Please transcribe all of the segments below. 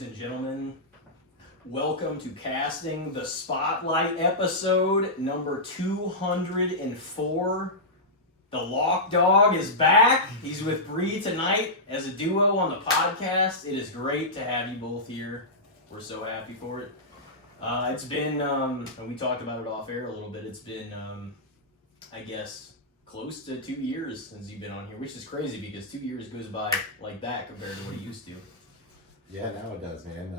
ladies and gentlemen. Welcome to Casting the Spotlight episode number 204. The Lock Dog is back. He's with Bri tonight as a duo on the podcast. It is great to have you both here. We're so happy for it. It's been, and we talked about it off air a little bit, it's been, I guess, close to 2 years since you've been on here, which is crazy because 2 years goes by like that compared to what it used to. Yeah, now it does, man.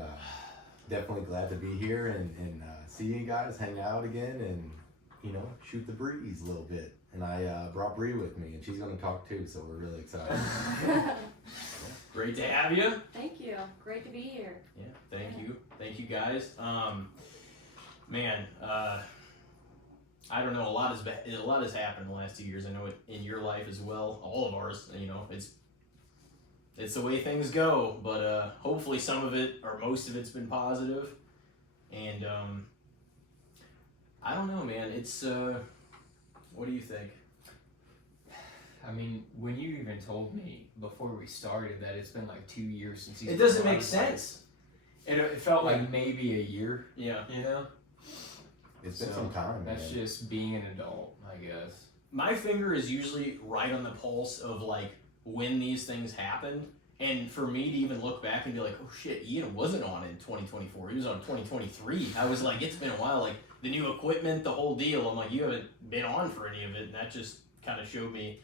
Definitely glad to be here and see you guys, hang out again, and, you know, shoot the breeze a little bit. And I brought Bri with me, and she's going to talk too, so we're really excited. Great to have you. Thank you. Great to be here. Yeah, thank you. Thank you, guys. I don't know, a lot has happened in the last 2 years. I know it in your life as well, all of ours. You know, it's the way things go, but hopefully some of it or most of it's been positive. And I don't know, man. It's what do you think? I mean, when you even told me before we started that it's been like 2 years since it doesn't make sense. It felt like maybe a year. Yeah. You know? It's been some time, That's man. just being an adult, I guess. My finger is usually right on the pulse of like when these things happened. And for me to even look back and be like, oh shit, Ian wasn't on in 2024. He was on 2023. I was like, it's been a while. Like the new equipment, the whole deal. I'm like, you haven't been on for any of it. And that just kind of showed me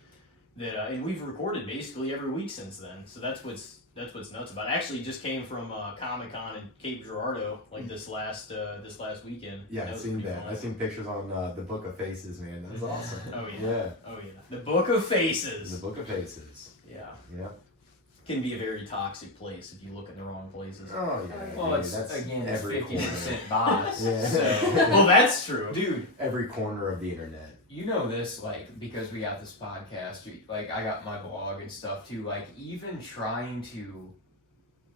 that, and we've recorded basically every week since then. So that's what's nuts about it. I actually just came from Comic-Con in Cape Girardeau like this last weekend. Yeah, That I've was seen pretty that. fun. I've seen pictures on the Book of Faces, man. That was awesome. Oh yeah. Yeah. Oh yeah. The Book of Faces. The Book of Faces. Yeah. Yeah. Can be a very toxic place if you look in the wrong places. Oh, yeah. Well, dude, it's, that's again, it's every 50% bias. Yeah. So, Well, that's true. dude, Every corner of the internet. you know this, like, because we got this podcast, like, I got my blog and stuff, too. Like, even trying to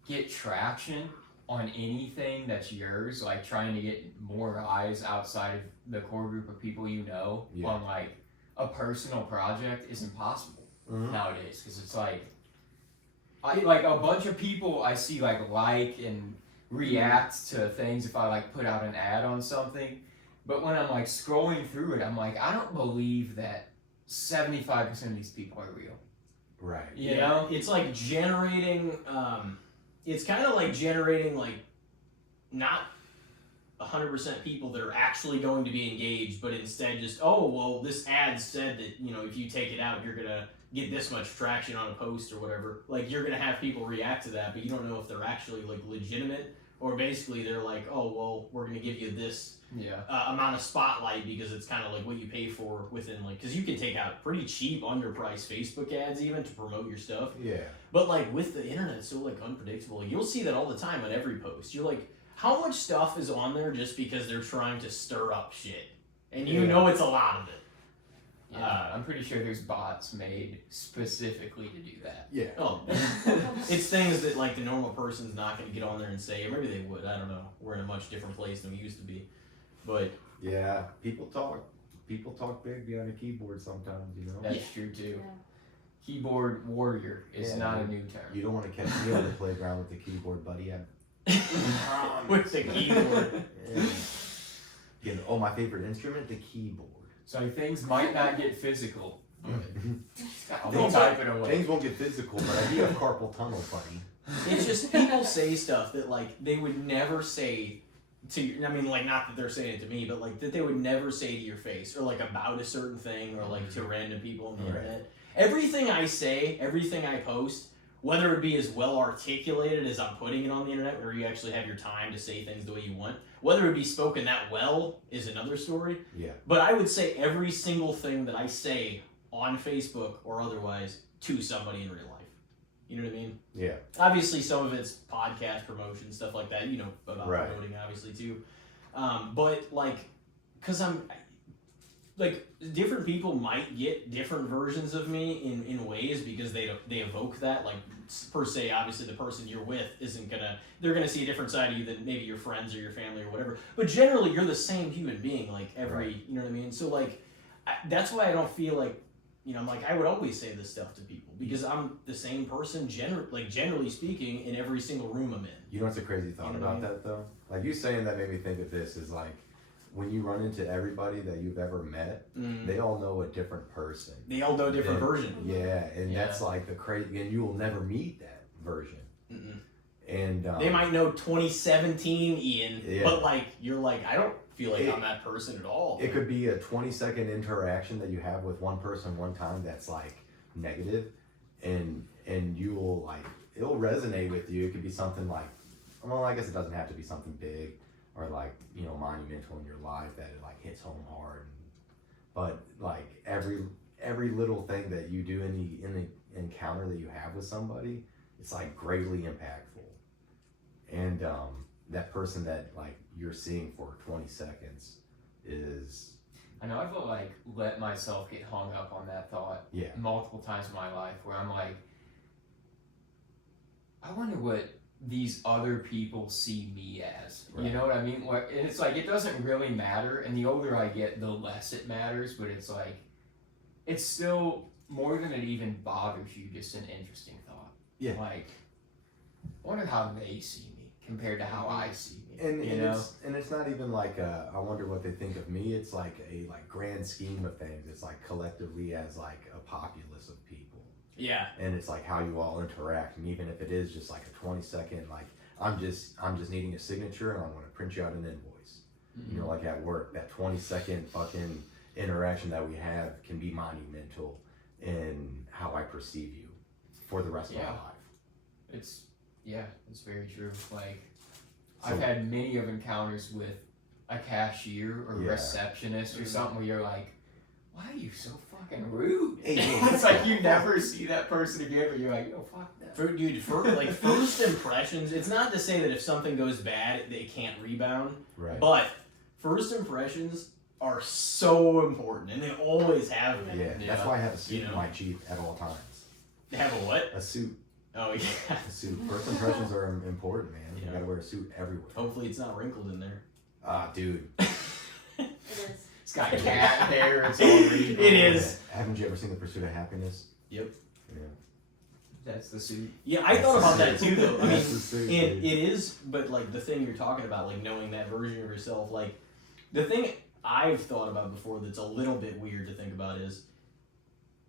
get traction on anything that's yours, like, trying to get more eyes outside of the core group of people you know on, like, a personal project is impossible nowadays. Because it's like, like, a bunch of people I see, like and react to things if I, like, put out an ad on something. But when I'm, like, scrolling through it, I'm like, I don't believe that 75% of these people are real. Right. You know? It's like generating, it's kind of like generating, like, not 100% people that are actually going to be engaged, but instead just, oh, well, this ad said that, you know, if you take it out, you're going to get this much traction on a post or whatever. Like, you're going to have people react to that, but you don't know if they're actually, like, legitimate, or basically they're like, oh, well, we're going to give you this amount of spotlight because it's kind of like what you pay for within, like, because you can take out pretty cheap, underpriced Facebook ads even to promote your stuff. Yeah. But, like, with the internet, it's so, like, unpredictable. Like, you'll see that all the time on every post. You're like, how much stuff is on there just because they're trying to stir up shit? And you know it's a lot of it. Yeah, I'm pretty sure there's bots made specifically to do that. Yeah. Oh, it's things that, like, the normal person's not going to get on there and say, or maybe they would. I don't know. We're in a much different place than we used to be. But Yeah. People talk big behind a keyboard sometimes, you know? That's true too. Keyboard warrior is not a new term. You don't want to catch me on the playground with the keyboard, buddy. with the keyboard. Oh, my favorite instrument, the keyboard. So things might not get physical. I'll Things type it away. Things won't get physical, but I do have carpal tunnel, buddy. It's just people say stuff that, like, they would never say to you. I mean, like, not that they're saying it to me, but, like, that they would never say to your face, or, like, about a certain thing, or, like, to random people on the internet. Everything I say, everything I post, whether it be as well articulated as I'm putting it on the internet, where you actually have your time to say things the way you want, whether it be spoken that well is another story. Yeah. But I would say every single thing that I say on Facebook or otherwise to somebody in real life. You know what I mean? Yeah. Obviously, some of it's podcast promotion, stuff like that, you know, about promoting, obviously, too. But, like, because like, different people might get different versions of me in ways because they evoke that. Like, per se, obviously, the person you're with they're gonna see a different side of you than maybe your friends or your family or whatever. But generally, you're the same human being, like, you know what I mean? So, like, that's why I don't feel like you know, I'm like, I would always say this stuff to people because I'm the same person, generally speaking, in every single room I'm in. You know what's a crazy thought You know what I about mean? that though? Like you saying that made me think of this is like when you run into everybody that you've ever met, they all know a different person. They all know a different They- version. Yeah, and Yeah. that's like the crazy, and you will never meet that version. Mm-mm. And They might know 2017 Ian, Yeah. but like you're like, I don't feel like It- I'm that person at all. it could be a 20-second interaction that you have with one person one time that's like negative, and you will like it'll resonate with you. It could be something like, well, I guess it doesn't have to be something big or like, you know, monumental in your life that it like hits home hard. But like every little thing that you do in the encounter that you have with somebody, it's like greatly impactful. And that person that like you're seeing for 20 seconds is I know I've like let myself get hung up on that thought yeah. multiple times in my life where I'm like, I wonder what these other people see me as. You Right. know what I mean? And it's like, it doesn't really matter. And the older I get, the less it matters. But it's like, it's still more than it even bothers you, just an interesting thought. Yeah. Like, I wonder how they see me compared to how I see me. And, you and know? it's not even like I wonder what they think of me. It's like a like grand scheme of things. It's like collectively as like a populace of people. Yeah. And it's like how you all interact, and even if it is just like a 20-second, like I'm just needing a signature and I want to print you out an invoice. You know, like at work, that 20-second fucking interaction that we have can be monumental in how I perceive you for the rest of my Yeah. life. It's very true. Like, So- I've had many of encounters with a cashier or Yeah. receptionist or something where you're like, why are you so fucking rude? Hey, It's like you never see that person again, but you're like, oh fuck that. First impressions, it's not to say that if something goes bad, they can't rebound, Right. but first impressions are so important, and they always have been. Yeah, that's Yeah. why I have a suit You know? in my Jeep at all times. They have a what? A suit. Oh, yeah. A suit. First impressions are important, man. You Yeah. gotta wear a suit everywhere. Hopefully it's not wrinkled in there. Ah, dude. It is. It's got cat hair, it's all wrinkled. It is. Haven't you ever seen The Pursuit of Happiness? Yep. Yeah. That's the suit. Yeah, I thought about that too, though. I mean, That's the suit, it dude. is, but like the thing you're talking about, like knowing that version of yourself, like the thing I've thought about before that's a little bit weird to think about is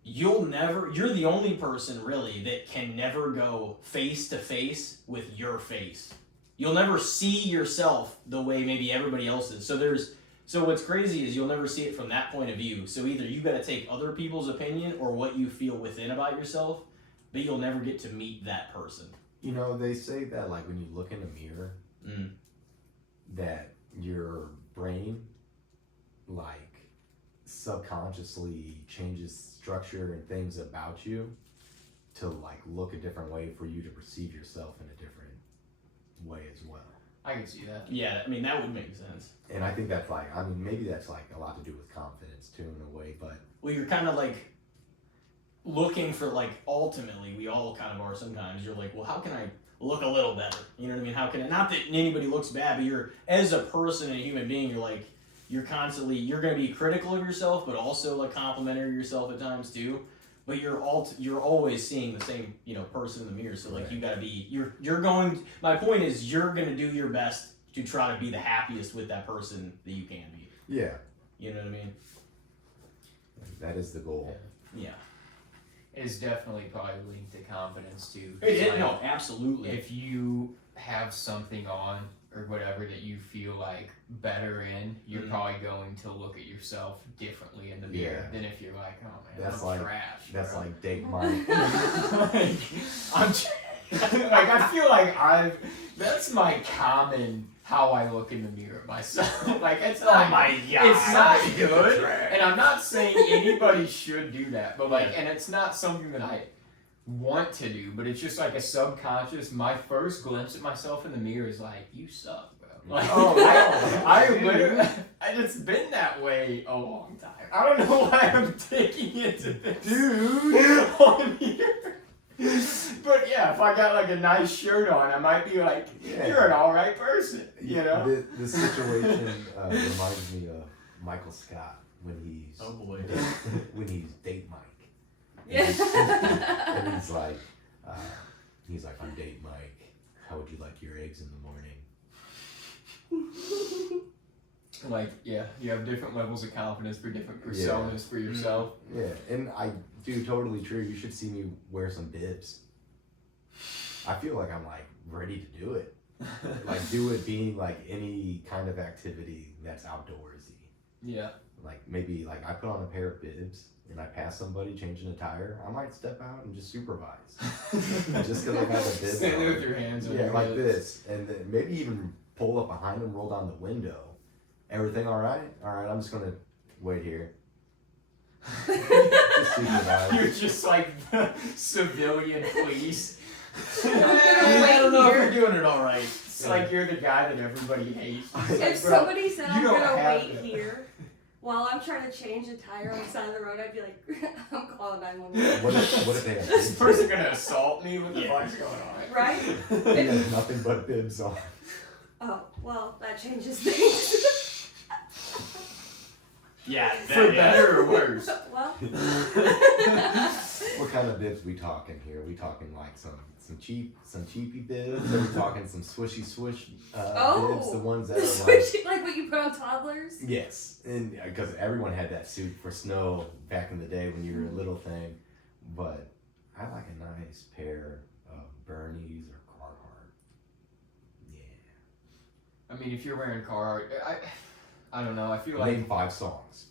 you're the only person really that can never go face to face with your face. You'll never see yourself the way maybe everybody else is. So what's crazy is you'll never see it from that point of view. So either you got to take other people's opinion or what you feel within about yourself, but you'll never get to meet that person. You know, they say that like when you look in a mirror, Mm. that your brain like subconsciously changes structure and things about you to like look a different way for you to perceive yourself in a different way as well. I can see that. Yeah, I mean that would make sense. And I think that's like, I mean, maybe that's like a lot to do with confidence too in a way, but Well, you're kind of like looking for like ultimately we all kind of are sometimes. You're like, well, how can I look a little better? You know what I mean? How can I? Not that anybody looks bad, but you're as a person and a human being, you're like you're going to be critical of yourself, but also like complimentary of yourself at times too. But you're always seeing the same, you know, person in the mirror. So like Right. you got to be you're going. My point is you're going to do your best to try to be the happiest with that person that you can be. yeah, You know what I mean? that is the goal. Yeah. It is definitely probably linked to confidence too. No, absolutely. If you have something on or whatever that you feel like better in, you're Mhm. probably going to look at yourself differently in the mirror Yeah. than if you're like, oh man, That's I'm like- trash. That's bro. like date mine. like, like I feel like that's my common how I look in the mirror myself. Like it's not God. it's not good, and I'm not saying anybody should do that, but like, Yeah. and it's not something that I want to do, but it's just like a subconscious. My first glimpse at myself in the mirror is like, you suck, bro. Like, Oh, I dude. literally, and it's been that way a long time. I don't know why I'm taking it to this on here. But yeah, if I got like a nice shirt on, I might be like, Yeah. you're an alright person, you know? The situation reminds me of Michael Scott when he's Oh boy. when he's Date Mike. And he's like, I'm date Mike. How would you like your eggs in the morning? Like, yeah, you have different levels of confidence for different personas for yourself. Yeah, and I do totally true. You should see me wear some bibs. I feel like I'm like ready to do it. Like do it being like any kind of activity that's outdoorsy. Yeah. Like maybe like I put on a pair of bibs and I pass somebody changing a tire. I might step out and just supervise. Just because I got a bib. Stand there on. with your hands on Yeah, your like hips. this, and then maybe even pull up behind them, roll down the window. Everything all right? All right, I'm just gonna wait here. Just supervise. You're just like the civilian police. I don't know if you're doing it all right. It's like you're the guy that everybody hates. It's If like, bro, somebody said you I'm don't gonna have wait to. here while I'm trying to change a tire on the side of the road, I'd be like, I'm calling 911. What if they have this bibs? person gonna assault me? What the Yeah. fuck's going on? Right? He has nothing but bibs on. Oh, well, that changes things. Yeah, For better or worse? Well, What kind of bibs we talking here? We talking like some cheapy bibs? Are we talking some swishy swish bibs? The ones that are like Swishy, like what you put on toddlers? yes, and because everyone had that suit for snow back in the day when you were a little thing. But I like a nice pair of Bernies or Carhartt. Yeah. I mean, if you're wearing Carhartt, I don't know. I feel like Name 5 songs.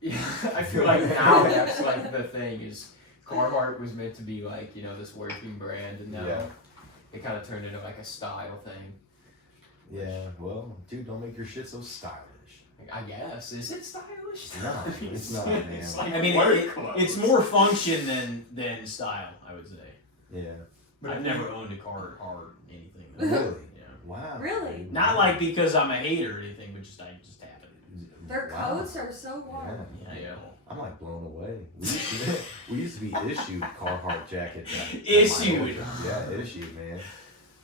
yeah, I feel like now that's like the thing is Carhartt was meant to be like, you know, this working brand, and now Yeah. it kind of turned into like a style thing. Yeah. Well, dude, don't make your shit so stylish. Like, I guess is it stylish? No, it's not, man. It's like I mean, work clothes. it's more function than style, I would say. Yeah. But I've never owned a car or anything. Really? Yeah. Wow. Really? dude. Not like because I'm a hater or anything, but just I just happen. Their Wow. coats are so warm. Yeah. Yeah, I Yeah. know. I'm like blown away. We used to be issued Carhartt jackets. at my Issued? old job. Yeah, issued, man.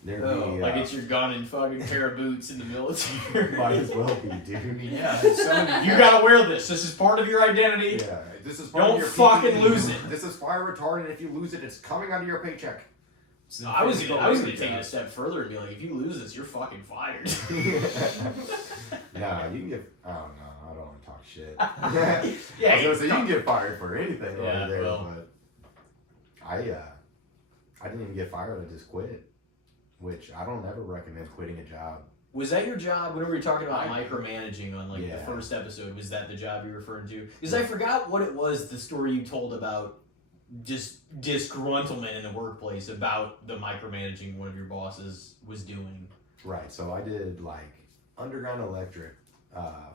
There'd Oh, be like it's your gun and fucking pair of boots in the military. might as well be, I dude. mean, yeah, some You gotta wear this. This is part of your identity. Yeah, this is Don't fucking lose it. This is fire retardant. If you lose it, it's coming out of your paycheck. No, I was gonna take it a step further and be like, if you lose this, you're fucking fired. Nah, you can get. Oh no, I don't want to talk shit. Yeah, I was gonna say you can get fired for anything Yeah, over there, well. but I didn't even get fired. I just quit, which I don't ever recommend quitting a job. Was that your job? Whenever we were talking about micromanaging on like Yeah. the first episode, was that the job you were referring to? Because I forgot what it was. The story you told about just disgruntlement in the workplace about the micromanaging one of your bosses was doing. Right. So I did like underground electric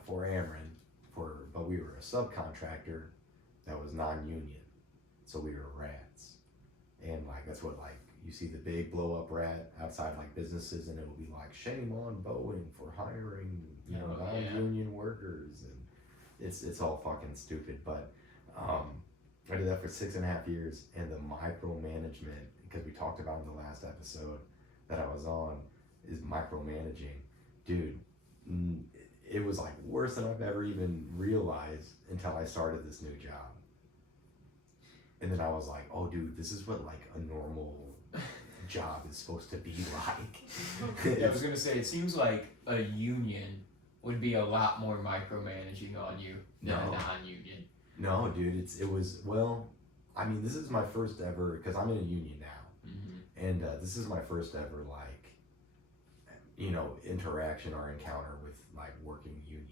for Ameren, but we were a subcontractor that was non-union, so we were rats, and like that's what like you see the big blow up rat outside like businesses, and it will be like shame on Boeing for hiring non-union workers, and it's all fucking stupid. But I did that for 6.5 years, and the micromanagement, because we talked about in the last episode that I was on, is micromanaging. Dude, it was like worse than I've ever even realized until I started this new job. And then I was like, oh dude, this is what like a normal job is supposed to be like. Yeah, I was gonna say it seems like a union would be a lot more micromanaging on you than a No. non-union. No, dude, I mean, this is my first ever, because I'm in a union now. Mm-hmm. And this is my first ever like, interaction or encounter with like working union,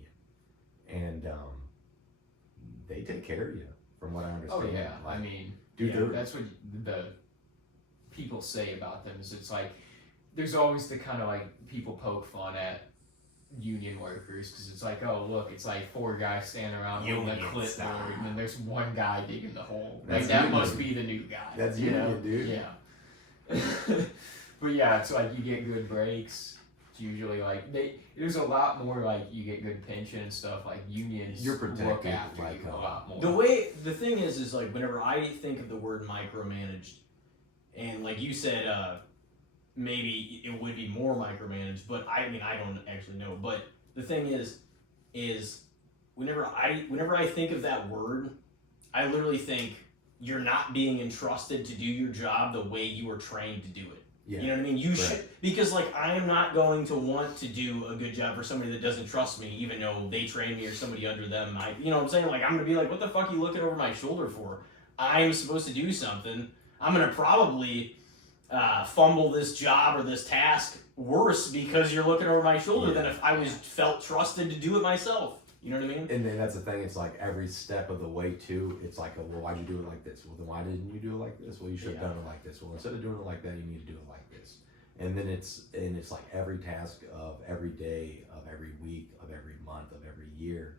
and they take care of you from what I Oh understand. yeah, Like, I mean, dude, yeah, that's what the people say about them. Is it's like there's always the kind of like people poke fun at union workers because it's like, oh look, it's like 4 guys standing around holding a Union clipboard, style. and then there's one guy digging the hole. Like That's that union. must be the new guy. That's you know? union, dude. Yeah. But yeah, it's like you get good breaks. It's usually like there's a lot more like you get good pension and stuff. Like unions You're protected, look after like, you a lot more. The thing is like whenever I think of the word micromanaged, and like you said, maybe it would be more micromanaged, but I mean I don't actually know. But the thing is whenever I think of that word, I literally think you're not being entrusted to do your job the way you were trained to do it. Yeah. You know what I mean? You Right. should, because like I am not going to want to do a good job for somebody that doesn't trust me, even though they train me or somebody under them. You know what I'm saying? Like I'm gonna be like, what the fuck are you looking over my shoulder for? I'm supposed to do something. I'm gonna probably fumble this job or this task worse because you're looking over my shoulder than if I was felt trusted to do it myself. You know what I mean? And then that's the thing, it's like every step of the way too, it's like, well, why'd you do it like this? Well, then why didn't you do it like this? Well, you should have done it like this. Well, instead of doing it like that, you need to do it like this. And then it's like every task of every day, of every week, of every month, of every year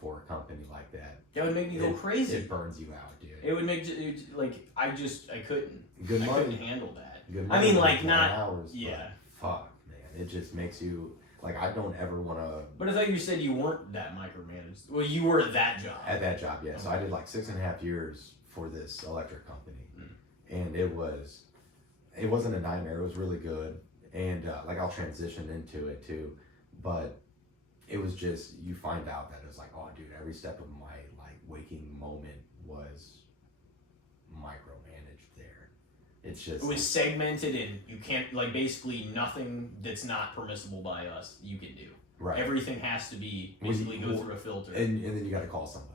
for a company like that. That would make me go crazy. It burns you out, dude. It would make like I couldn't. Good I money. couldn't handle that. Good I mean, money, like, long not- hours, yeah. but fuck, man. It just makes you, like, I don't ever want to, But I thought you said you weren't that micromanaged. Well, you were at that job. at that job, yeah. So I did like 6.5 years for this electric company. And it wasn't a nightmare. It was really good. And like I'll transition into it too. But it was just, you find out that it's like, oh dude, every step of my like waking moment was micromanaged there. It's just, It was segmented and you can't, like, basically nothing that's not permissible by us you can do. right. Everything has to be basically go through a filter. And then you got to call somebody.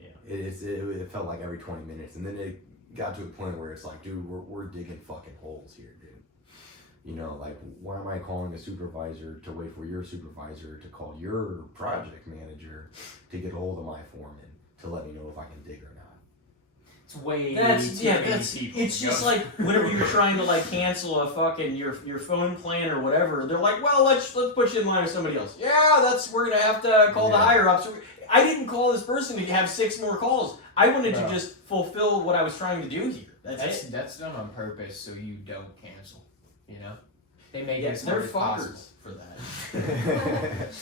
Yeah. It felt like every 20 minutes. And then it got to a point where it's like, dude, we're digging fucking holes here, dude. You know, like, why am I calling a supervisor to wait for your supervisor to call your project manager to get a hold of my foreman to let me know if I can dig or not? It's way That's too many people. it's to just go like through. whenever you're trying to like cancel a fucking your phone plan or whatever, they're like, well, let's put you in line with somebody else. Yeah, we're gonna have to call the Yeah. higher ups. I didn't call this person to have 6 more calls. I wanted to No. just fulfill what I was trying to do here. That's it. That's done on purpose so you don't cancel. You know, they make Yeah, it as they're hard as possible. fuckers for that.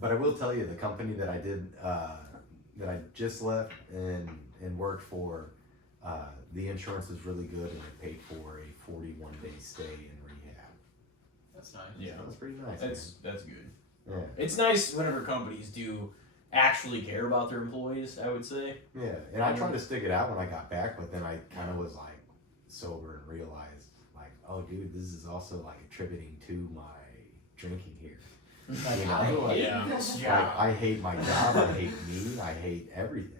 But I will tell you, the company that I did, that I just left and worked for, the insurance was really good and it paid for a 41-day stay in rehab. That's nice. Yeah, So that's pretty nice. that's good. man. It's nice whenever companies do actually care about their employees, I would say. Yeah, and I tried to stick it out when I got back, but then I kind of was like sober and realized, like, oh, dude, this is also like attributing to my drinking here. Like, You know, I like- hate this Like, job. I hate my job, I hate me, I hate everything.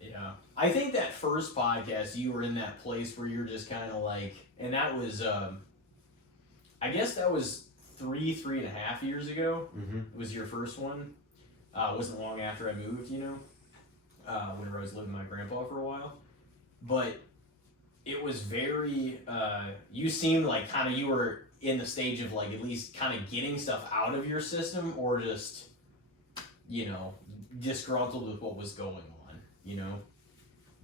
Yeah. I think that first podcast, you were in that place where you're just kind of like, and that was, I guess that was 3.5 years ago. Mm-hmm. Was your first one. It wasn't long after I moved, you know, whenever I was living with my grandpa for a while. But it was very, you seemed like kind of you were in the stage of like at least kind of getting stuff out of your system or just, you know, disgruntled with what was going on, you know.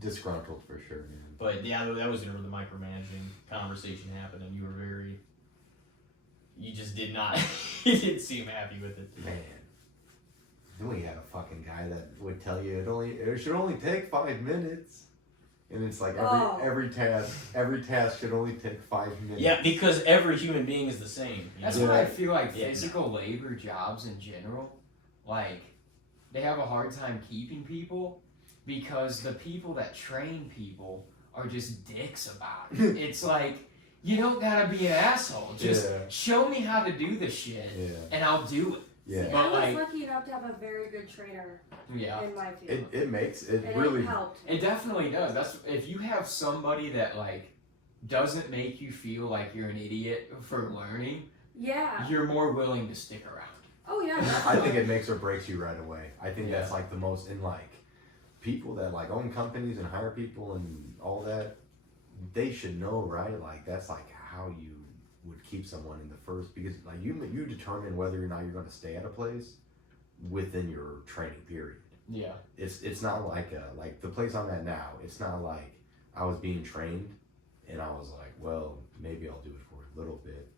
Disgruntled for sure, man. But yeah, that was whenever the micromanaging conversation happened and you were very, you just did not, you didn't seem happy with it. Man. Then we had a fucking guy that would tell you it should only take 5 minutes. And it's like every task should only take 5 minutes. Yeah, because every human being is the same. you That's know? why I feel like Yeah. physical labor jobs in general, like, they have a hard time keeping people because the people that train people are just dicks about it. It's like, you don't gotta be an asshole. Just Yeah. show me how to do the shit Yeah. and I'll do it. Yeah. But I was like- lucky enough to have a very good trainer Yeah. in my field. It makes it and really it helped. It definitely does. That's if you have somebody that like doesn't make you feel like you're an idiot for learning, Yeah. you're more willing to stick around. Oh yeah. I think definitely. it makes or breaks you right away. I think that's like the most, in like people that like own companies and hire people and all that, they should know, right? Like that's like how you would keep someone in the first, because like you determine whether or not you're going to stay at a place within your training period. Yeah. It's not like like the place I'm at now. It's not like I was being trained and I was like, well, maybe I'll do it for a little bit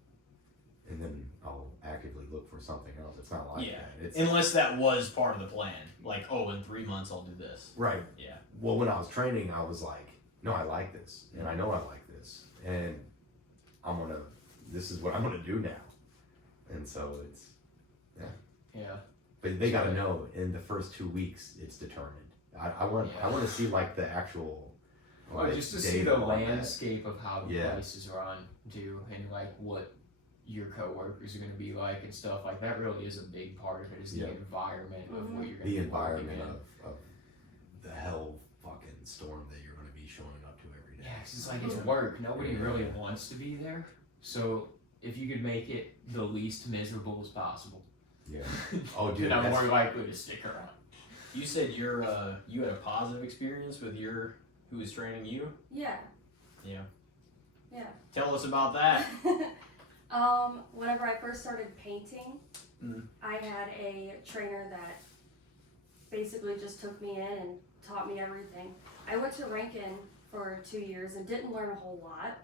and then I'll actively look for something else. It's not like Yeah. that. It's Unless that was part of the plan. Like, oh, in 3 months I'll do this. right. Yeah. Well, when I was training, I was like, no, I like this, and I know I like this, and this is what I'm gonna do now, and so it's, Yeah. but they gotta know in the first 2 weeks it's determined. I want to see like the actual Well, like, just to see data the on that. landscape of how the Yeah. place is run, too, and like what your coworkers are going to be like and stuff like that. Really is a big part of it. Is the Yeah. environment of what you're going The to be environment working in. of the hell fucking storm that you're going to be showing up to every day. Yeah, 'cause it's like it's work. Nobody really wants to be there. So if you could make it the least miserable as possible, Yeah. Oh, dude. then I'm that's- more likely to stick around. You said you had a positive experience with who was training you. Yeah. Yeah. Yeah. Tell us about that. Whenever I first started painting, Mhm. I had a trainer that basically just took me in and taught me everything. I went to Rankin for 2 years and didn't learn a whole lot,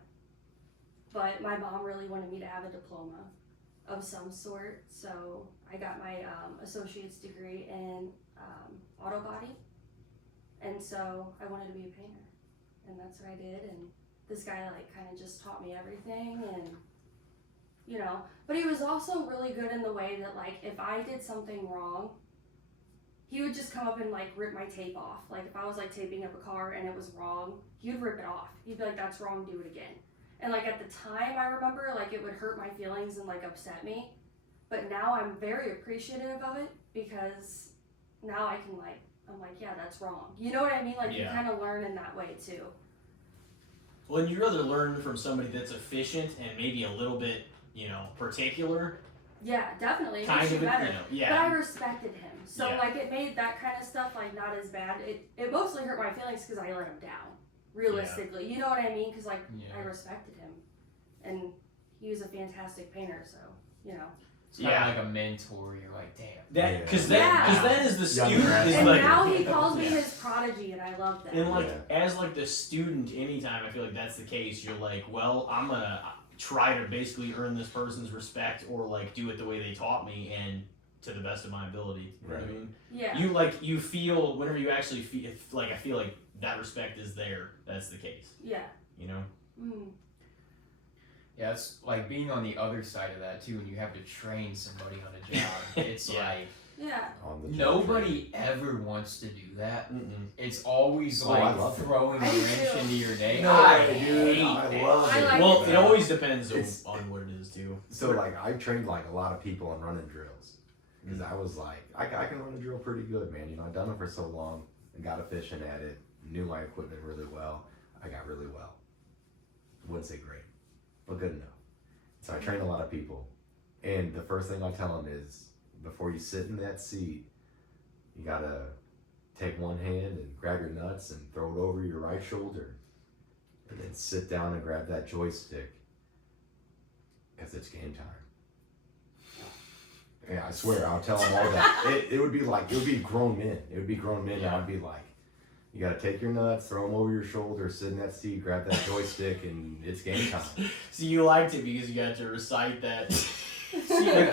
but my mom really wanted me to have a diploma of some sort, so I got my associate's degree in auto body, and so I wanted to be a painter, and that's what I did. And this guy like kind of just taught me everything, and you know, but he was also really good in the way that like if I did something wrong, he would just come up and like rip my tape off. Like if I was like taping up a car and it was wrong, he would rip it off. He'd be like, "That's wrong, do it again." And like at the time, I remember like it would hurt my feelings and like upset me, but now I'm very appreciative of it because now I can like, I'm like, yeah, that's wrong. You know what I mean? Like you Yeah. kind of learn in that way too. Well, and you'd rather learn from somebody that's efficient and maybe a little bit, particular. Yeah, definitely. It Kind makes you of, it, better. But yeah. I respected him, so Yeah. like it made that kind of stuff like not as bad. It mostly hurt my feelings because I let him down. Realistically, you know what I mean? Because like Yeah. I respected him, and he was a fantastic painter. So you know. It's kind of like a mentor. You're like, damn. That because Yeah. then as the Young student grad. is And like now he calls me Yeah. his prodigy, and I love that. and like as like the student, anytime I feel like that's the case, you're like, well, I'm gonna try to basically earn this person's respect or like do it the way they taught me and to the best of my ability. You know what I mean? Yeah. You feel whenever you actually feel like I feel like that respect is there. That's the case. Yeah. You know. Mm. Yeah, it's like being on the other side of that too, when you have to train somebody on a job. It's Yeah. like Yeah. On the job nobody ever wants to do that. Mm-mm. It's always Oh, I like love it. throwing a I do wrench too. into your day. No I way, hate I that. love I it. like Well, it. it always depends It's- on what it is too. So like I trained like a lot of people on running drills because I was like I can run a drill pretty good, man. You know, I've done it for so long and got efficient at it. Knew my equipment really well. I got really well. Wouldn't say great, but good enough. So I train a lot of people, and the first thing I tell them is before you sit in that seat, you gotta take one hand and grab your nuts and throw it over your right shoulder, and then sit down and grab that joystick because it's game time. Yeah, I swear, I'll tell them all that. It would be grown men. It would be grown men, and I'd be like, you gotta take your nuts, throw them over your shoulder, sit in that seat, grab that joystick, and it's game time. So you liked it because you got to recite that. See, but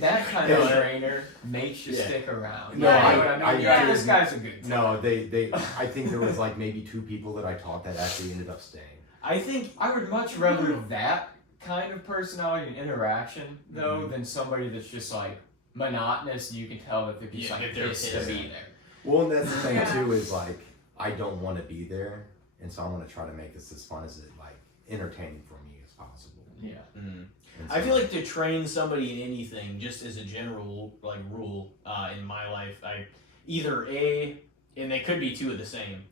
that kind of Yeah. trainer makes you Yeah. stick around. No, You know I- what I mean? I- You're like, yeah. this guy's a good. No, they. I think there was like maybe 2 people that I taught that actually ended up staying. I think I would much rather that kind of personality and interaction though than somebody that's just like monotonous and you can tell that they're just Yeah, like that they're pissed to pissed. be there. Well, and that's the thing Yeah. too is like I don't want to be there, and so I'm gonna try to make this as fun as it like entertaining for me as possible. Yeah. And I so- feel like to train somebody in anything, just as a general like rule in my life, I either and they could be 2 of the same,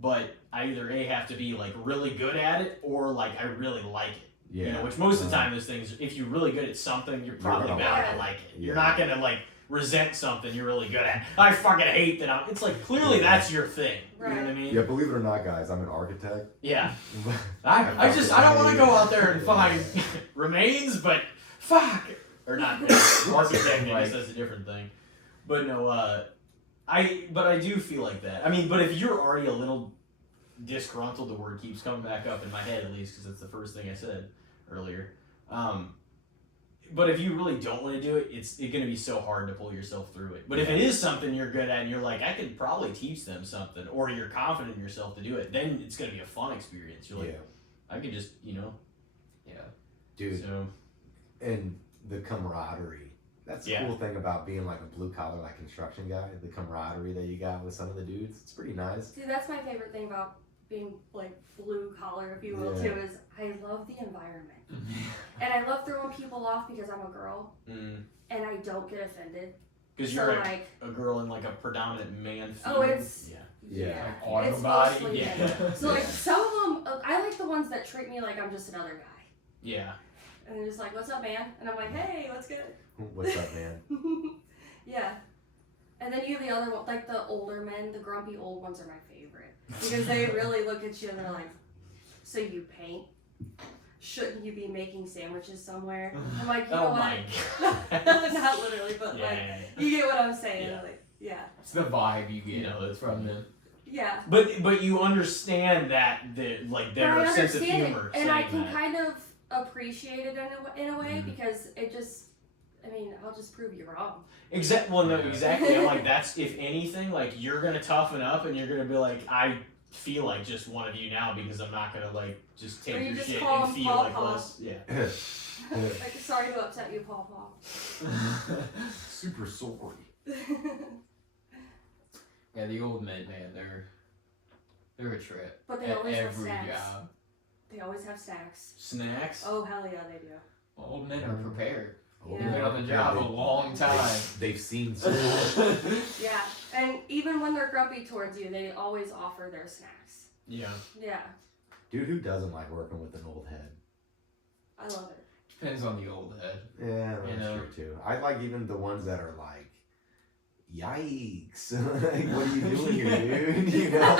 but I either have to be like really good at it or like I really like it. yeah, You know, which most of the time those things, if you're really good at something, you're probably gonna bound like to it. like it. You're Yeah. not gonna like resent something you're really good at. I fucking hate that it's like clearly that's your thing. You know what I mean? yeah. Believe it or not, guys, I'm an architect. Yeah. I I don't want to go out there and find remains, but fuck or not. Architect Like- that's a different thing. But no, I do feel like that. I mean, but if you're already a little disgruntled, the word keeps coming back up in my head at least because it's the first thing I said earlier. But if you really don't want to do it, it's going to be so hard to pull yourself through it. But if it is something you're good at and you're like, I could probably teach them something, or you're confident in yourself to do it, then it's going to be a fun experience. You're like, Yeah, I could just, Yeah. dude, so and the camaraderie. That's the Yeah. cool thing about being like a blue collar like construction guy. The camaraderie that you got with some of the dudes, it's pretty nice. See, that's my favorite thing about being like blue collar, if you will, Yeah. too, is I love the environment. And I love throwing people off because I'm a girl and I don't get offended. Because So, you're like, a girl in like a predominant man field. oh, it's, yeah. Yeah. Auto it's body. mostly Yeah. men. So, like, some of them, I like the ones that treat me like I'm just another guy. Yeah. And they're just like, what's up, man? And I'm like, hey, what's good? What's up, man? Yeah. And then you have the other one, like the older men, the grumpy old ones are my favorite. Because they really look at you and they're like, so you paint? Shouldn't you be making sandwiches somewhere? I'm like, you know Oh what? my god. Not literally, but Yeah, like, yeah, yeah. you get what I'm saying. Yeah. Like, yeah. It's the vibe you get You know, that's from them. Yeah. But you understand that their But I sense of understand humor. it, and I saying can that. kind of appreciate it in a way Mhm. because it just, I mean, I'll just prove you wrong. Well, no, Yeah. exactly. I'm like, that's, if anything, like, you're gonna toughen up and you're gonna be like, I feel like just one of you now because I'm not gonna, like, just take Or you your just shit call and him feel Paw like Paw. less. Yeah. Like, sorry to upset you, Paw Paw. Super sorry. Yeah, the old men, man, they're a trip. But they At always have every snacks. job. They always have snacks. Snacks? Oh, hell yeah, they do. Old men are prepared. Old Yeah. They've been on the job a long time. They've seen some. Yeah, and even when they're grumpy towards you, they always offer their snacks. Yeah. Yeah, Dude, who doesn't like working with an old head? I love it. Depends on the old head. Yeah, that's You know? true too. I like even the ones that are like, yikes. Like, what are you doing here, dude? You know?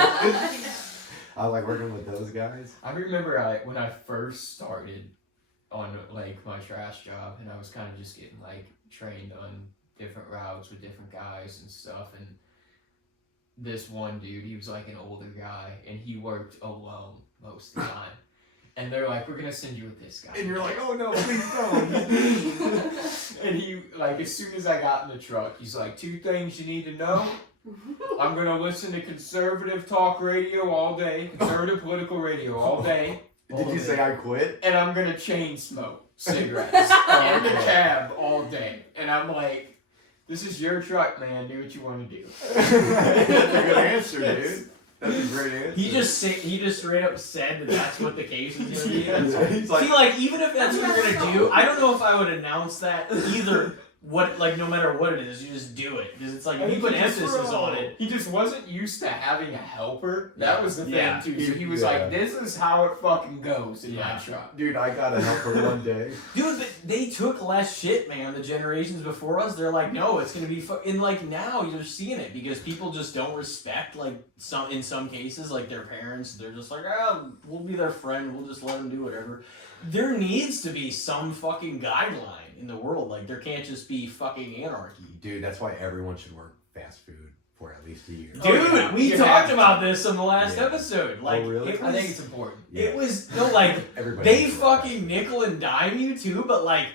I like working with those guys. I remember when I first started on like my trash job, and I was kind of just getting like trained on different routes with different guys and stuff, and this one dude, he was like an older guy, and he worked alone most of the time. And they're like, we're gonna send you with this guy. And you're like, oh no, please don't. And he, like, as soon as I got in the truck, he's like, 2 things you need to know. I'm gonna listen to conservative talk radio all day, conservative political radio all day. Did you say I quit? And I'm gonna chain smoke cigarettes in the cab all day. And I'm like, this is your truck, man. Do what you want to do. That's a good answer, Yes. dude. That's a great answer. He just straight up said that that's what the case is gonna be. Yeah, he's like, See, like, even if that's what you're gonna do, I don't know if I would announce that either. What, like, no matter what it is, you just do it because it's like if you put emphasis on it. He just wasn't used to having a helper. That was the thing Yeah. too. So he was Yeah. like, "This is how it fucking goes in my Yeah. truck." dude, I got a helper one day. Dude, but they took less shit, man. The generations before us, they're like, no, it's gonna be. And like now, you're seeing it because people just don't respect, like, in some cases, like their parents. They're just like, oh, we'll be their friend. We'll just let them do whatever. There needs to be some fucking guideline in the world. Like, there can't just be fucking anarchy. Dude, that's why everyone should work fast food for at least a year. Dude, Oh, yeah. we You talked have about this in the last Yeah. episode. Like, really? it I think was, it's important. it was no, like, Everybody they needs to work fucking nickel and dime you too, but like,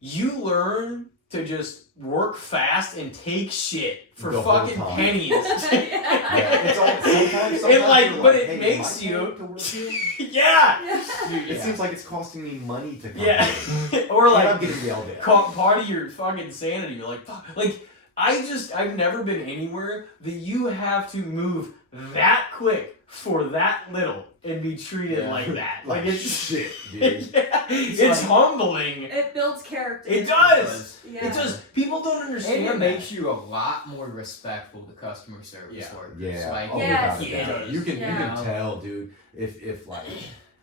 you learn to just work fast and take shit for The whole fucking time. pennies. Yeah, it's all, sometimes It, like, you're but it hey, makes am I you- paying to work here? Yeah, Dude, it Yeah. seems like it's costing me money to come yeah. here. Or And I'm like, getting yelled at. part of your fucking sanity. You're like, fuck. Like, I've never been anywhere that you have to move that quick for that little and be treated Yeah. like that. Like it's shit, dude. yeah, it's like- humbling. It builds character. It does. Yeah. It just, people don't And understand it that. makes you a lot more respectful to customer service Yeah. workers. Yeah. Like, Oh, Yes. without a Yeah. doubt. You can Yeah. tell, dude, if like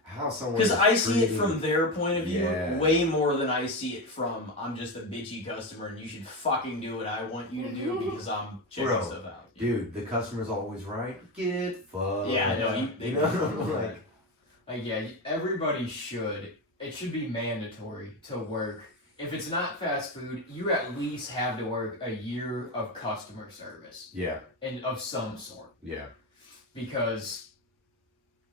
how someone Because is I see it treating- from their point of view Yeah. way more than I see it from I'm just a bitchy customer and you should fucking do what I want you to do because I'm checking Bro, stuff out. dude, the customer's always right. Get fucked. Yeah, I know. You know, like yeah, everybody should. It should be mandatory to work. If it's not fast food, you at least have to work a year of customer service yeah, and of some sort, yeah, because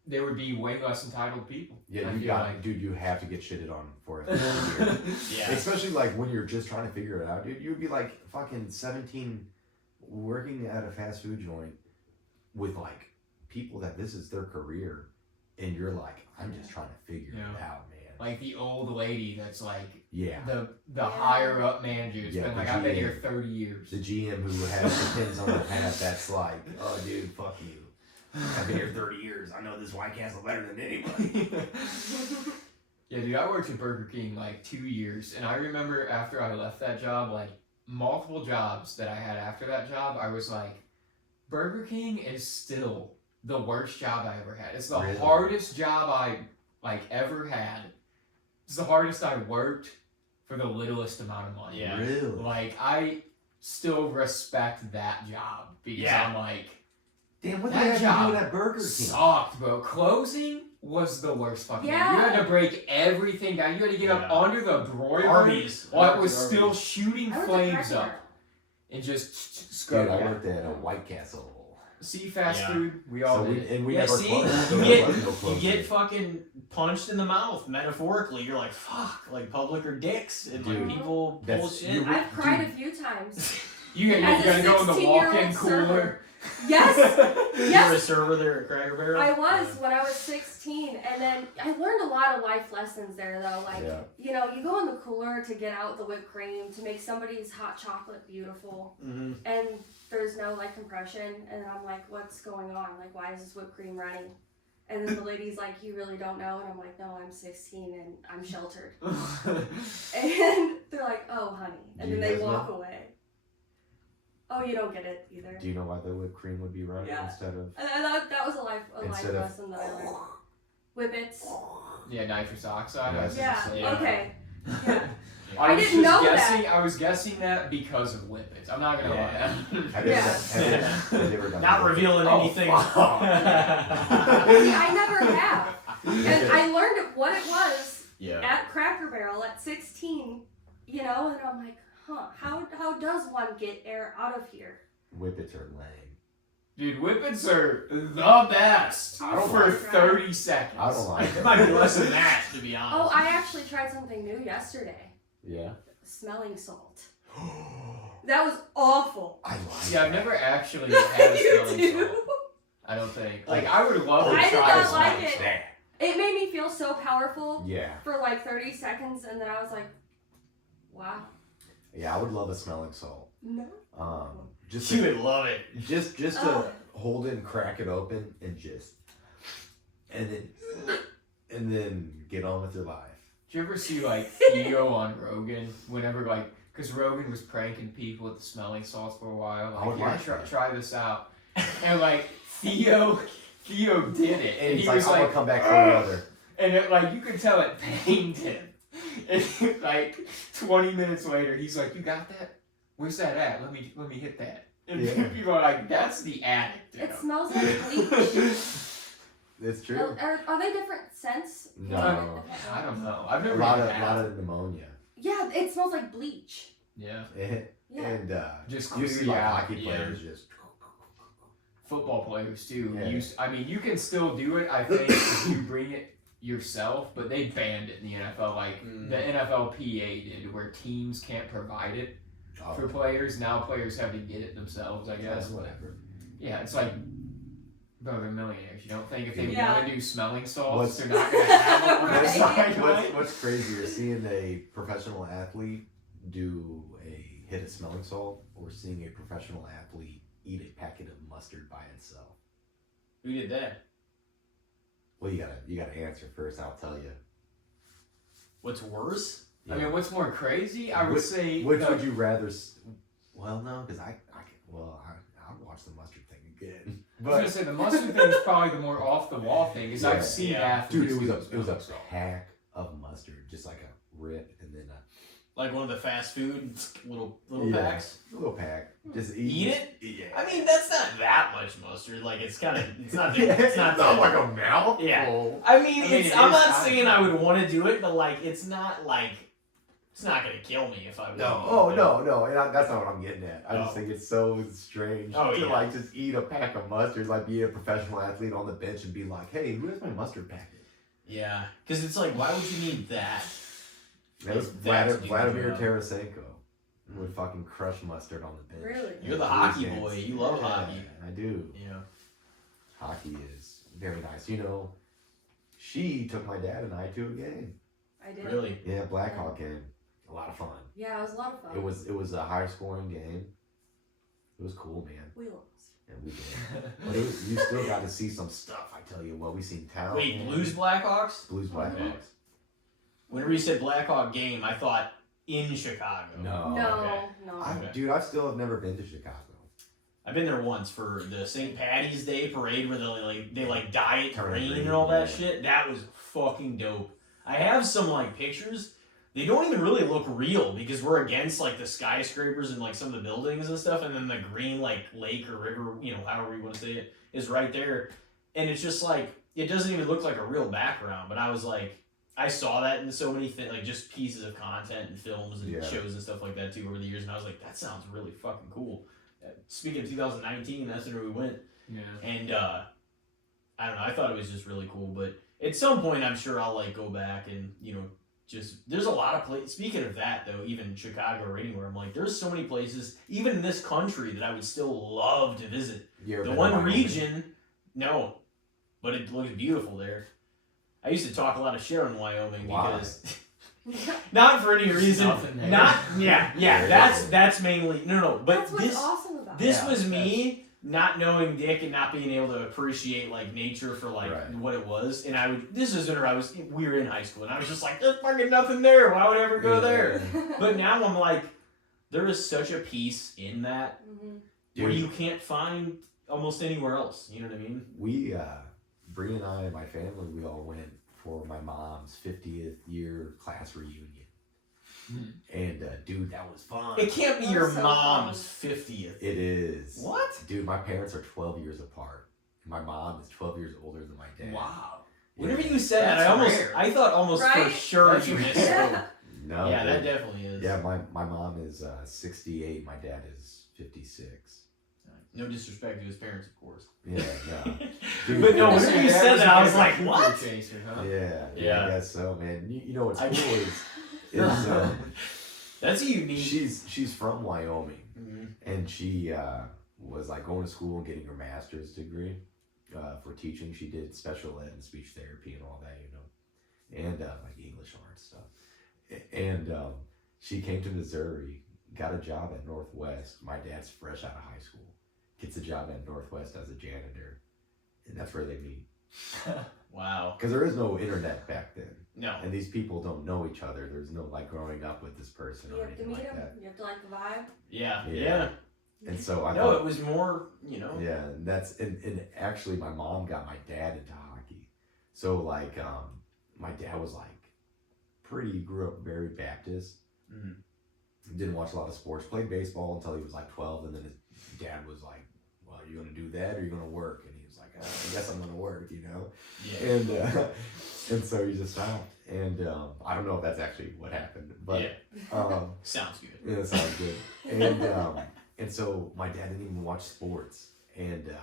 there would be way less entitled people. yeah. I You feel got, like. dude. You have to get shitted on for it. Yeah. Yeah. Especially like when you're just trying to figure it out, dude. You would be like fucking 17, working at a fast food joint with like people that this is their career, and you're like, I'm just trying to figure Yeah. it out, man. Like the old lady that's like Yeah. the Yeah. higher up manager. It's Yeah, been the like, I've been GM. here 30 years. The GM who has the pins on the hat that's like, oh, dude, fuck you. I've been here 30 years. I know this White Castle better than anybody. Yeah, dude, I worked at Burger King like 2 years, and I remember after I left that job, like multiple jobs that I had after that job, I was like, Burger King is still the worst job I ever had. It's the Really? hardest job I like ever had. It's the hardest I worked for the littlest amount of money. Yeah. Really? Like I still respect that job because Yeah. I'm like, Damn, what that the heck you job doing at Burger King? sucked, bro. Closing was the worst fucking thing. You Yeah. had to break everything down. You had to get up Yeah. under the broiler Arby's. while it was Arby's. still shooting I went to flames Cracker up Barrel. and just Dude, scrub I it. worked at a White Castle. See, fast Yeah. food, we all So did it. we Yeah, never see, closed. So you there was no get closing. fucking punched in the mouth metaphorically. You're like, fuck, like public are dicks, and like Dude, people that's- bullshit. you- I've cried Dude. a few times. You As gotta a go in the 16-year-old walk-in cooler. server. Yes, You yes. were a server there at Cracker Barrel. I was when I was 16, and then I learned a lot of life lessons there, though. Like, Yeah. you know, you go in the cooler to get out the whipped cream to make somebody's hot chocolate beautiful, Mm-hmm. and there's no like compression, and I'm like, what's going on? Like, why is this whipped cream running? And then the lady's like, you really don't know? And I'm like, no, I'm 16 and I'm sheltered. And they're like, oh, honey. And Do then you they guys walk know? away. Oh, you don't get it either. Do you know why the whipped cream would be running Yeah. instead of? And that was a life Instead of- lesson that I learned. Whippets. Yeah, nitrous oxide. Yes. Yeah, Yeah. okay. Yeah. I I was didn't just know guessing. that. I was guessing that because of whippets. I'm not gonna Yeah. lie. Have you ever Yeah. have you ever done Not that? revealing Oh, anything. fuck. See, I never have. And I learned what it was Yeah. at Cracker Barrel at 16, you know, and I'm like, huh, how does one get air out of here? Whippets are lame. Dude, whippets are the best I don't for like that. 30 seconds. I don't like It it. might be less than that, to be honest. Oh, I actually tried something new yesterday. Yeah. Smelling salt. That was awful. I like Yeah, I've that. never actually had a You smelling do? salt. I don't think. Like, I would love to I did try not some. like it. That. It made me feel so powerful Yeah. for like 30 seconds, and then I was like, wow. Yeah, I would love a smelling salt. No. Just You to, would love it. just to Oh. hold it and crack it open and then get on with your life. Did you ever see, like, Theo on Rogan? Whenever, like, because Rogan was pranking people with the smelling salts for a while. I would Like, like here, that. try this out. And, like, Theo did it. And And he's he like, was I'm like, gonna come back for another. and it, like, you could tell it pained him. And, like, 20 minutes later, he's like, you got that? Where's that at? Let me hit that. And Yeah. people are like, that's the addict. It smells like bleach. It's true. Are they different scents? No. I don't know. I've A never lot even of had it. pneumonia. Yeah, it smells like bleach. Yeah. Yeah. And Just you see clear like out, hockey yeah. players just Football players too. Yeah. I mean, you can still do it. I think if you bring it yourself, but they banned it in the NFL. Like the NFLPA did, where teams can't provide it for players. Now players have to get it themselves. I guess. whatever. Yeah, it's like. Bro, they're millionaires. You don't think if they Yeah. want to do smelling salts, What's- they're not going to have it on the Right. sideline? What's crazier, seeing a professional athlete hit a smelling salt, or seeing a professional athlete eat a packet of mustard by itself? Who did that? Well, you gotta answer first. I'll tell you. What's worse? I mean, what's more crazy? I would say. Which the- would you rather? Well, no, because I'll watch the mustard thing again. I was gonna say the mustard thing is probably the more off the wall thing, because Yeah. I've seen Yeah. athletes. Dude, it do was a smelling salt. pack of mustard, just like a rip, and then Like one of the fast food little Yeah. packs? a little pack. Just Eat it? Yeah. I mean, that's not that much mustard. Like, it's kind of, it's not, Yeah, it's not that. like a mouthful. Yeah. I mean, I mean, it's, it I'm is not kinda saying fun. I would want to do it, but like, it's not like, it's not gonna kill me if I was. No, to oh eat it. no, and that's not what I'm getting at. I just Oh. think it's so strange Oh, to yeah. like just eat a pack of mustard, like be a professional athlete on the bench and be like, "Hey, where's my mustard packet?" Yeah, because it's like, why would you need that? That was That's Vladimir yeah. Tarasenko would fucking crush mustard on the bench. Really? You're the Yeah, hockey he was boy. against- You love Yeah, hockey. I do. Yeah. Hockey is very nice. You know, she took my dad and I to a game. I did. Really? Yeah, Blackhawk game. A lot of fun. Yeah, it was a lot of fun. It was a high scoring game. It was cool, man. We lost. And we did. But you still got to see some stuff. I tell you what, we seen town. Wait, Blues Blackhawks? Blues Blackhawks. Whenever you said Blackhawk game, I thought in Chicago. No. Okay. No. Dude, I still have never been to Chicago. I've been there once for the St. Patty's Day parade where they dye it Turn green green, and all that yeah. shit. That was fucking dope. I have some like pictures. They don't even really look real because we're against like the skyscrapers and like some of the buildings and stuff, and then the green like lake or river, however you want to say it, is right there. And it's just like it doesn't even look like a real background. But I was like, I saw that in so many things, like just pieces of content and films and Yeah. shows and stuff like that too over the years, and I was like, that sounds really fucking cool. Speaking of 2019, that's where we went, Yeah. and I don't know. I thought it was just really cool, but at some point, I'm sure I'll like go back and just there's a lot of places. Speaking of that, though, even Chicago or anywhere, I'm like, there's so many places, even in this country, that I would still love to visit. You ever The been to one Wyoming? region, no, but it looks beautiful there. I used to talk a lot of shit on Wyoming Why? because not for any reason. Nothing there. Not yeah. There That's mainly no. But That's what's this awesome about this it. Yeah, was me not knowing Dick and not being able to appreciate like nature for like Right. what it was. And this is whenever we were in high school, and I was just like, there's fucking nothing there. Why would I ever go there? But now I'm like, there is such a peace in that Mhm. where Dude, you can't find almost anywhere else. You know what I mean? we, Bri and I and my family, we all went for my mom's 50th year class reunion. And dude, that was fun. It can't be That's your so mom's fun. 50th. It is. What? Dude, my parents are 12 years apart. My mom is 12 years older than my dad. Wow. Whenever you said that, That's rare. I thought almost for Right? sure That's you rare. misspoke. No. Yeah, that dude. definitely is. Yeah, my mom is 68. My dad is 56. No disrespect to his parents, of course. Yeah, no. Dude, But no, yeah. whenever you said that, I was like, what? Chaser, huh? Yeah, Yeah. I guess so, man. You know what's I- cool is That's a unique. she's from Wyoming, Mhm. and she was like going to school and getting her master's degree for teaching. She did special ed and speech therapy and all that, and like English arts stuff. And she came to Missouri, got a job at Northwest. My dad's fresh out of high school, gets a job at Northwest as a janitor, and that's where they meet. Wow. Because there is no internet back then. No. And these people don't know each other. There's no like growing up with this person You or have to anything meet like him. that. You have to like the vibe. Yeah. Yeah. Yeah. And so I No, thought, it was more, yeah, and that's and actually my mom got my dad into hockey. So like my dad was like grew up very Baptist. Mhm. Didn't watch a lot of sports. Played baseball until he was like 12, and then his dad was like, "Well, are you gonna do that or are you gonna work?" And he was like, "I guess I'm gonna work," Yeah. And so he just stopped. And I don't know if that's actually what happened, but Yeah. Sounds good. yeah, that sounds good. And so my dad didn't even watch sports, and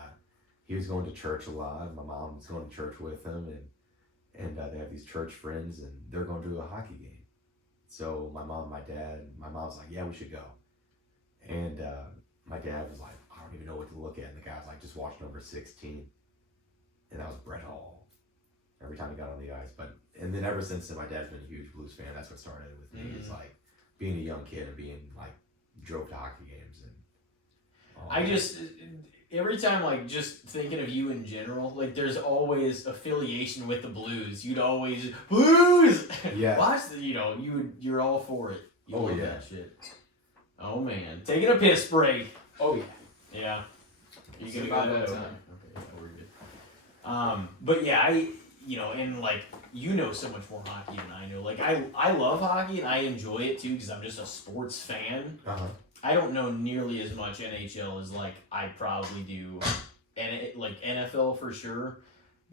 he was going to church a lot. My mom was going to church with him, and they have these church friends, and they're going to a hockey game. So my mom, my mom's like, "Yeah, we should go." And my dad was like, "I don't even know what to look at." And the guy was like, "Just watch number 16," and that was Brett Hall. Every time he got on the ice, and then ever since then, my dad's been a huge Blues fan. That's what started with me. It's like being a young kid and being like drove to hockey games and. I just every time like just thinking of you in general, like there's always affiliation with the Blues. You'd always Blues. Yeah. Watch the you're all for it. You Oh, love yeah. that shit. Oh man, taking a piss break. Oh yeah. Yeah. You It's gonna about go that that time. Okay, yeah, we're good. But yeah, and like so much more hockey than I know. Like I love hockey and I enjoy it too because I'm just a sports fan. Uh-huh. I don't know nearly as much NHL as like I probably do, and like NFL for sure.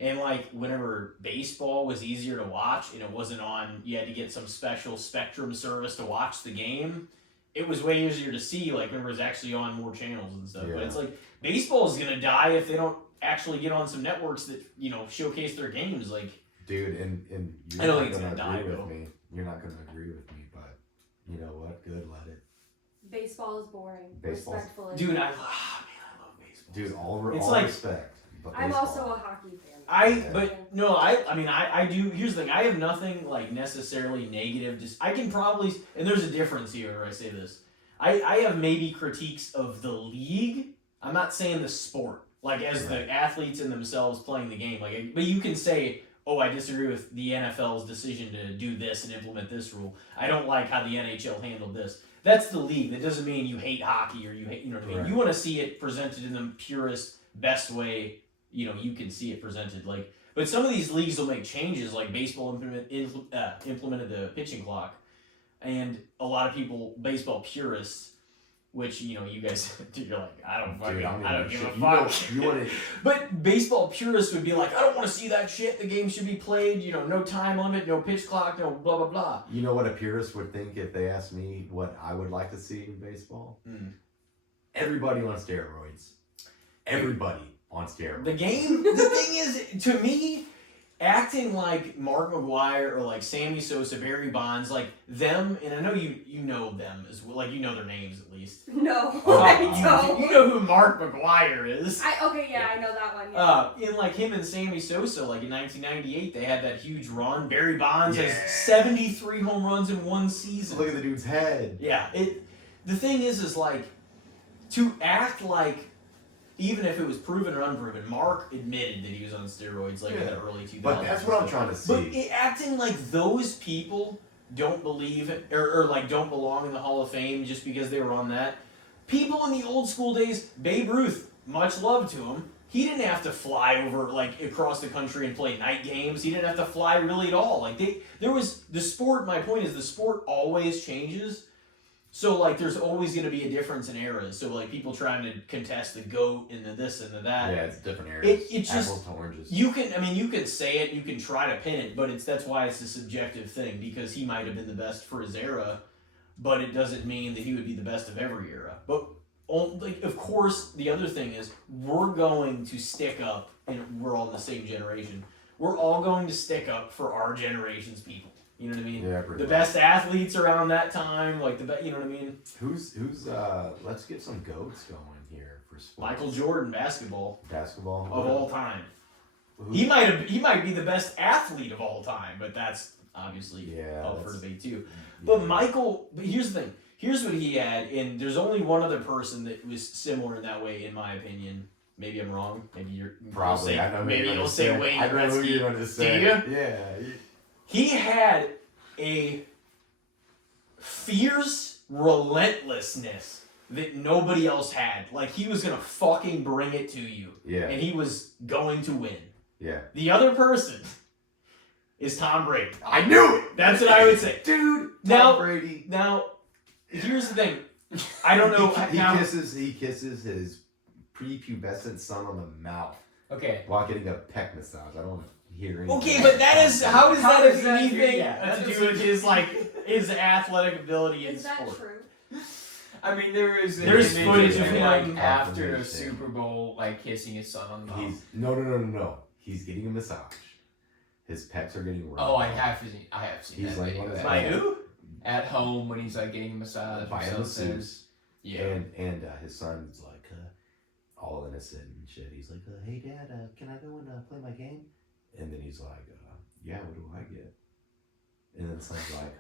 And like whenever baseball was easier to watch and it wasn't on, you had to get some special Spectrum service to watch the game. It was way easier to see like whenever it was actually on more channels and stuff. But Yeah. it's like baseball is gonna die if they don't actually get on some networks that showcase their games. Like Dude, and you're I don't not think it's gonna gonna die, agree though. with me. You're not gonna agree with me, but you know what? Good, let it. Baseball is boring. Baseball's- Respectfully. dude, I love baseball. Dude, It's all like- respect. But I'm baseball. also a hockey fan. I do. Here's the thing. I have nothing like necessarily negative. Just I can probably, and there's a difference here where I say this. I have maybe critiques of the league I'm not saying the sport, like as Right. the athletes in themselves playing the game. Like, but you can say, oh, I disagree with the NFL's decision to do this and implement this rule. I don't like how the NHL handled this. That's the league. That doesn't mean you hate hockey or you hate, you know what I mean? Right. You want to see it presented in the purest, best way, you know, you can see it presented. Like, but some of these leagues will make changes, like baseball implemented the pitching clock, and a lot of people, baseball purists, which, you know, you guys, you're like, I don't fucking, Dude, I don't give a you fuck. You want to. But baseball purists would be like, I don't want to see that shit. The game should be played, you know, no time limit, no pitch clock, no blah, blah, blah. You know what a purist would think if they asked me what I would like to see in baseball? Everybody on steroids. Everybody on steroids. The game, the thing is, to me, acting like Mark McGwire or like Sammy Sosa, Barry Bonds, like them, and I know you know them as well, like you know their names at least. No, Oh, I You don't. know who Mark McGwire is. Okay, yeah, I know that one. Yeah. In like him and Sammy Sosa, like in 1998, they had that huge run. Barry Bonds Yeah. has 73 home runs in one season. Look at the dude's head. Yeah, the thing is like, to act like, even if it was proven or unproven, Mark admitted that he was on steroids like in the early 2000s. But that's what I'm trying to see. But acting like those people don't believe it, or like don't belong in the Hall of Fame just because they were on that. People in the old school days, Babe Ruth, much love to him. He didn't have to fly over like across the country and play night games. He didn't have to fly really at all. Like there was the sport. My point is the sport always changes. So like there's always going to be a difference in eras. So like people trying to contest the GOAT and the this and the that. Yeah, it's different areas. It's just apples to oranges. you can say it, you can try to pin it, but that's why it's a subjective thing because he might have been the best for his era, but it doesn't mean that he would be the best of every era. But like of course the other thing is we're going to stick up, and we're all in the same generation. We're all going to stick up for our generation's people. You know what I mean? Yeah, the best athletes around that time, like the best. You know what I mean? Who's let's get some goats going here for sports. Michael Jordan, basketball Basketball of all time. Who- He might be the best athlete of all time, but that's obviously Yeah, up for that's- debate too. yeah. But Michael, but here's the thing. Here's what he had, and there's only one other person that was similar in that way, in my opinion. Maybe I'm wrong. Maybe you're Probably. You'll say, I know who maybe you're you'll gonna say say. Wayne I know who Gretzky. you're gonna say. Do you? Yeah. He had a fierce relentlessness that nobody else had. Like he was gonna fucking bring it to you, Yeah. and he was going to win. Yeah. The other person is Tom Brady. I knew it. That's what I would say. Dude. Now- Tom Brady. Now, here's the thing. I don't know. He kisses his prepubescent son on the mouth Okay. while getting a peck massage. I don't want to hear anything. Okay, but that is how does How that does have that do- anything yeah, that to do doesn't- with his like his athletic ability in Is that sport? true? I mean, there's There's image footage of of him him like after the confirmation. Super Bowl, like kissing his son on the mouth. He's no. He's getting a massage. His pecs are getting rubbed. Oh, I have seen He's that like video. on his By Yeah. who? At home when he's like getting a massage by or a something. masseuse. Yeah. And his son's like all innocent and shit. He's like, hey dad, can I go and play my game? And then he's like, yeah, what do I get? And then the son's like,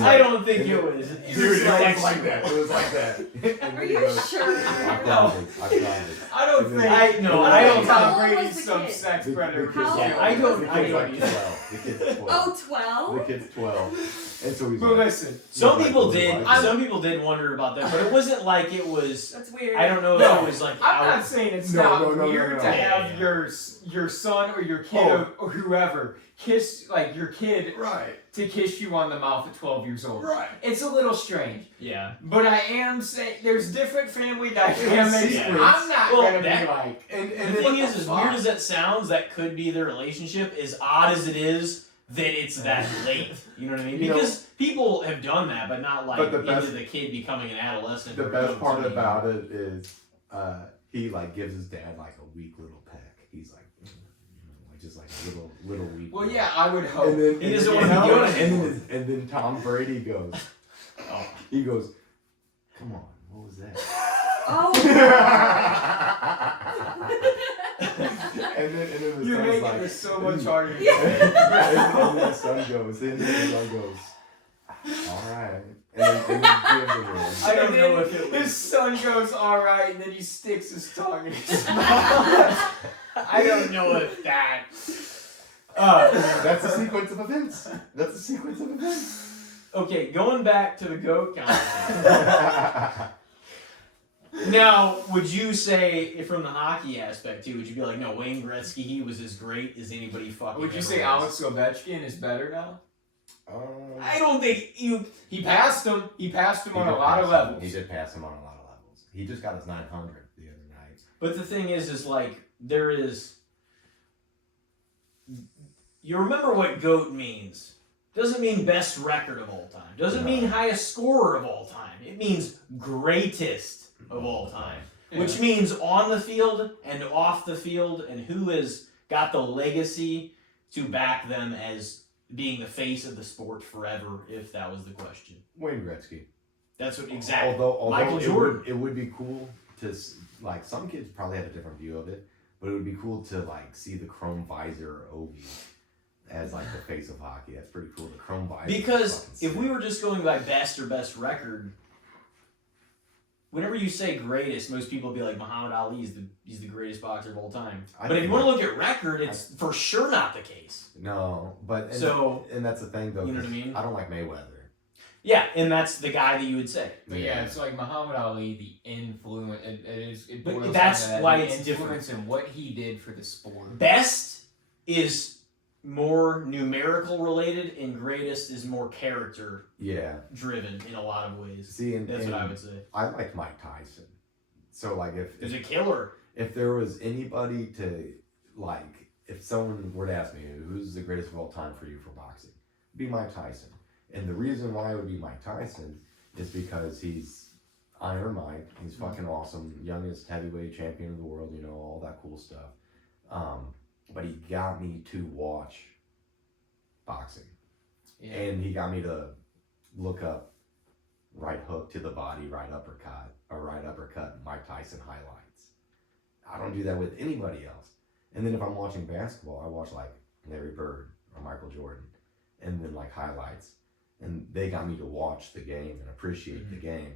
I don't think it was. Dude, it was like that. It was like that. And Are then he you goes, sure? I promise. I don't And think. then- I no, and I then- don't. How Tom old was Brady's the some kid? sex The predator. kid's How like- old? I don't- The I kid's like don't- 12. The kid's 12. Oh, 12? The kid's 12. And so he's But like, listen, Some He's people like, did. "What do I Some people did wonder about that, but it wasn't like it was. That's weird. I don't know if No, it was like. I'm out- not saying it's No, not no, no, weird no, to no. have Yeah. your son or your kid Oh. or whoever kiss like your kid right, to kiss you on the mouth at 12 years old. right. It's a little strange, Yeah. but I am saying there's different family dynamics. Yeah. I'm not Well, gonna that- be like. And The thing then- is, as weird as that sounds, that could be their relationship. As odd as it is that it's that late. You know what I mean? You know- Because people have done that, but not like But the into best- the kid becoming an adolescent. the or best young part teen. about it is he like gives his dad like a weak little peck. He's like, like just like a little weak. Well, yeah, I would hope. And then He doesn't and wanna be then- doing it anymore. and then Tom Brady goes. Oh. He goes, come on, what was that? Oh, and then the You're son's making like, this so much harder. and then the son goes, all right. And then gives him one. I don't know know if it His was. son goes, all right, and then he sticks his tongue in his mouth. I don't know if that. That's a sequence of events. That's a sequence of events. Okay, going back to the GOAT conversation. Now, would you say, from the hockey aspect too, would you be like, no, Wayne Gretzky, he was as great as anybody fucking Would you ever say was? Alex Ovechkin is better now? I don't think you. He passed him. He passed him He on did a lot pass of him. levels. He did pass him on a lot of levels. He just got his 900 the other night. But the thing is like, there is. You remember what GOAT means. Doesn't mean best record of all time. Doesn't mean highest scorer of all time. It means greatest of all time. Yeah. Which means on the field and off the field, and who has got the legacy to back them as being the face of the sport forever, if that was the question. Wayne Gretzky. That's what exactly. Although Michael Jordan. It would be cool to, like, some kids probably have a different view of it, but it would be cool to, like, see the chrome visor Ovi as, like, the face of hockey. That's pretty cool. The chrome visor. Because if we were just going by best or best record, whenever you say greatest, most people will be like, Muhammad Ali he's the greatest boxer of all time. But if you want to look at record, it's for sure not the case. No, but And that's the thing though. You know what I mean? I don't like Mayweather. Yeah, and that's the guy that you would say. But yeah, it's like Muhammad Ali, the influence. It But boils that's down to that, why the it's different. influence and what he did for the sport. Best is more numerical related, and greatest is more character Yeah. driven in a lot of ways. See, and That's what I would say. I liked Mike Tyson. So like He's a killer. if there was anybody to, like, if someone were to ask me who's the greatest of all time for you for boxing, it'd be Mike Tyson. And the reason why it would be Mike Tyson is because he's Iron Mike. He's fucking awesome. Youngest heavyweight champion of the world, you know, all that cool stuff. But he got me to watch boxing. Yeah. And he got me to look up right hook to the body, right uppercut, Mike Tyson highlights. I don't do that with anybody else. And then if I'm watching basketball, I watch like Larry Bird or Michael Jordan, and then like highlights. And they got me to watch the game and appreciate the game.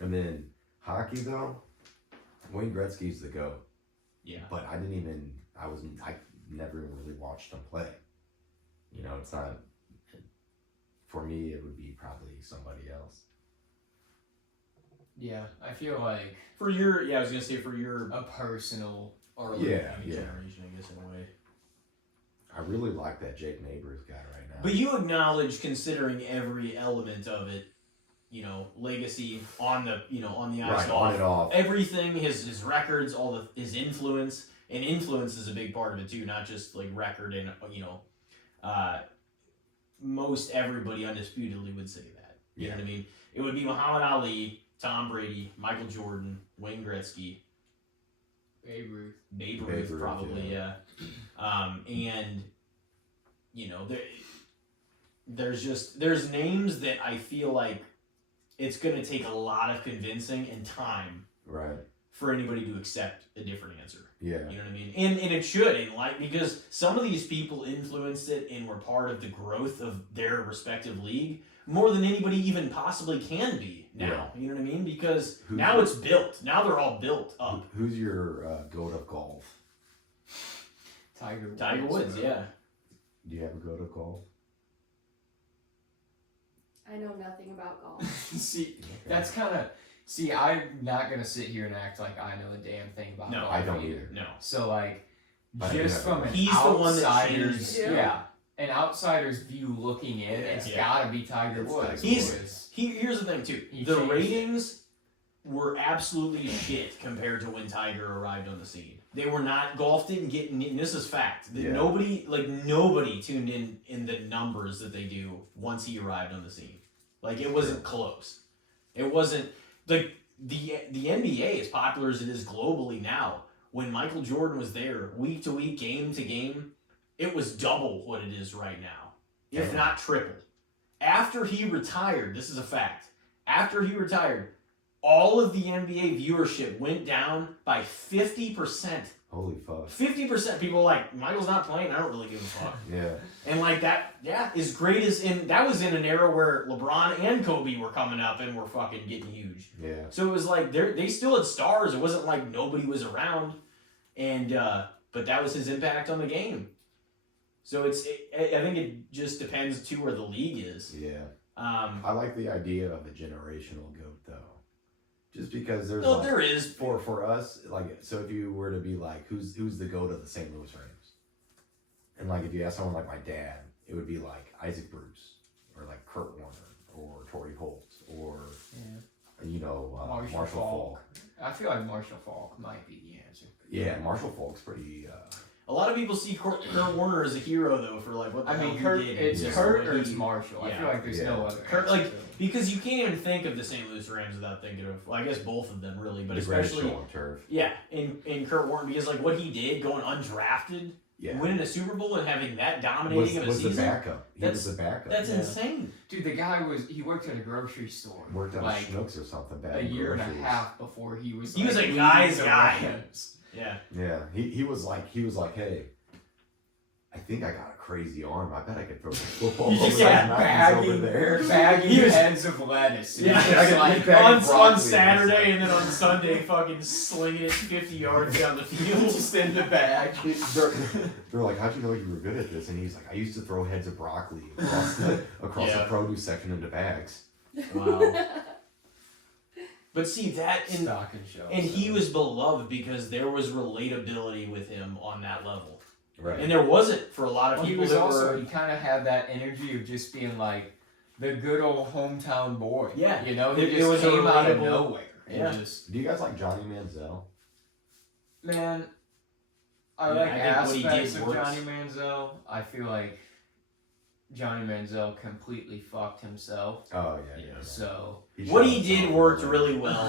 And then hockey though, Wayne Gretzky's the GOAT. Yeah. But I never even really watched him play. You know, it's not, for me, it would be probably somebody else. Yeah, I feel like For your, I was going to say for your a personal or generation, I guess, in a way. I really like that Jake Neighbors guy right now. But you acknowledge, considering every element of it, you know, legacy on the, on the ice, right, on and off. everything, his records, his influence, and influence is a big part of it too, not just like record and, most everybody undisputedly would say that. You know what I mean? It would be Muhammad Ali, Tom Brady, Michael Jordan, Wayne Gretzky, Babe Ruth. Babe Ruth, probably, yeah. And, there's names that I feel like it's going to take a lot of convincing and time Right. for anybody to accept a different answer. Yeah. You know what I mean? And it should, because some of these people influenced it and were part of the growth of their respective league more than anybody even possibly can be now. Yeah. You know what I mean? Because now it's built. Now they're all built up. Who's your GOAT of golf? Tiger Woods, yeah. Do you have a GOAT of golf? I know nothing about golf. See, that's kind of. See, I'm not gonna sit here and act like I know a damn thing about No, golf. I don't either. No. So like, But I just do have from a- an He's the one that outsider's, changed. an outsider's view looking in, it's Yeah. gotta be Tiger It's Woods. Tiger because Here's the thing, too. He The changed it. ratings were absolutely shit compared to when Tiger arrived on the scene. They were not. Golf didn't get. And this is fact. That Yeah. nobody tuned in the numbers that they do once he arrived on the scene. Like it wasn't close. It wasn't like the NBA, as popular as it is globally now. When Michael Jordan was there, week to week, game to game, it was double what it is right now, if Yeah. not triple. After he retired, this is a fact. After he retired, all of the NBA viewership went down by 50% Holy fuck. 50% people are like, Michael's not playing, I don't really give a fuck. Yeah. And like that, as great as that was in an era where LeBron and Kobe were coming up and were fucking getting huge. Yeah. So it was like they still had stars. It wasn't like nobody was around, and but that was his impact on the game. So I think it just depends too where the league is. Yeah. I like the idea of a generational GOAT though. Just because there's there is for us, like, so if you were to be like, who's the GOAT of the St. Louis Rams? And like if you ask someone like my dad, it would be like Isaac Bruce or like Kurt Warner or Torrey Holt or Marshall Falk. I feel like Marshall Falk might be the answer. Yeah, Marshall Falk's pretty. A lot of people see Kurt Warner as a hero though for like what the hell Kurt, he did. it's Kurt or it's Marshall. Yeah. I feel like there's no other. Kurt, answer like, because you can't even think of the St. Louis Rams without thinking of, well, I guess both of them really, but the especially on turf. Yeah, in Kurt Warner, because like what he did going undrafted, winning a Super Bowl and having that dominating of a season. Was the backup. He was the backup. That's insane. Dude, the guy he worked at a grocery store. Worked at like Schnucks or something bad. A year and a half before he was. He was a guy's guy. Yeah. Yeah. He was like, hey, I think I got a crazy arm. I bet I could throw the football. bagging heads of lettuce. On Saturday and then on Sunday, fucking slinging it 50 yards down the field. Just in the bag. They're like, how'd you know you were good at this? And he's like, I used to throw heads of broccoli across the produce section into bags. Wow. But see that and he so. was beloved because there was relatability with him on that level. Right. And there wasn't for a lot of people. He kind of had that energy of just being like the good old hometown boy. Yeah. You know, he just came out of nowhere. Yeah. Do you guys like Johnny Manziel? Man, I like aspects of Johnny Manziel. I feel like Johnny Manziel completely fucked himself. Oh yeah. So what he did worked really well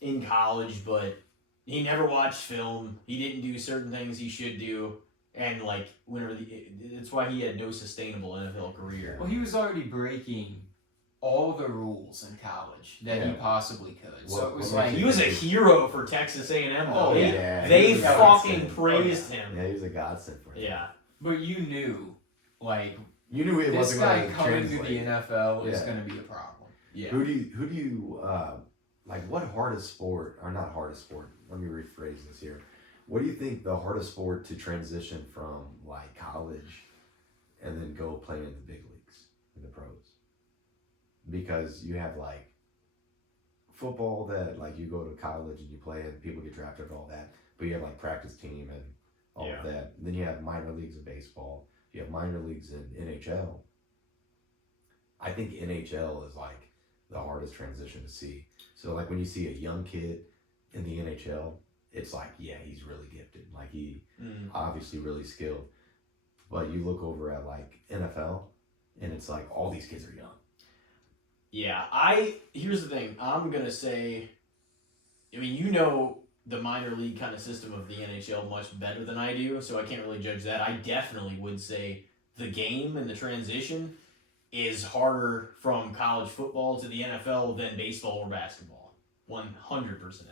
in college, but he never watched film. He didn't do certain things he should do, and like it's why he had no sustainable NFL career. Well, he was already breaking all the rules in college that he possibly could. So it was like he was a hero for Texas A&M. Oh yeah, they fucking praised him. Yeah, he was a godsend for him. Yeah, but you knew, like, it this wasn't guy coming to translate. the NFL is going to be a problem. Yeah. Who do you like? What hardest sport, or not hardest sport? Let me rephrase this here. What do you think the hardest sport to transition from like college and then go play in the big leagues, in the pros? Because you have like football that like you go to college and you play and people get drafted and all that, but you have like practice team and all of that. And then you have minor leagues of baseball. You have minor leagues in NHL. I think NHL is like the hardest transition to see. So like when you see a young kid in the NHL, it's like, yeah, he's really gifted. Like he obviously really skilled. But you look over at like NFL and it's like all these kids are young. Yeah, here's the thing. I'm going to say, I mean, you know the minor league kind of system of the NHL much better than I do, so I can't really judge that. I definitely would say the game and the transition is harder from college football to the NFL than baseball or basketball. 100%.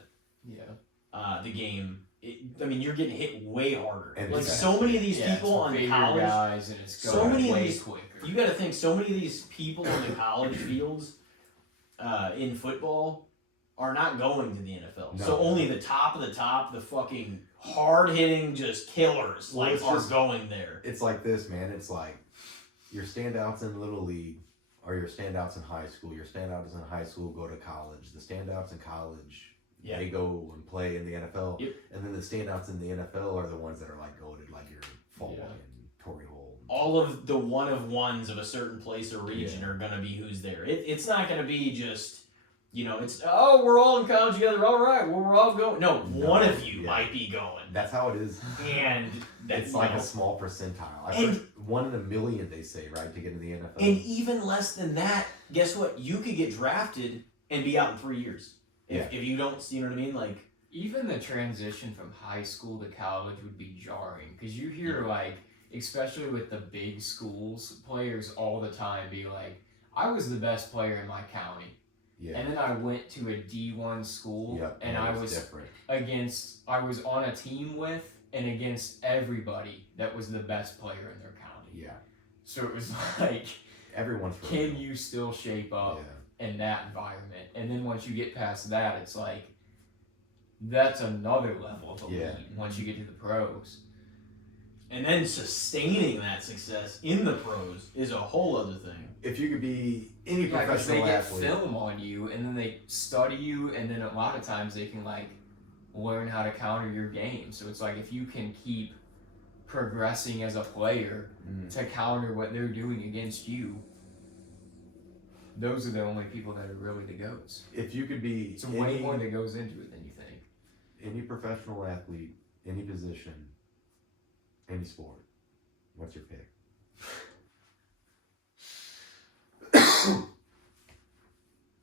Yeah. The game, you're getting hit way harder. And like so many of these people on college, guys and it's going so many way of these, quicker. You got to think so many of these people on the college fields in football are not going to the NFL. No. So only the top of the top, the fucking hard hitting just killers are going there. It's like this, man. It's like your standouts in Little League are your standouts in high school. Your standouts in high school go to college. The standouts in college, they go and play in the NFL. Yep. And then the standouts in the NFL are the ones that are like goated, like your Falk and Torrey Holt. All of the one of ones of a certain place or region are going to be who's there. It's not going to be just, it's, we're all in college together. All right, well, we're all going. No, one of you might be going. That's how it is. And that's it's like a small percentile. One in a million, they say, right, to get in the NFL. And even less than that, guess what? You could get drafted and be out in 3 years. If you don't, you know what I mean? Like, even the transition from high school to college would be jarring because you hear like, especially with the big schools, players all the time be like, I was the best player in my county. Yeah. And then I went to a D1 school, Yep, and I was different. I was on a team with and against everybody that was the best player in their county. Yeah. So it was like, Everyone's for can real. you still shape up Yeah. in that environment? And then once you get past that, it's like, that's another level of elite once you get to the pros. And then sustaining that success in the pros is a whole other thing. If you could be any Yeah, because professional they get athlete, film on you, and then they study you, and then a lot of times they can like learn how to counter your game. So it's like if you can keep progressing as a player to counter what they're doing against you, those are the only people that are really the GOATs. if you could be So way more that goes into it than you think. any professional athlete, any position, any sport, what's your pick?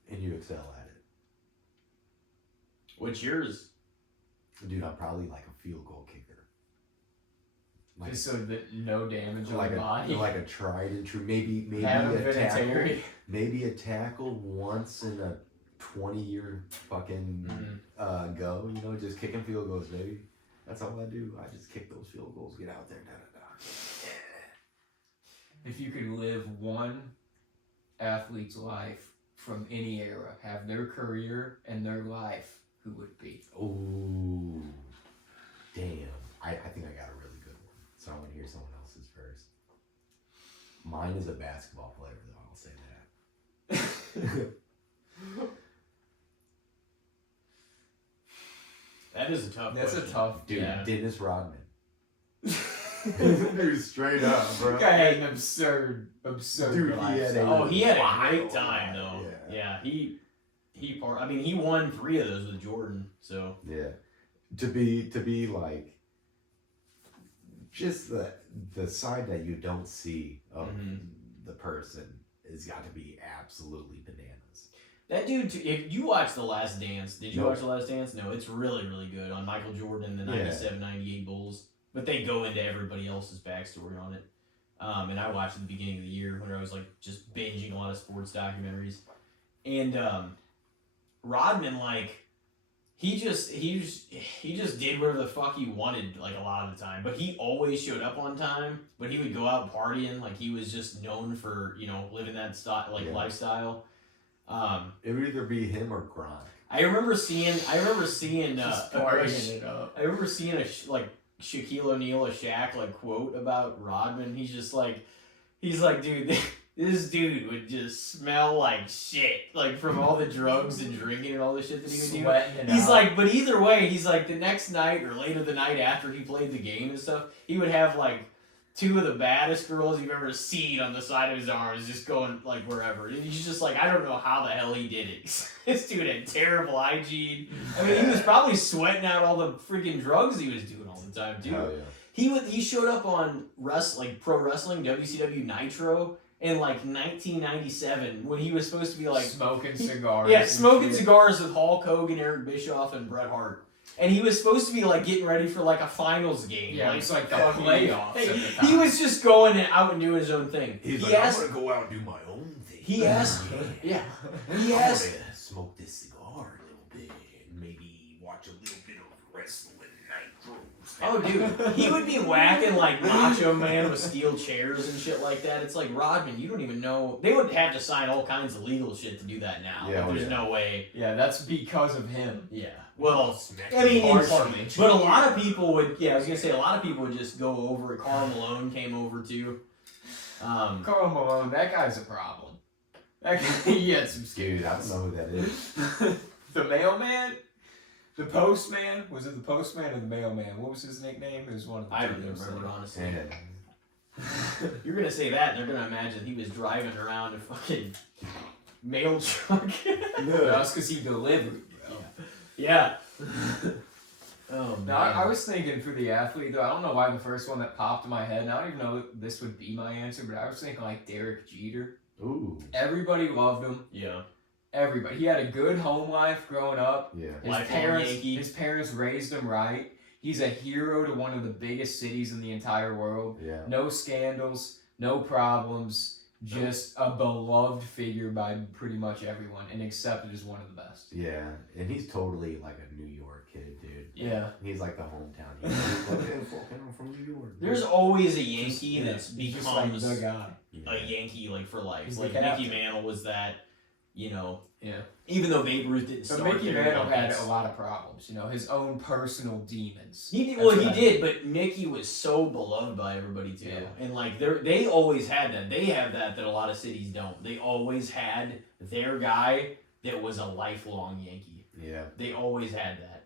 And you excel at it. What's yours? Dude, I'm probably like a field goal kicker. Like, Just so that no damage on like the body. like a tried and true, maybe Adam a tackle, Vinatieri. maybe a tackle once in a 20-year fucking go. You know, just kicking field goals, baby. That's all I do. I just kick those field goals, get out there, da da da. If you could live one athlete's life from any era, have their career and their life, who would it be? Oh, damn. I think I got a really good one. So I want to hear someone else's first. Mine is a basketball player, though. I'll say that. That is a tough That's question. a tough Dude, Yeah. Dennis Rodman. Dude, straight up, bro. guy had an absurd Dude, he had a- Oh, he had a Wow. great time though. Yeah. He I mean, he won 3 of those with Jordan. So Yeah. To be like just the side that you don't see of the person has got to be absolutely bananas. that dude, if you watch The Last Dance, did you Nope. watch The Last Dance? No, it's really, really good on Michael Jordan and the Yeah. 97, 98 Bulls. But they go into everybody else's backstory on it. And I watched at the beginning of the year when I was like just binging a lot of sports documentaries. And Rodman, like, he just did whatever the fuck he wanted, like, a lot of the time. But he always showed up on time. But he would go out partying, like he was just known for, you know, living that lifestyle. It would either be him or Gronk. I remember seeing just partying it up. I remember seeing Shaquille O'Neal, a Shaq like quote about Rodman. He's like, dude, this dude would just smell like shit, like from all the drugs and drinking and all the shit that he would do. Sweating it He's out. like, but either way, he's like the next night or later the night after he played the game and stuff, he would have like 2 of the baddest girls you've ever seen on the side of his arms, just going like wherever. And he's just like, I don't know how the hell he did it. This dude had terrible hygiene. I mean, he was probably sweating out all the freaking drugs he was doing all the time too. Hell yeah. He showed up on pro wrestling, WCW Nitro in like 1997 when he was supposed to be like smoking cigars. yeah, and smoking shit. cigars with Hulk Hogan, Eric Bischoff, and Bret Hart. And he was supposed to be like getting ready for like a finals game. Yeah, it's like the fucking- playoffs at the time. He was just going out and doing his own thing. He's He like, asked, I'm gonna go out and do my own thing. he asked, yeah, he I'm asked, gonna smoke this cigar a little bit and maybe watch a little bit of wrestling Nitro. oh dude, he would be whacking like Macho Man with steel chairs and shit like that. It's like, Rodman, you don't even know. They would have to sign all kinds of legal shit to do that now. Yeah, Like, there's yeah. no way. Yeah, that's because of him. Yeah. Well, Smack I mean, him it's- hard. but a lot of people would, yeah, I was going to say, a lot of people would just go over it. Karl Malone came over too. Karl Malone, that guy's a problem. That guy, he had some Dude, I don't know who that is. The mailman? The postman? Was it the postman or the mailman? What was his nickname? It was one of the I two. don't even remember, honestly. Yeah. You're going to say that, and they're going to imagine he was driving around a fucking mail truck. That's because he delivered, bro. Yeah. Oh, man. Now, I was thinking for the athlete, though, I don't know why the first one that popped in my head, and I don't even know if this would be my answer, but I was thinking like Derek Jeter. Ooh. Everybody loved him. Yeah. Everybody. He had a good home life growing up. Yeah. Lifelong Yankee. His parents raised him right. He's a hero to one of the biggest cities in the entire world. Yeah. No scandals, no problems. just a beloved figure by pretty much everyone and accepted as one of the best. Yeah, and he's totally like a New York kid, dude. Yeah. He's like the hometown. He's like, hey, fucking, I'm from New York. There's always a Yankee that's He's just like becomes the guy. a Yankee like for life. He's Like the Mickey captain. Mantle was that, you know. Yeah. Even though Babe Ruth didn't But start Mickey there, Mantle had that's- a lot of problems, you know, his own personal demons. He did, That's well, what he I did, but Mickey was so beloved by everybody too, Yeah. and like they always had that. They have that a lot of cities don't. They always had their guy that was a lifelong Yankee. Yeah. They always had that,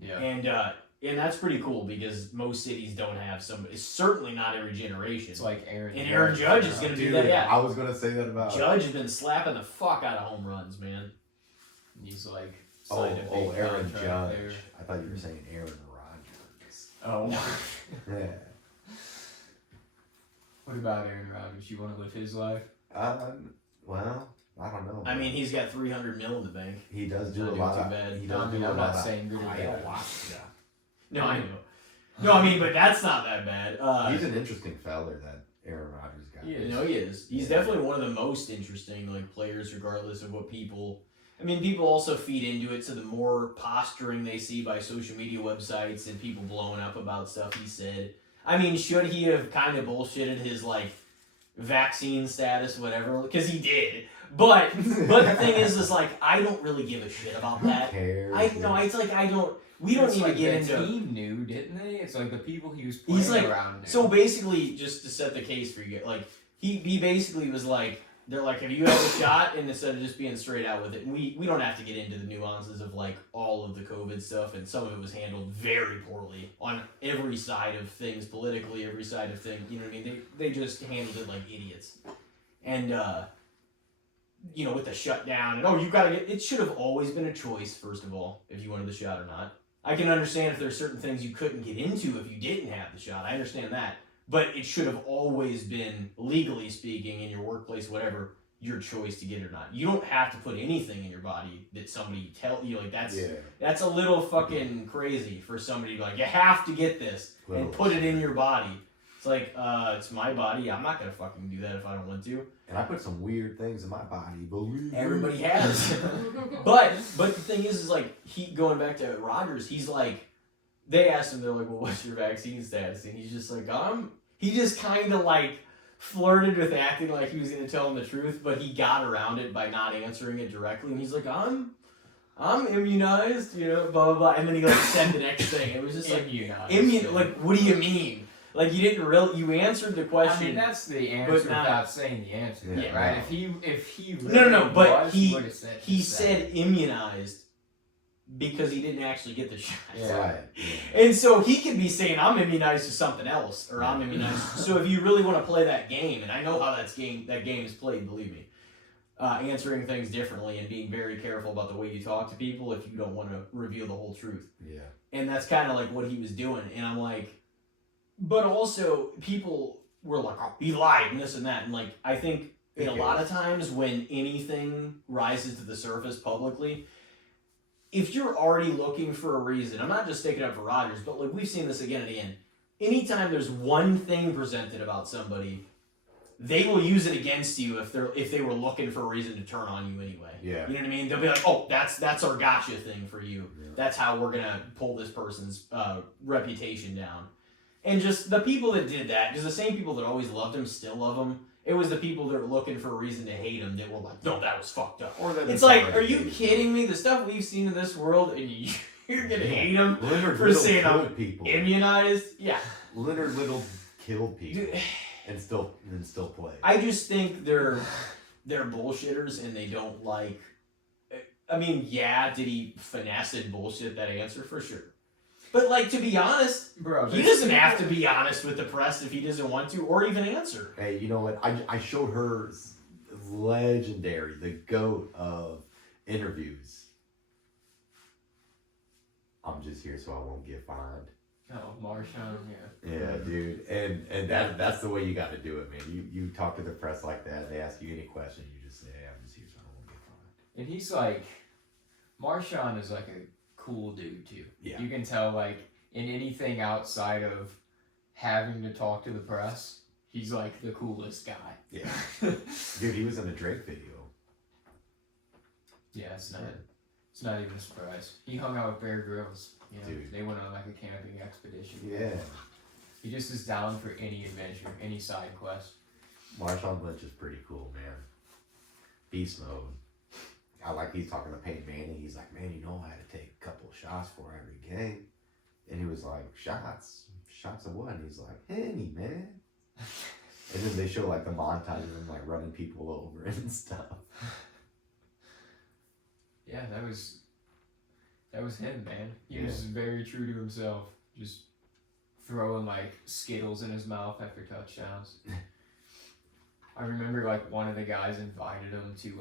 Yeah. and that's pretty cool because most cities don't have somebody. Certainly not every generation. It's like Aaron. And Aaron Judge is gonna do Dude, that. Yeah, I was gonna say that about. Judge has been slapping the fuck out of home runs, man. He's like Oh, signed a big Aaron contract Judge. there. I thought you were saying Aaron Rodgers. Oh. Yeah. What about Aaron Rodgers? You want to live his life? Well, I don't know. I mean, he's got $300 million in the bank. he does do not a doing lot too of. bad. He No, does I mean, do a I'm lot not of saying good or bad. ayahuasca. No, I know. No, I mean, but that's not that bad. He's an interesting feller, that Aaron Rodgers guy. He is. No, he is. He's Yeah. definitely one of the most interesting like players, regardless of what people. I mean, people also feed into it. So the more posturing they see by social media websites and people blowing up about stuff he said. I mean, should he have kind of bullshitted his like vaccine status, whatever? Because he did. But the thing is like I don't really give a shit about Who that. cares? I no, it's like I don't. We don't It's need like to get the into. team knew, didn't they? It's like the people he was playing He's like around. so knew. basically, just to set the case for you, like he basically was like, they're like, have you had a shot? And instead of just being straight out with it, and we don't have to get into the nuances of like all of the COVID stuff, and some of it was handled very poorly on every side of things politically, every side of things. You know what I mean? They just handled it like idiots, and you know, with the shutdown and oh, you gotta get. It should have always been a choice, first of all, if you wanted the shot or not. I can understand if there's certain things you couldn't get into if you didn't have the shot. I understand that. But it should have always been, legally speaking, in your workplace, whatever, your choice to get it or not. You don't have to put anything in your body that somebody tell you. Like, that's a little fucking crazy for somebody to be like, you have to get this and put it in your body. It's like, it's my body. I'm not going to fucking do that if I don't want to. And I put some weird things in my body. Believe me. Everybody has. But the thing is like he going back to Rodgers, he's like they asked him, they're like, well, what's your vaccine status? And he's just like, he just kind of like flirted with acting like he was going to tell him the truth, but he got around it by not answering it directly. And he's like, I'm immunized, you know, blah blah blah. And then he like said the next thing. It was just like like what do you mean? Like you didn't really you answered the question. I mean, that's the answer but not- without saying the answer, Yeah. right? If he No, really but was, he would've said he he said immunized because he didn't actually get the shot. Yeah. Right. Yeah. And so he could be saying, I'm immunized to something else, or I'm immunized. So if you really want to play that game, and I know how that game is played, believe me, answering things differently and being very careful about the way you talk to people if you don't want to reveal the whole truth. Yeah. And that's kind of like what he was doing. And I'm like, but also people were like, oh, he lied and this and that. And like, I think in a lot of times when anything rises to the surface publicly, if you're already looking for a reason, I'm not just sticking up for Rodgers, but like we've seen this again and again. Anytime there's one thing presented about somebody, they will use it against you if they were looking for a reason to turn on you anyway. Yeah. You know what I mean? They'll be like, oh, that's our gotcha thing for you. Yeah. That's how we're gonna pull this person's reputation down. And just the people that did that, just the same people that always loved him still love him. It was the people that were looking for a reason to hate him that were like, no, that was fucked up. Or that It's like, are you kidding me? The stuff we've seen in this world, and you're gonna hate him Leonard for Little saying killed I'm people. immunized? Yeah. Leonard Little killed people Dude, and still play. I just think they're bullshitters and they don't like. I mean, yeah, did he finesse and bullshit that answer for sure? But like, to be honest, Bro, he doesn't have to be honest with the press if he doesn't want to, or even answer. Hey, you know what? I showed her legendary, the GOAT of interviews. I'm just here so I won't get fined. Oh, Marshawn, yeah. Yeah, dude, and that's the way you got to do it, man. You talk to the press like that. They ask you any question, you just say, "Hey, I'm just here so I won't get fined." And he's like, Marshawn is like a cool dude too. Yeah. You can tell like in anything outside of having to talk to the press, he's like the coolest guy. Yeah. Dude, he was in a Drake video. Yeah, it's not even a surprise. He hung out with Bear Grylls. You know, Dude. they went on like a camping expedition. Yeah. He just is down for any adventure, any side quest. Marshawn Lynch is pretty cool, man. Beast mode. I like he's talking to Peyton Manning. He's like, man, you know I had to take a couple of shots for every game. And he was like, shots? Shots of what? And he's like, Henny, man. And then they show like the montage of him like running people over and stuff. Yeah, that was him, man. He Yeah. was very true to himself. Just throwing like Skittles in his mouth after touchdowns. I remember like one of the guys invited him to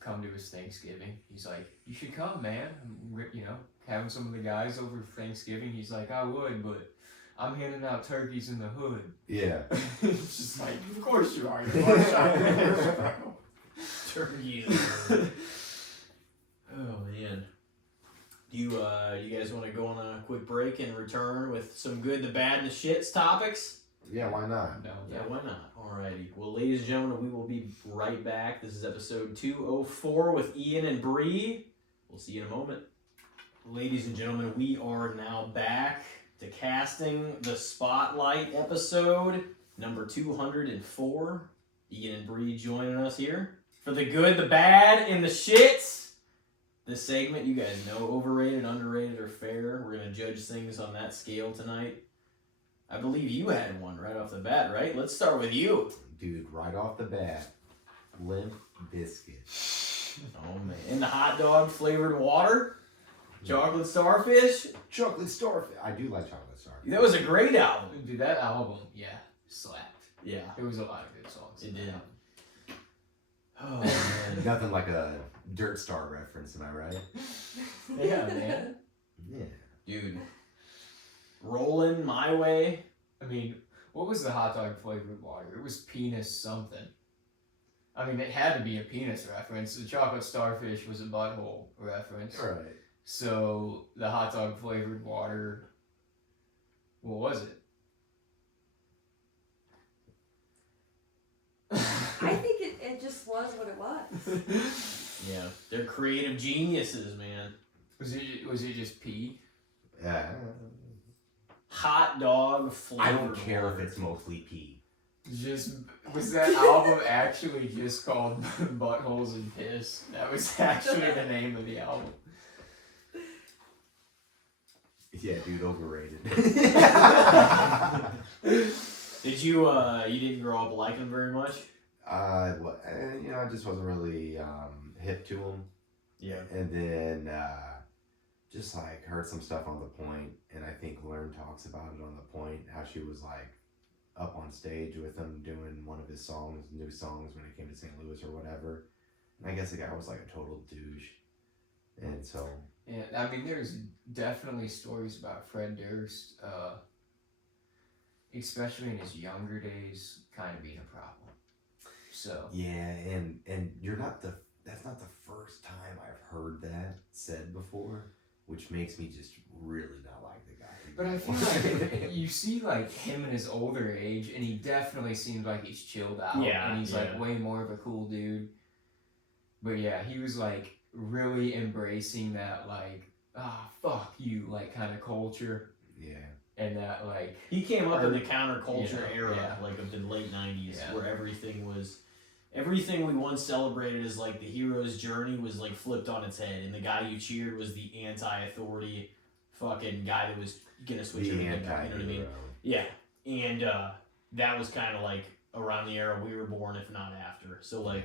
come to his Thanksgiving. He's like, you should come, man. You know, having some of the guys over for Thanksgiving. He's like, I would, but I'm handing out turkeys in the hood. Yeah. It's just like, of course you are. You're one shot there. Turkey. Oh man. Do you guys want to go on a quick break and return with some good, the bad, and the shits topics? Yeah, why not? No, Yeah, why not? Alrighty. Well, ladies and gentlemen, we will be right back. This is episode 204 with Ian and Bri. We'll see you in a moment. Ladies and gentlemen, we are now back to casting the Spotlight episode number 204. Ian and Bri joining us here for the good, the bad, and the shits. This segment, you guys know, overrated, underrated, or fair. We're going to judge things on that scale tonight. I believe you had one right off the bat, right? Let's start with you. Dude, right off the bat, Limp Biscuit. Oh, man. And the hot dog flavored water? Chocolate Starfish? Chocolate Starfish. I do like Chocolate Starfish. That was a great album. dude, that album, yeah, slapped. Yeah. There was a lot of good songs. It in that did. album. Oh, man. Nothing like a Dirt Star reference, am I right? Yeah, man. Yeah. Dude. Rolling My Way. I mean, what was the hot dog flavored water? It was penis something. I mean, it had to be a penis reference. The chocolate starfish was a butthole reference. All right. So the hot dog flavored water, what was it? I think it just was what it was. Yeah. They're creative geniuses, man. Was it just pee? Yeah. Hot dog flavored I don't care water. if it's mostly pee. Just was that album actually just called Buttholes and Piss? That was actually the name of the album. Yeah, dude, overrated. Did you didn't grow up liking them very much? I just wasn't really hip to them. Yeah. And then just like heard some stuff on The Point, and I think Learn talks about it on The Point, how she was like up on stage with him doing one of his new songs when it came to St. Louis or whatever. And I guess the guy was like a total douche. And so Yeah, I mean, there's definitely stories about Fred Durst, especially in his younger days, kind of being a problem. So yeah, and that's not the first time I've heard that said before, which makes me just really not like the guy. But I feel like you see like him in his older age, and he definitely seems like he's chilled out. Yeah, and he's yeah. like way more of a cool dude. But yeah, he was like really embracing that like fuck you like kind of culture, Yeah. and that like He came up in the counterculture Yeah, era, yeah. like of the late '90s, Yeah. where everything we once celebrated as like the hero's journey was like flipped on its head, and the guy you cheered was the anti-authority fucking guy that was gonna switch The everything up. You know what I mean? anti-hero. Yeah, and that was kind of like around the era we were born, if not after. So like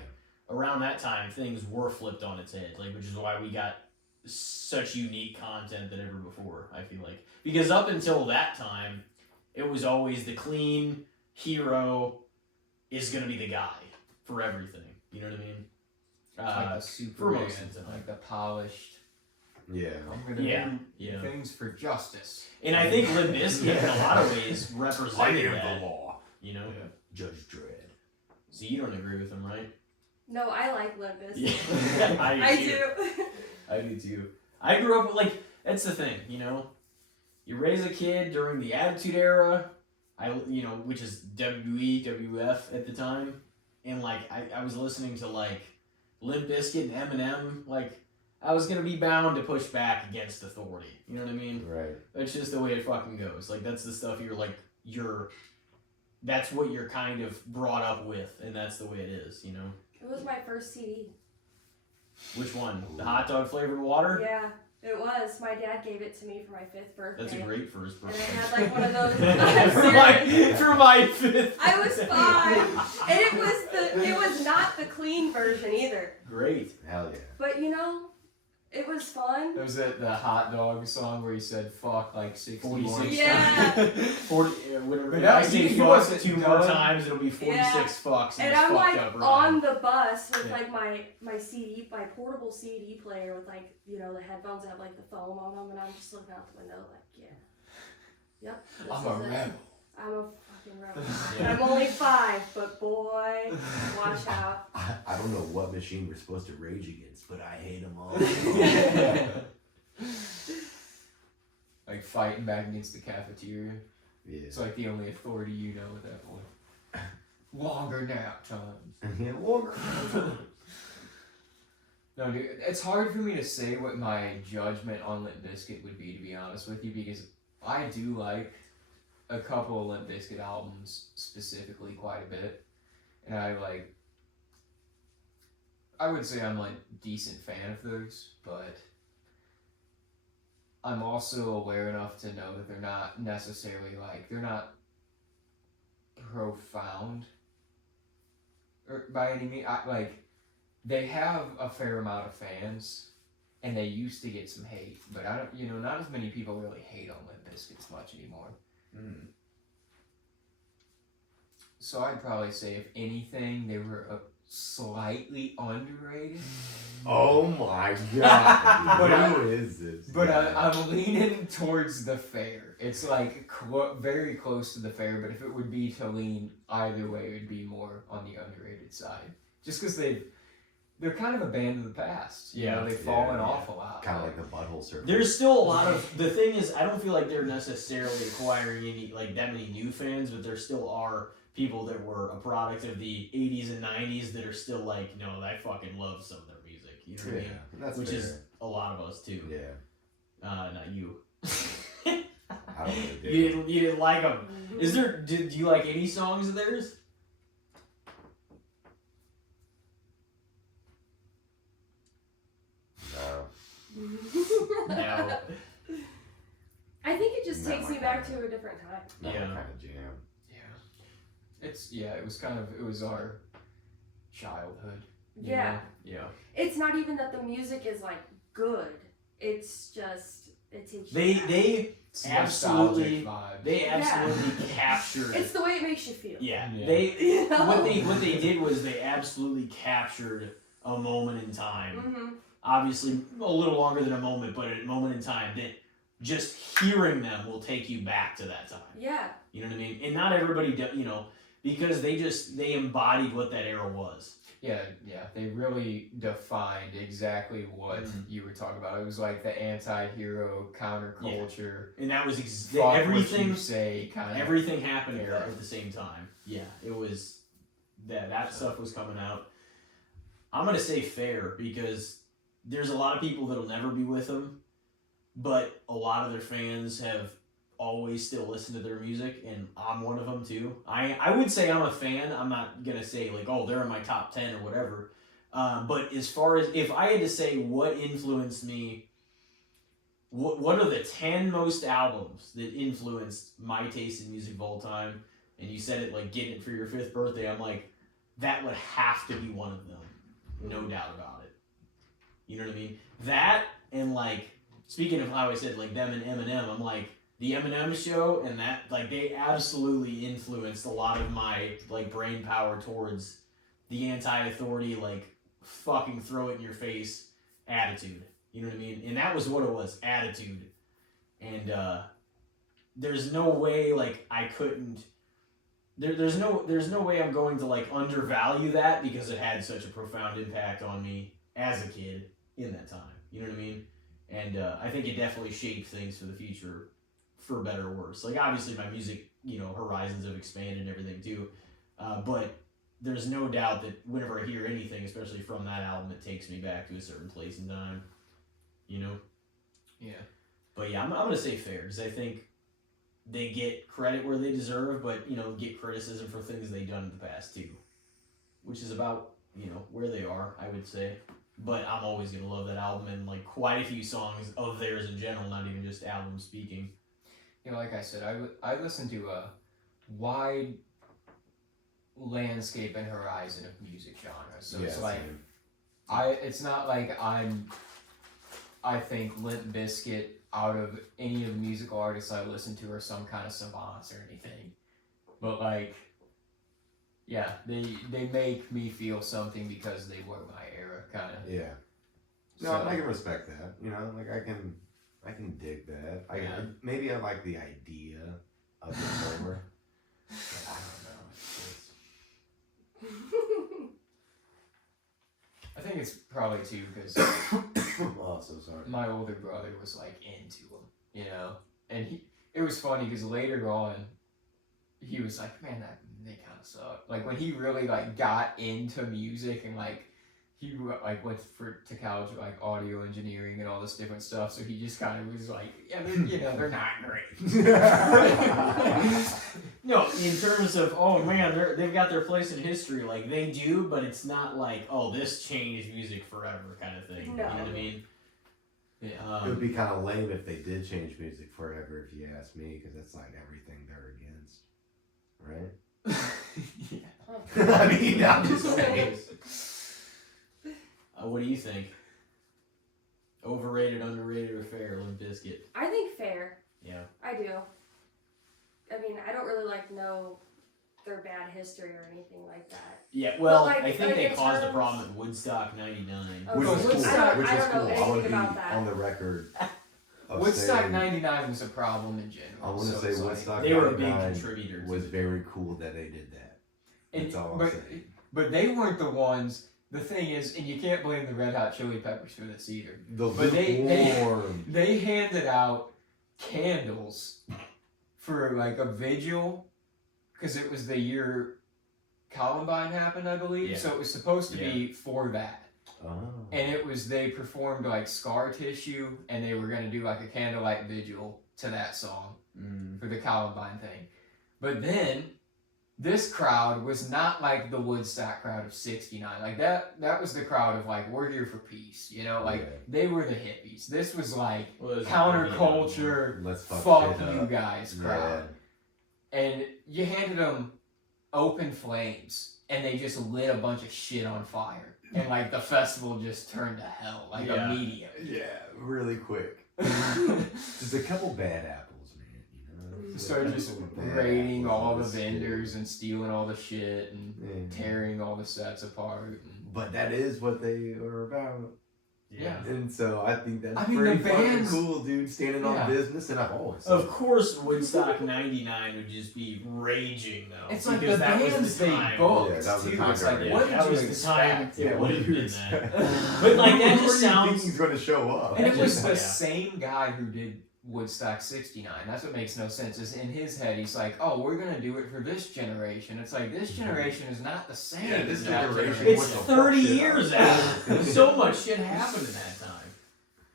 around that time, things were flipped on its head, like which is why we got such unique content than ever before. I feel like because up until that time, it was always the clean hero is gonna be the guy for everything. You know what I mean? like the for Superman, most of the time. like the polished. Yeah. I'm gonna Yeah, do yeah. things for justice. And I think Limp Bizkit in a lot of ways represented that. law. You know? Yeah. Judge Dredd. So you don't agree with him, right? No, I like Limp Bizkit. Yeah, I too. do. I do too. I grew up with, like, that's the thing, you know? You raise a kid during the Attitude Era. which is WWE, WF at the time, and like I was listening to like Limp Bizkit and Eminem, like I was gonna be bound to push back against authority. You know what I mean? Right. That's just the way it fucking goes. Like that's the stuff that's what you're kind of brought up with, and that's the way it is. You know. It was my first CD. Which one? The hot dog flavored water? Yeah, it was. My dad gave it to me for my 5th birthday. That's a great first And birthday. I had like one of those. for my 5th. I was 5, and it was not the clean version either. Great. Hell yeah. But it was fun. There was the hot dog song where he said fuck like 60 more 46 Yeah. times. 40, whatever. But If that I was- say he fucks wasn't 2 more done. times, it'll be 46 Yeah. fucks. And it's I'm fucked like up on the bus with Yeah. like my CD, my portable CD player with like the headphones that have like the foam on them, and I'm just looking out the window like, yep. This I'm is a it. rebel. I'm a fucking rebel. Yeah. I'm only 5, but boy, watch out. I don't know what machine we're supposed to rage against, but I hate them all. Like fighting back against the cafeteria. Yeah. It's like the only authority you know at that point. Longer nap times. Yeah, Walker. No, dude, it's hard for me to say what my judgment on Limp Bizkit would be, to be honest with you, because I do like a couple of Limp Bizkit albums specifically quite a bit, and I would say I'm like a decent fan of those, but I'm also aware enough to know that they're not necessarily they're not profound or by any means. They have a fair amount of fans, and they used to get some hate, but I don't, not as many people really hate on Limp Bizkit as much anymore. So I'd probably say, if anything, they were slightly underrated. Oh my god. But Who is this? But guy? I'm leaning towards the fair. It's like very close to the fair, but if it would be to lean either way, it would be more on the underrated side. Just because they're kind of a band of the past. Yeah. They've fallen Yeah. off a lot. Kind of like the butthole surfer. There's still a lot of the thing is I don't feel like they're necessarily acquiring any like that many new fans, but there still are people that were a product of the 80s and 90s that are still like, no, I fucking love some of their music. You know what I mean? That's Which fair. is a lot of us too. Yeah. Not you. I don't really do. You didn't like them. Is there? Do you like any songs of theirs? No. No. I think it just Not takes my me back kind. to a different time. Not Yeah. my kind of jam. It was our childhood. you Yeah. know? Yeah. It's not even that the music is like good. It's just it takes you They back. they It's absolutely nostalgic vibes. they absolutely captured. It's the way it makes you feel. Yeah. Yeah. They You know? what they did was they absolutely captured a moment in time. Mm-hmm. Obviously a little longer than a moment, but a moment in time that just hearing them will take you back to that time. Yeah. You know what I mean? And not everybody because they embodied what that era was. Yeah, they really defined exactly what you were talking about. It was like the anti-hero counterculture. And that was Fuck what everything you say kind of. everything happened era. at the same time. Yeah, it was that stuff was coming out. I'm gonna say fair because there's a lot of people that'll never be with them, but a lot of their fans have always still listened to their music, and I'm one of them too. I would say I'm a fan. I'm not gonna say like, oh, they're in my top 10 or whatever. But as far as if I had to say what influenced me, what are the 10 most albums that influenced my taste in music of all time? And you said it like getting it for your 5th birthday. I'm like, that would have to be one of them, no doubt about it. You know what I mean? That and like speaking of how I said like them and Eminem, I'm like the Eminem show and that like they absolutely influenced a lot of my like brain power towards the anti-authority like fucking throw it in your face attitude. You know what I mean? And that was what it was, attitude. And there's no way like I couldn't. There's no way I'm going to like undervalue that because it had such a profound impact on me as a kid in that time. You know what I mean? And I think it definitely shaped things for the future for better or worse. Like obviously my music, horizons have expanded and everything too, but there's no doubt that whenever I hear anything, especially from that album, it takes me back to a certain place in time. Yeah. But yeah, I'm gonna say fair because I think they get credit where they deserve, but get criticism for things they've done in the past too, which is about where they are, I would say. But I'm always gonna love that album and like quite a few songs of theirs in general, not even just album speaking. Like I said, I listen to a wide landscape and horizon of music genres. So it's like same. it's not like I think Limp Bizkit out of any of the musical artists I listen to are some kind of savants or anything. But like, yeah, they make me feel something because they were my era, kind of. Yeah. No, I can respect that. Like I can dig that. Maybe I like the idea of it more. But I don't know. I think it's probably too because Oh, so sorry. my older brother was like into them, and it was funny because later on he was like, man, they kind of suck. Like when he really like got into music and like he like went to college with like audio engineering and all this different stuff, so he just kind of was like, yeah, they're not great. No, in terms of they've got their place in history, like they do, but it's not like this changed music forever kind of thing. No. You know what I mean? Yeah. It would be kind of lame if they did change music forever, if you ask me, because that's like everything they're against, right? Yeah. I mean, I'm just saying. What do you think? Overrated, underrated, or fair? Limp Bizkit. I think fair. Yeah. I do. I mean, I don't really know their bad history or anything like that. Yeah. Well, But, like, I think they in caused the terms- problem at Woodstock '99. Oh, Which is cool. Woodstock- Which I is don't know cool. I anything want to be about that. on the record. Of Woodstock saying, '99 was a problem in general. I want to so say it's like- Woodstock They were a big 99 contributor. was to very cool that they did that. That's all I'm but, saying. but they weren't the ones. The thing is, and you can't blame the Red Hot Chili Peppers for this either. The But they- lukewarm. They handed out candles for like a vigil because it was the year Columbine happened, I believe. Yeah. So it was supposed to be for that. Oh. And they performed like Scar Tissue, and they were going to do like a candlelight vigil to that song for the Columbine thing. But then this crowd was not like the Woodstock crowd of '69. Like that was the crowd of like, we're here for peace, like Yeah. they were the hippies. This was like Well, counterculture, Let's fuck shit you up. guys crowd. And you handed them open flames, and they just lit a bunch of shit on fire. And like the festival just turned to hell, like Yeah. immediately. Yeah, really quick. Just a couple bad apples, man. Started just A couple bad raiding apples all on the this vendors and stealing all the shit and Yeah. tearing all the sets apart. And, But that is what they are about. Yeah. And so I think that's I mean, pretty the fucking bands- cool, dude. Standing Yeah. on business, and I've always Of course, Woodstock '99 would just be raging though. it's like the because that was bands the they time. booked Yeah, that was the too. time It's like, period. what That did was you the time. expect? It what would do have you been expect? that. But like that Where just do you think sounds. he's going to show up? And it was just- the yeah. same guy who did Woodstock '69. That's what makes no sense. Is in his head, he's like, "Oh, we're gonna do it for this generation." It's like this generation is not the same. Yeah, this as that generation It's What the fuck 30 shit years up? after. So much shit happened in that time.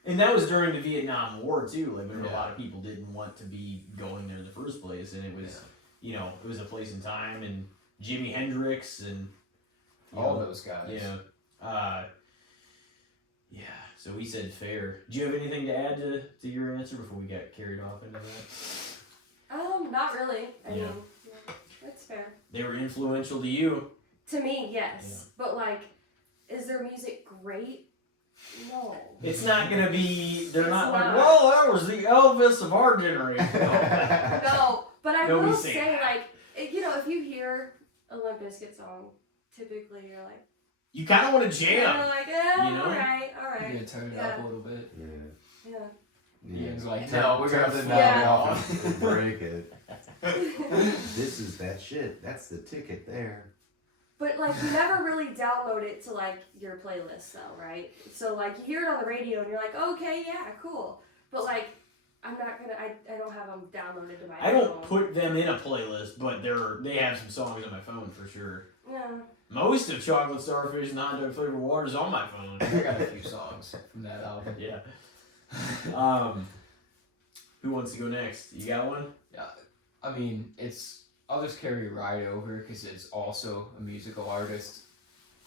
And that was during the Vietnam War too. Like, when a Yeah. lot of people didn't want to be going there in the first place, and it was, it was a place and time, and Jimi Hendrix and All those guys. Yeah. Yeah. So we said fair. Do you have anything to add to your answer before we got carried off into that? Not really. I Yeah. mean, it's fair. They were influential to you. To me, yes. But like, is their music great? No. It's not gonna be. They're It's not like, not. well, that was the Elvis of our generation. No. But I Nobody's will saying say, that. like, if you hear a Limp Bizkit song, typically you're like, You kind of want to you're jam. like, You know? all right. You gotta turn it up a little bit. Yeah. Yeah. Ian's like, Turn- no, we're turn gonna the fall knob off. off and break it. This is that shit. That's the ticket there. But like, you never really download it to like your playlist, though, right? So like, you hear it on the radio and you're like, okay, yeah, cool. But like, I'm not gonna. I don't have them downloaded to my I don't phone. put them in a playlist, but they have some songs on my phone for sure. Yeah. Most of Chocolate Starfish and Hot Dog Flavored Water is on my phone. I got a few songs from that album. Yeah. Who wants to go next? You got one? I mean, I'll just carry right over because it's also a musical artist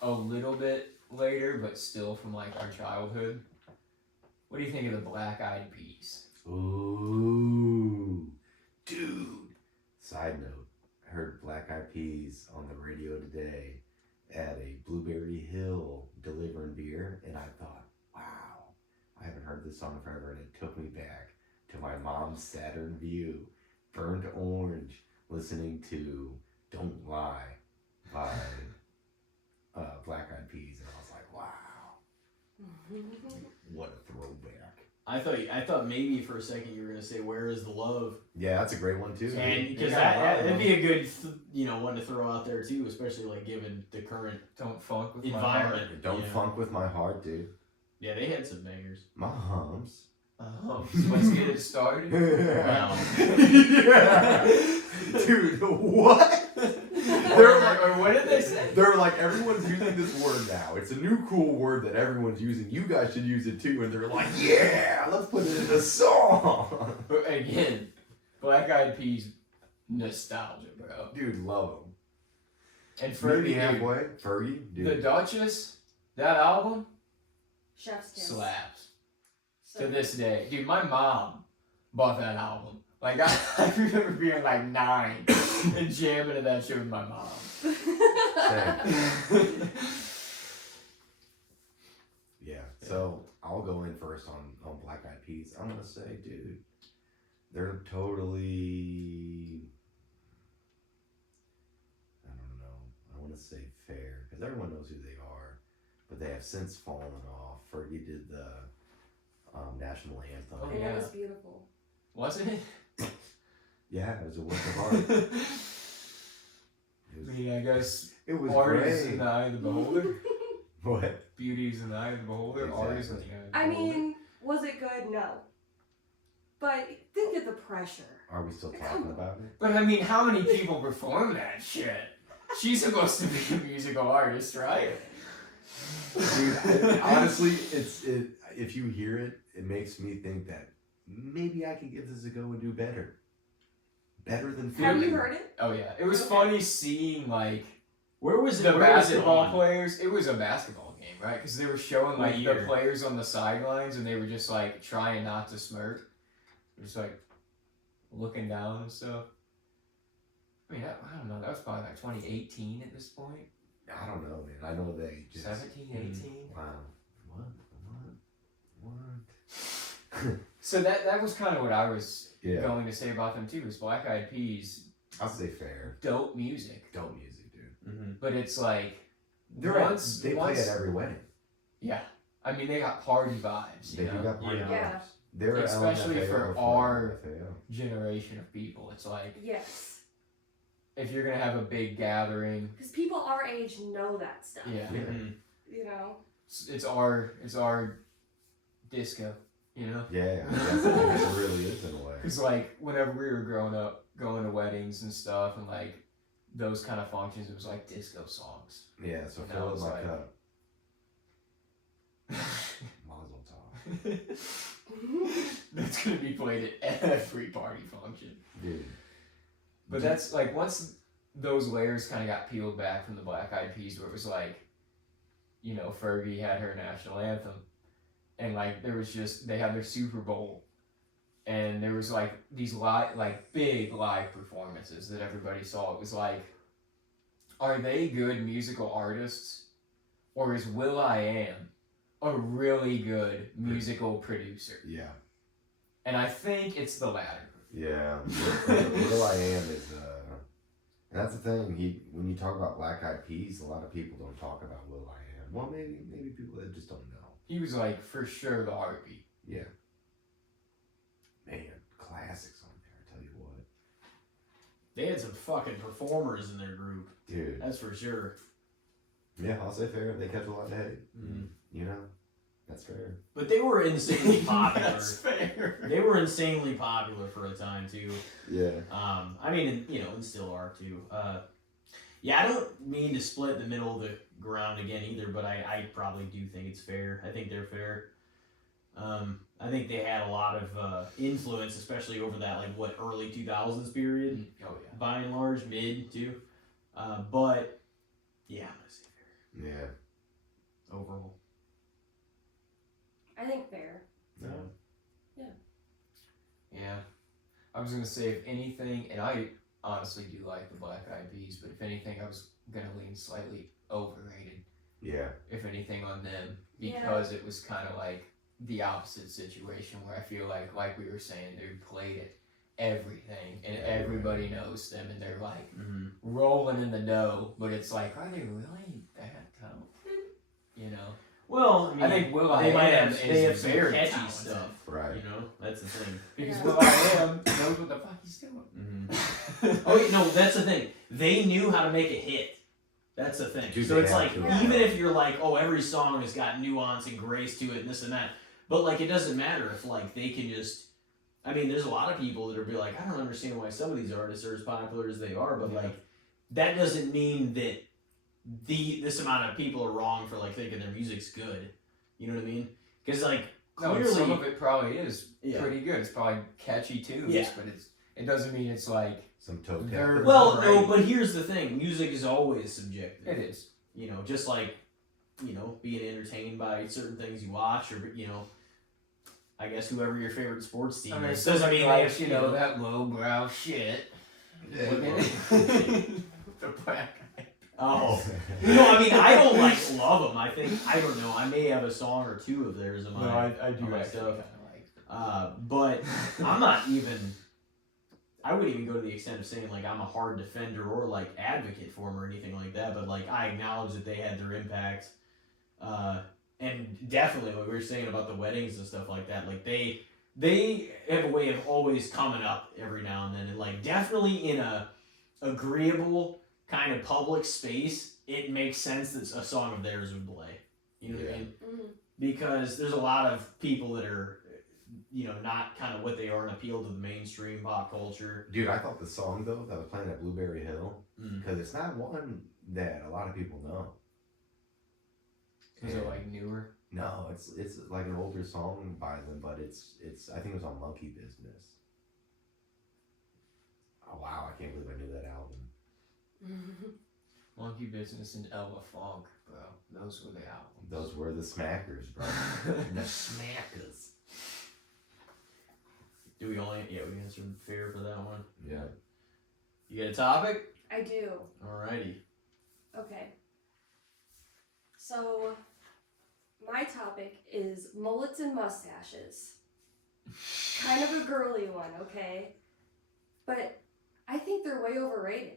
a little bit later, but still from like our childhood. What do you think of the Black Eyed Peas? Ooh, dude. Side note, I heard Black Eyed Peas on the radio today at a Blueberry Hill delivering beer, and I thought, wow, I haven't heard this song forever, and it took me back to my mom's Saturn View, burnt orange, listening to Don't Lie by Black Eyed Peas, and I was like, wow, what a throwback. I thought maybe for a second you were gonna say "Where Is the Love," Yeah, that's a great one too. and because Yeah, that'd be a good one to throw out there too, especially like given the current Don't Funk with environment. Don't Yeah. funk with my heart, dude. Yeah, they had some bangers. Moms. So let's get it started. Wow. Dude, what? They're like, or what did they say? They're like, everyone's using this word now. It's a new cool word that everyone's using. You guys should use it too. And they're like, yeah, let's put it in a song. But again, Black Eyed Peas nostalgia, bro. Dude, love them. And Fergie Fergie, dude, halfway. Fergie, the dude. Duchess, that album Chef's kiss. slaps So to this day. Dude, my mom bought that album. Like I remember being like 9 and jamming to that shit with my mom. Same. Yeah, so I'll go in first on Black Eyed Peas. I'm going to say, dude, they're totally, I don't know, I want to say fair, because everyone knows who they are, but they have since fallen off. Fergie did the national anthem. Oh, And yeah. it was beautiful. Wasn't it? Yeah, it was a work of art. I mean, I guess It was art great. is in the eye of the beholder. What? Beauty is in the eye of the beholder. Art is in the eye of the I beholder. mean, was it good? No. But think of the pressure. Are we still talking about it? But I mean, how many people perform that shit? She's supposed to be a musical artist, right? Dude, honestly, if you hear it, it makes me think that maybe I can give this a go and do better. Better than Have you Fergie. heard it? Oh yeah, it was Okay. funny seeing like Where was it? the Where was it basketball on? players. It was a basketball game, right? Because they were showing What like the year? players on the sidelines, and they were just like trying not to smirk, just like looking down and stuff. I mean, I don't know. That was probably like 2018 at this point. I don't know, man. I know they just 17, 18. Wow. What? So that was kind of what I was Yeah. going to say about them too. Was Black Eyed Peas I'll say fair. dope music, Dope music, dude. Mm-hmm. but it's like They play at every wedding. yeah. I mean, they got party vibes. They You do know? got party Yeah. Yeah. vibes. They're Especially LMFAO for or our- FAO. Generation of people. It's like Yes. if you're gonna have a big gathering, Because people our age know that stuff. yeah, Yeah. Mm-hmm. You know? it's our disco. You know, Yeah, I guess it really is in a way. because like whenever we were growing up, going to weddings and stuff, and like those kind of functions, it was like disco songs. Yeah, so Now fill it's my like- cup. Mazel tov. That's gonna be played at every party function. Dude. But that's like once those layers kind of got peeled back from the Black Eyed Peas, where it was like, you know, Fergie had her national anthem, and like there was just they had their Super Bowl, and there was like these big live performances that everybody saw. It was like, are they good musical artists, or is Will.i.am a really good musical producer? Yeah. And I think it's the latter. Yeah. Will.i.am is and that's the thing, when you talk about Black Eyed Peas, a lot of people don't talk about Will.i.am. Well, maybe people that just don't know. He was like for sure the heartbeat. Yeah. Man, classics on there, I tell you what. They had some fucking performers in their group. Dude. That's for sure. Yeah, I'll say fair. They catch a lot of hate. Mhm. You know? That's fair. But they were insanely popular. That's fair. They were insanely popular for a time too. Yeah. I mean, and still are too. Yeah, I don't mean to split the middle of the ground again either, but I probably do think it's fair. I think they're fair. I think they had a lot of influence, especially over that early 2000s period. Oh yeah. By and large, mid too. But yeah, I'm gonna say fair Yeah. overall. I think fair. No. Yeah. I was gonna say if anything, and I honestly do like the Black Eyed Peas, but if anything, I was gonna lean slightly overrated. Yeah. If anything, on them because it was kind of like the opposite situation where I feel like we were saying, they played it everything and everybody knows them and they're like rolling in the dough, but it's like, are they really that talented? You know. Well, I mean, I think Will I they might Am have they have is some very catchy talented. stuff, Right. You know, that's the thing. Because Yeah. Will I Am knows what the fuck he's doing. Oh yeah, no, that's the thing. They knew how to make a hit. That's the thing. Dude, So they it's have like, to. even if you're like, oh, every song has got nuance and grace to it and this and that, but it doesn't matter if they can just. I mean, there's a lot of people that are be like, I don't understand why some of these artists are as popular as they are, but that doesn't mean that this amount of people are wrong for thinking their music's good. You know what I mean? Because No, clearly, some of it probably is Yeah. pretty good. It's probably catchy tunes, Yeah. but it doesn't mean it's like Some toe They're- tap. well, no, Right. but here's the thing: music is always subjective. it is. You know, just being entertained by certain things you watch, or I guess whoever your favorite sports team I mean, is. it doesn't mean like they- you know that lowbrow shit. Yeah. The black. Oh, no, I mean I don't love them. I think I don't know. I may have a song or two of theirs in my I do on my actually stuff. kind of like. But I'm not even. I wouldn't even go to the extent of saying I'm a hard defender or advocate for them or anything like that. But I acknowledge that they had their impact, and definitely what we were saying about the weddings and stuff like that. They have a way of always coming up every now and then, and definitely in a agreeable kind of public space, it makes sense that a song of theirs would play. You know what I mean? Mm-hmm. Because there's a lot of people that are, not kind of what they are and appeal to the mainstream pop culture. Dude, I thought the song though that was playing at Blueberry Hill, because it's not one that a lot of people know. Is it newer? No, it's like an older song by them, but it's I think it was on Monkey Business. Oh wow, I can't believe I knew that album. Monkey Business and Ella Funk, bro. Those were the albums. Those were the smackers, bro. The smackers. Do we only? Yeah, we answered fair for that one. Yeah. You got a topic? I do. Alrighty. Okay. So, my topic is mullets and mustaches. Kind of a girly one, okay? But I think they're way overrated.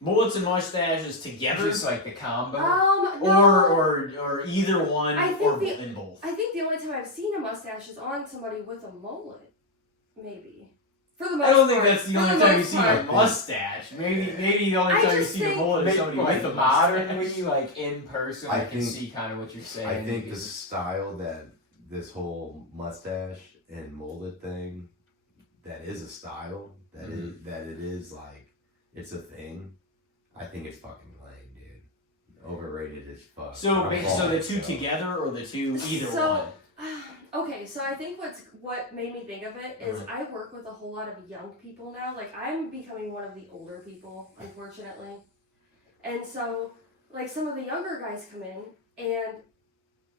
Mullets and mustaches together, Just like the combo. No. or either one, I think or the- in both. I think the only time I've seen a mustache is on somebody with a mullet. Maybe. For the most I don't think part. that's the For only the time you most see part. a mustache. Maybe the only I time you just see a think- mullet is Maybe somebody like with the a modern mustache. when you in person, I I can think- see kind of what you're saying. I think the because- style that this whole mustache and mullet thing, that is a style. That it is it's a thing. I think it's fucking lame, dude. Overrated as fuck. So the two So- together or the two either So- one? Okay, so I think what made me think of it is I work with a whole lot of young people now. I'm becoming one of the older people, unfortunately. And so, some of the younger guys come in and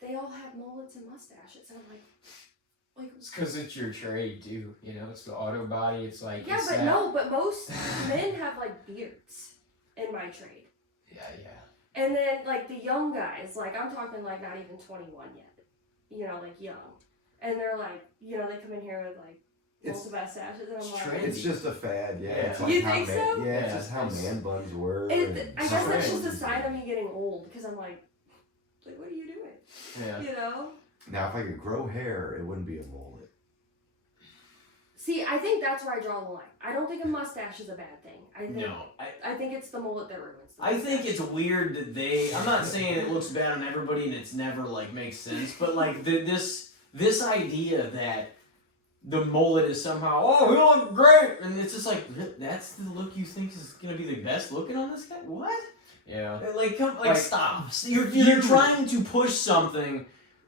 they all have mullets and mustaches. And I'm like It's because it's your trade too. It's the auto body. It's like yeah, it's but that- no, but most men have beards in my trade. Yeah. And then the young guys, I'm talking not even 21 yet. Young. And they're they come in here with It's- multiple mustaches and I'm it's like trendy. It's just a fad, yeah. It's You how think so? Yeah, it's just how it's- man buns were. I and guess that's just a trends. sign of me getting old because I'm like, what are you doing? Yeah. You know? Now, if I could grow hair, it wouldn't be a mullet. See, I think that's where I draw the line. I don't think a mustache is a bad thing. I think No, I think it's the mullet that ruins the I think mustache. it's weird that I'm not saying it looks bad on everybody and it's never like makes sense, but like this idea that the mullet is somehow, oh, you look great, and it's just like that's the look you think is gonna be the best looking on this guy. What? Yeah. Like stop. You're trying to push something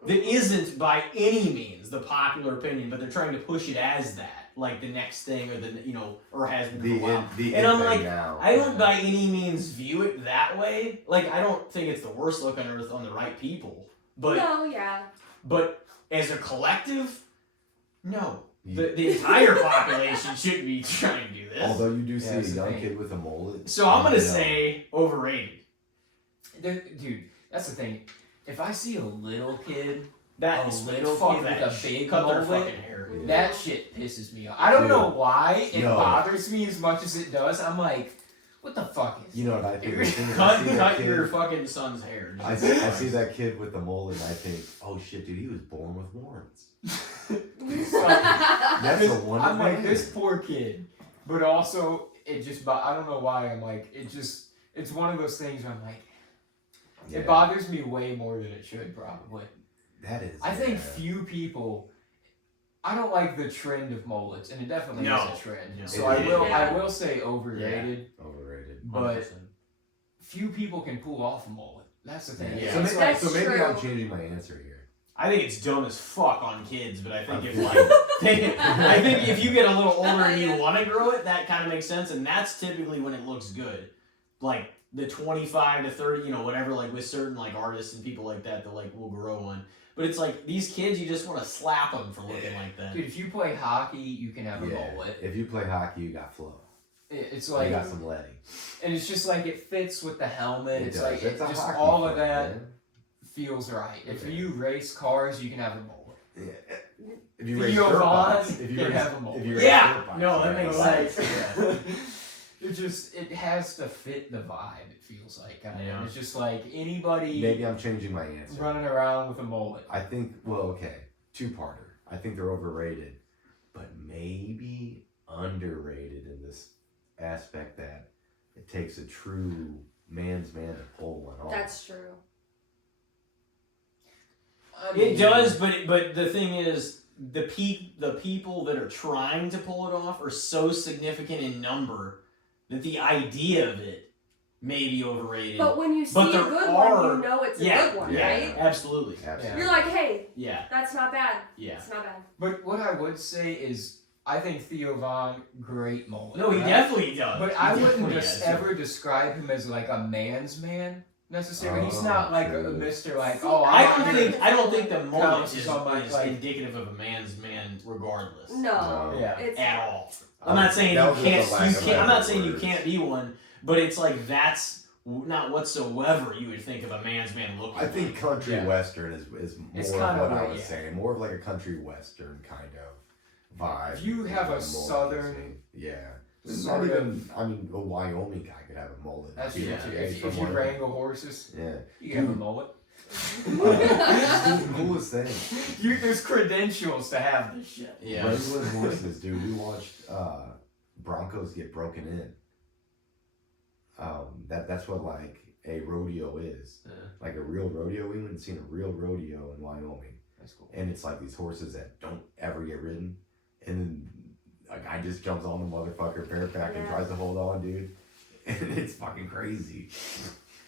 that isn't by any means the popular opinion, but they're trying to push it as that, like the next thing, or or has been for a while. And I'm like, now. I don't by any means view it that way. Like, I don't think it's the worst look on earth on the right people, but No, yeah. but as a collective, no. The entire population shouldn't be trying to do this. Although you do see that's a the young thing. kid with a mullet. So I'm gonna you know, say overrated. Dude, that's the thing. If I see a little kid, That A is little fuck kid that with a shit. big Cut their mullet. fucking hair. Yeah. that shit pisses me off. I don't know why it No. bothers me as much as it does. I'm like, what the fuck is You know what I think? Dude, As soon as I see that Cut kid- your fucking son's hair. I see that kid with the mullet and I think, oh shit, dude, he was born with warrants. That's the one I'm like, thing. this poor kid. But also, it just, I don't know why, I'm like, it's one of those things where I'm like, Yeah, it bothers me way more than it should, probably. that is. I think yeah. few people, I don't like the trend of mullets, and it definitely No. is a trend. No. So It is. I will say overrated, Overrated. but few people can pull off a mullet. That's the thing. Yeah. So, It's That's maybe true. I'm changing my answer here. I think it's dumb as fuck on kids, but I think if Okay. like I think if you get a little older and you want to grow it, that kind of makes sense, and that's typically when it looks good. Like the 25 to 30, whatever, like with certain like artists and people like that like will grow one. But it's like these kids, you just want to slap them for looking like that. Dude, if you play hockey, you can have a Yeah. mullet. If you play hockey, you got flow. It's You like, got some letty. and it's just like it fits with the helmet. It It's does. like It's a just hockey all of flow, that man. feels right. If Okay. you race cars, you can have a mullet. Yeah. If you Theo race dirt Vaughn bikes, if you can race, have a mullet. if you race Yeah. dirt bikes, No, you that got makes a sense. mullet. It has to fit the vibe. It feels like kind of. Yeah. It's just like anybody Maybe I'm changing my answer. running around with a mullet. I think, okay, two-parter. I think they're overrated, but maybe underrated in this aspect that it takes a true man's man to pull one off. That's true. I It mean, does, but the thing is, the people that are trying to pull it off are so significant in number that the idea of it may be overrated. But when you see But a there good are- one, you know it's a yeah, good one, yeah. right? Absolutely. Absolutely. You're like, hey, Yeah. that's not bad. Yeah. It's not bad. But what I would say is, I think Theo Vaughn, great mullet. No, he right? definitely does. But He I wouldn't definitely just has. ever describe him as like a man's man necessarily. He's not like a true. Mr. like, See, oh, I I'm don't think the mullet Counts is, as on my, is like- indicative of a man's man regardless. No. No. Yeah. It's At all. I'm not saying That you was just a can't. lack You of can't. I'm not better saying you words. can't be one, but it's like that's not whatsoever you would think of a man's man looking. I think like. country Yeah. western is It's more of kinda what I what- was yeah. saying. More of like a country western kind of vibe. If you have a More southern yeah. sort Not of- even, I mean, a Wyoming guy could have a mullet. That's He- true Yeah. too. he's If from you Wyoming. wrangle horses, Yeah. you can have a mullet. This is the coolest thing. There's credentials to have this shit. Yeah. Wrangling horses, dude. We watched Broncos get broken in. That's what like a rodeo is. Yeah. Like a real rodeo. We went and seen a real rodeo in Wyoming. That's cool. And it's like these horses that don't ever get ridden. And then a guy just jumps on the motherfucker bareback and Yeah. tries to hold on, dude. And it's fucking crazy.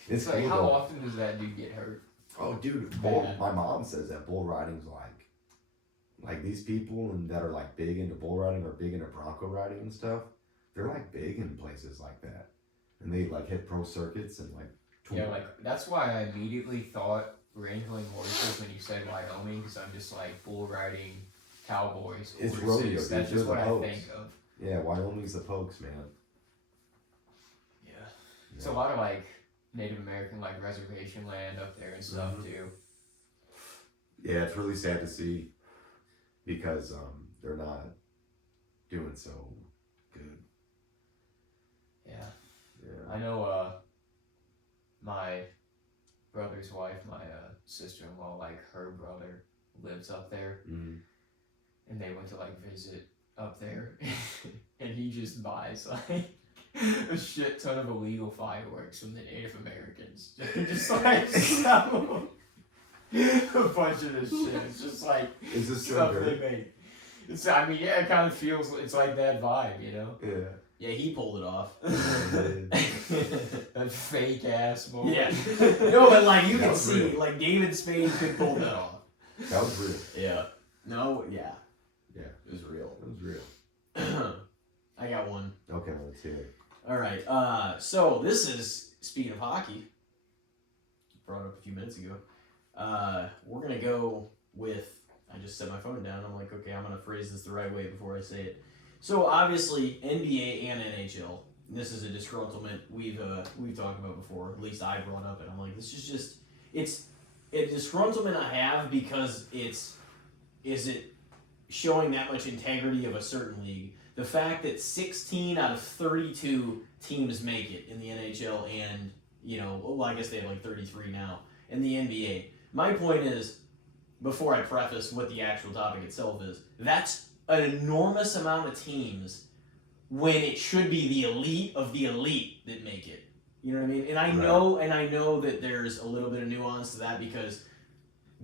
It's like, cool how though. often does that dude get hurt? Oh, dude, Yeah. my mom says that bull riding's like these people and that are like big into bull riding or big into bronco riding and stuff. They're like big in places like that, and they like hit pro circuits and like. Yeah, like that's why I immediately thought wrangling horses when you said Wyoming, because I'm just like bull riding, cowboys, It's horses. rodeo, dude. That's They're just the what I pokes. think of. Yeah, Wyoming's the pokes, man. Yeah. It's a lot of like Native American like reservation land up there and stuff Mhm. too. Yeah, it's really sad to see because they're not doing so good. Yeah. Yeah. I know my brother's wife, my sister-in-law, like her brother lives up there, Mhm. and they went to like visit up there, and he just buys like a shit ton of illegal fireworks from the Native Americans. Just like so, a bunch of this shit. It's just like Is this stuff so they good? make. It's, I mean, yeah, it kind of feels, it's like that vibe, you know? Yeah. Yeah, he pulled it off. That fake ass moment. Yeah. No, but like you That can was see, real. like David Spade could pull that off. That was real. Yeah. No, yeah. Yeah. It was real. That was real. I got one. Okay, let's hear it. All right. So this is, speaking of hockey, brought up a few minutes ago. We're gonna go with. I just set my phone down. I'm like, okay, I'm gonna phrase this the right way before I say it. So obviously, NBA and NHL. This is a disgruntlement we've talked about before. At least I brought up it. I'm like, this is just it's a disgruntlement I have because is it showing that much integrity of a certain league? The fact that 16 out of 32 teams make it in the NHL and, well, I guess they have like 33 now in the NBA. My point is, before I preface what the actual topic itself is, that's an enormous amount of teams when it should be the elite of the elite that make it. You know what I mean? And I know that there's a little bit of nuance to that because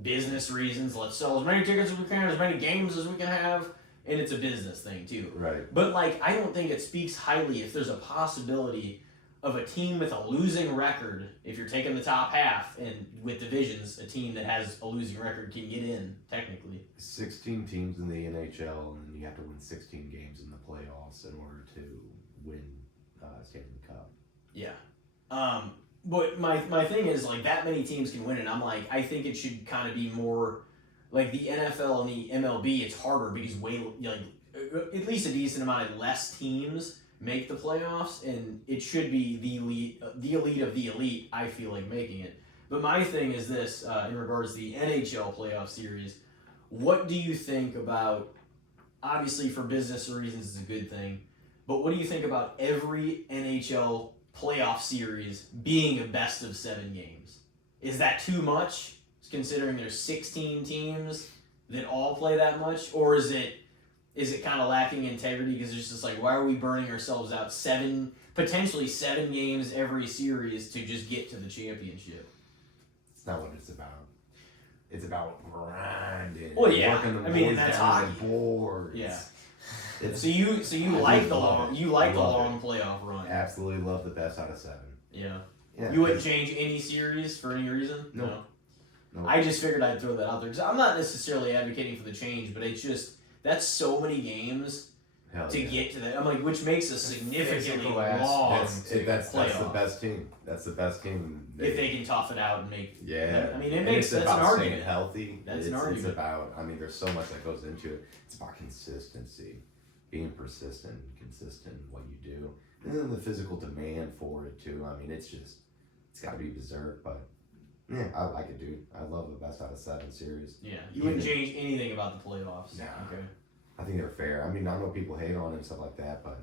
business reasons, let's sell as many tickets as we can, as many games as we can have, and it's a business thing too. Right. But like, I don't think it speaks highly if there's a possibility of a team with a losing record, if you're taking the top half, and with divisions, a team that has a losing record can get in, technically. 16 teams in the NHL, and then you have to win 16 games in the playoffs in order to win Stanley Cup. Yeah. But my thing is, like, that many teams can win it. I'm like, I think it should kind of be more like the NFL and the MLB. It's harder because at least a decent amount of less teams make the playoffs, and it should be the elite of the elite, I feel like, making it. But my thing is this, in regards to the NHL playoff series, what do you think about, obviously for business reasons it's a good thing, but what do you think about every NHL playoff series being a best of 7 games? Is that too much, considering there's 16 teams that all play that much, or is it kind of lacking integrity because it's just like, why are we burning ourselves out potentially 7 games every series to just get to the championship? It's not what it's about. It's about grinding. Well, yeah. Working the I mean, boys that's down hockey. the boards. Yeah. It's, So you I like do the love long it. you like I the love long playoff run? absolutely love the best out of 7. Yeah. Yeah. You wouldn't change any series for any reason? No. No. I just figured I'd throw that out there because I'm not necessarily advocating for the change, but it's just that's so many games Hell to yeah. get to that. I'm like, which makes a significantly physical aspect. long That's the playoff best team. That's the best team. if they can tough it out and make. Yeah. I mean, it And makes it's that's an about staying argument. healthy. That's an It's argument. about. I mean, there's so much that goes into it. It's about consistency, being persistent, consistent in what you do, and then the physical demand for it too. I mean, it's got to be berserk, but. Yeah, I like it, dude. I love the best out of 7 series. Yeah, you wouldn't change anything about the playoffs. Nah. Okay. I think they're fair. I mean, I know people hate on it and stuff like that, but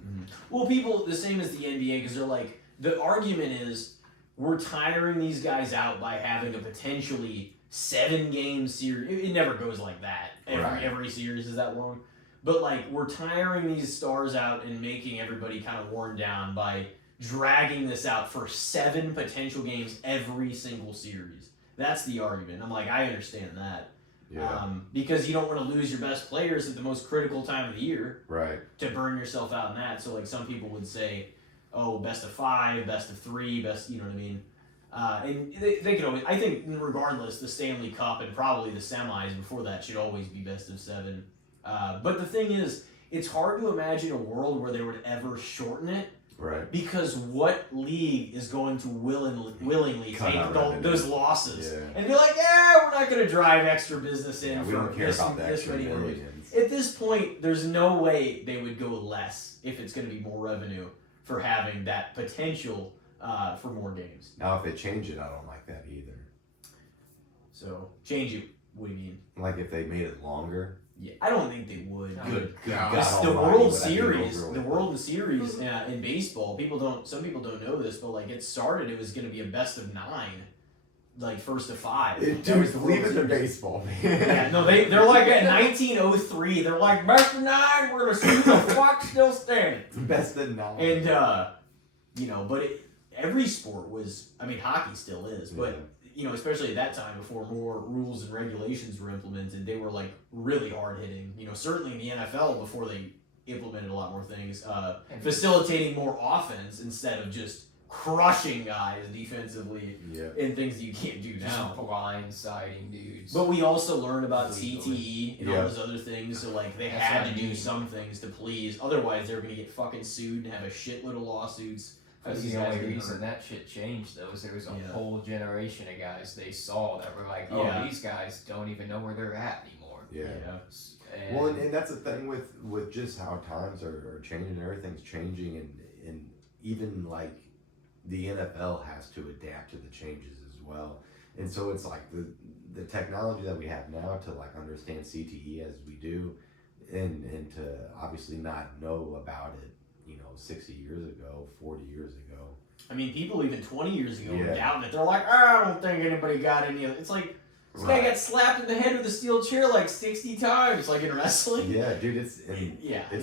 Well, people the same as the NBA because they're like the argument is we're tiring these guys out by having a potentially 7-game series. It never goes like that. Right. Every series is that long, but like we're tiring these stars out and making everybody kind of worn down by dragging this out for 7 potential games every single series. That's the argument. I'm like, I understand that. yeah, Because you don't want to lose your best players at the most critical time of the year right. to burn yourself out in that. So like some people would say, oh, best of 5, best of 3, best, you know what I mean? And they could always, I think regardless, the Stanley Cup and probably the semis before that should always be best of 7. But the thing is, it's hard to imagine a world where they would ever shorten it. Right. Because what league is going to willingly Cut take out revenue. those losses Yeah. and be like, yeah, we're not going to drive extra business in Yeah, we for don't care this, about the this extra many millions. millions. At this point, there's no way they would go less if it's going to be more revenue for having that potential for more games. Now, if they change it, I don't like that either. So change it. What do you mean? Like if they made it longer. Yeah, I don't think they would. Good God. God The almighty, World would I be Series, over the with World Series in baseball, some people don't know this, but like it started, it was going to be a best of 9. like first to 5. Dude, That was the leave World it to Series. baseball, man. Yeah, no, they're like at 1903. They're like best of 9. We're gonna see the clock still standing. Best of 9. And you know, but every sport was. I mean, hockey still is, but you know, especially at that time before more rules and regulations were implemented, they were like really hard hitting. You know, certainly in the NFL before they implemented a lot more things, facilitating more offense instead of just crushing guys defensively in things that you can't do now. Just blindsiding dudes. But we also learned about Legally. CTE and all those other things, so like they That's had what to I do mean. some things to please. Otherwise, they were gonna get fucking sued and have a shitload of lawsuits. That's These the guys only getting reason hurt. that shit changed, though, is there was a Yeah. whole generation of guys they saw that were like, oh, Yeah. these guys don't even know where they're at anymore. And Well, and that's the thing with just how times are changing and everything's changing, and even like the NFL has to adapt to the changes as well. And so it's like the technology that we have now to like understand CTE as we do, and to obviously not know about it, 60 years ago, 40 years ago. I mean, people even 20 years ago were Yeah. doubting it. They're like, I don't think anybody got any of it. It's like, this guy got slapped in the head with a steel chair like 60 times, like in wrestling. Yeah, dude, it's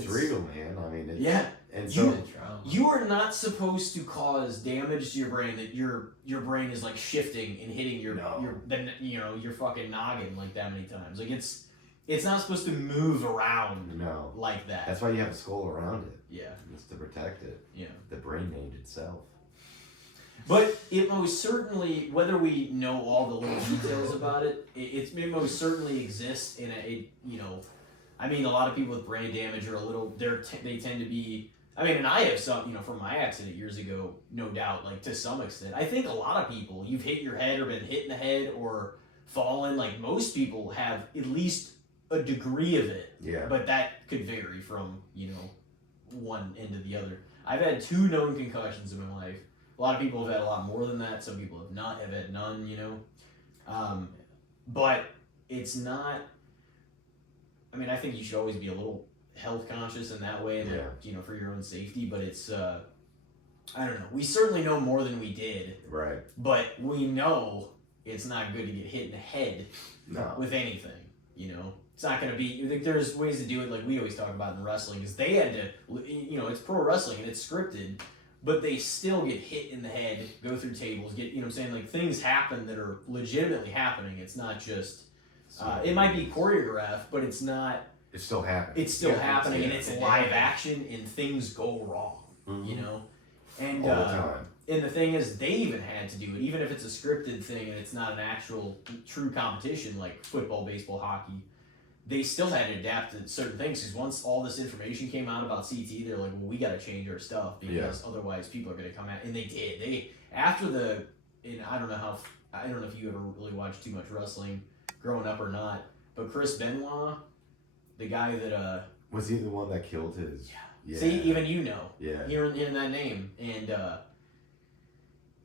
real, man. I mean, Yeah. and You- so trauma. You are not supposed to cause damage to your brain that your brain is like shifting and hitting your fucking noggin like that many times. Like it's not supposed to move around no, like that. that's why you have a skull around it. Yeah. It's to protect it. Yeah. The brain named itself. But it most certainly, whether we know all the little details about it, it most certainly exists in I mean, a lot of people with brain damage are a little, they tend to be, I mean, and I have some, from my accident years ago, no doubt, like to some extent. I think a lot of people, you've hit your head or been hit in the head or fallen, like most people have at least a degree of it. Yeah. But that could vary from, one end to the other. I've had 2 known concussions in my life. A lot of people have had a lot more than that. Some people have had none, But it's not, I mean, I think you should always be a little health conscious in that way, and like, for your own safety, but it's, I don't know. We certainly know more than we did, Right. but we know it's not good to get hit in the head No. with anything, It's not going to be, I think there's ways to do it like we always talk about in wrestling, because they had to, it's pro wrestling and it's scripted, but they still get hit in the head, go through tables, get, what I'm saying, like things happen that are legitimately happening. It's not just, it might be choreographed, but it's not, It's still happening. it's still happening, and it's yeah. live action, and things go wrong, Mhm. And, all the time. and the thing is, they even had to do it, even if it's a scripted thing and it's not an actual true competition like football, baseball, hockey. They still had to adapt to certain things, because once all this information came out about CT, they're like, well, we got to change our stuff, because otherwise people are going to come out. And they did. And I don't know if you ever really watched too much wrestling growing up or not, but Chris Benoit, the guy that Was he the one that killed his? Yeah. see, even Yeah. hearing that name, and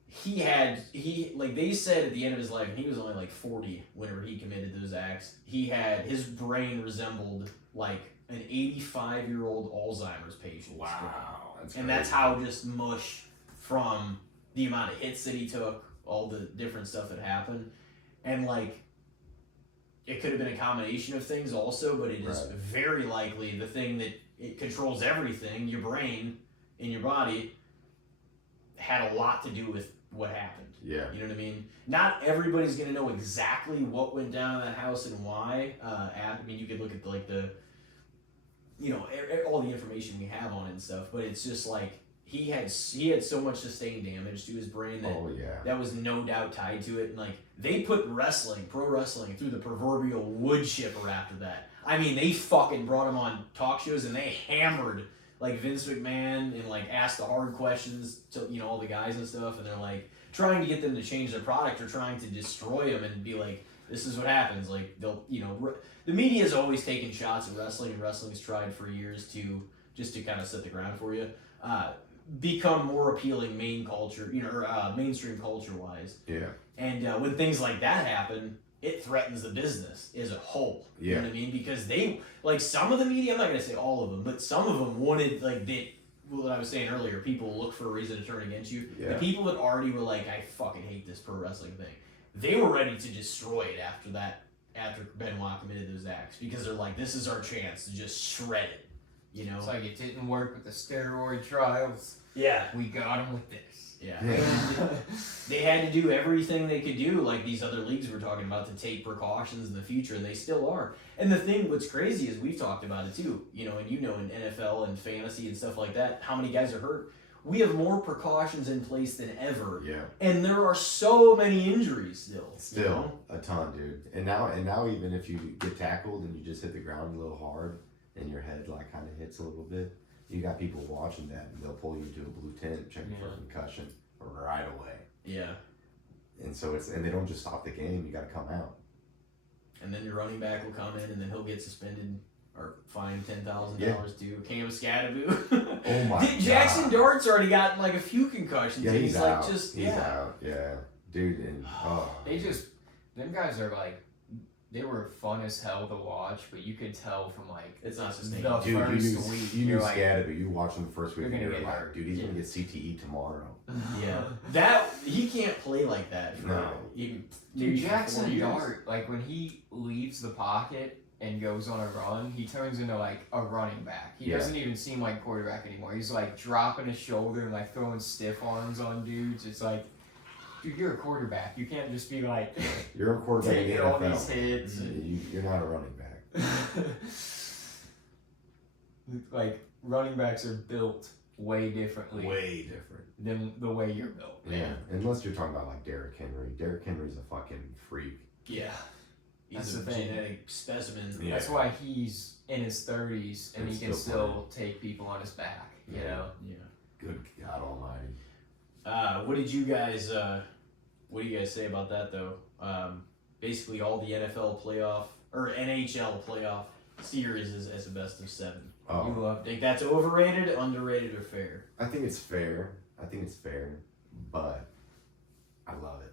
he like they said at the end of his life, and he was only like 40 whenever he committed those acts. His brain resembled like an 85-year-old Alzheimer's patient. Wow. That's And that's how just mush from the amount of hits that he took, all the different stuff that happened, and like it could have been a combination of things also, but it is Right. very likely the thing that it controls everything, your brain in your body, had a lot to do with what happened. Yeah. You know what I mean? Not everybody's gonna know exactly what went down in that house and why. I mean, you could look at all the information we have on it and stuff, but it's just like he had so much sustained damage to his brain that Oh yeah. that was no doubt tied to it. And like they put pro wrestling through the proverbial wood chipper after that. I mean, they fucking brought him on talk shows and they hammered like Vince McMahon and like asked the hard questions to all the guys and stuff, and they're like trying to get them to change their product or trying to destroy them and be like, this is what happens. Like they'll the media's always taken shots at wrestling, and wrestling's tried for years to kind of set the ground for you. Become more appealing mainstream culture wise. Yeah. And when things like that happen, it threatens the business as a whole. You know what I mean? Because they, like some of the media, I'm not going to say all of them, but some of them wanted, what I was saying earlier, people look for a reason to turn against you. Yeah. The people that already were like, I fucking hate this pro wrestling thing. they were ready to destroy it after that. After Benoit committed those acts, because they're like, this is our chance to just shred it. You know. It's like it didn't work with the steroid trials. Yeah. We got him with this. Yeah. And they had to do everything they could do, like these other leagues we're talking about, to take precautions in the future, and they still are. And the thing, what's crazy is we've talked about it too, you know, and you know, in NFL and fantasy and stuff like that, how many guys are hurt. We have more precautions in place than ever. Yeah. And there are so many injuries still. Still you know? a ton, dude. And now even if you get tackled and you just hit the ground a little hard and your head like kind of hits a little bit, you got people watching that and they'll pull you to a blue tent, checking for a concussion right away. Yeah. And so and they don't just stop the game. You got to come out. And then your running back will come in, and then he'll get suspended or fined $10,000 to Cam Scadaboo. Oh my God. Jackson Dart's already gotten like a few concussions. Yeah, and he's like out. just He's out. Yeah, dude. And them guys are like, they were fun as hell to watch, but you could tell from like it's not sustainable. the dude, first week. you knew like, Scadaboo. You watched him the first week, They're and you gonna were get like, hurt. dude, he's gonna get CTE tomorrow. Yeah, he can't play like that for No. even Dude, maybe 4 Jackson years. Dart, like when he leaves the pocket and goes on a run, he turns into like a running back. He Yeah. doesn't even seem like quarterback anymore. He's like dropping his shoulder and like throwing stiff arms on dudes. It's like, dude, you're a quarterback. You can't just be like You're a quarterback in the taking all these NFL. hits. You're not a running back. Like running backs are built way differently Way different. than the way you're built. Yeah, unless you're talking about like Derrick Henry. Derrick Henry's a fucking freak. Yeah, That's he's a the thing. genetic specimen. Yeah. That's why he's in his 30s and And he can still still take people on his back. You Yeah. know. Yeah. Good God Almighty. What do you guys say about that though? Basically, all the NFL playoff or NHL playoff series is as a best of 7. You Oh, loved it. Think that's overrated, underrated, or fair? I think it's fair. But I love it.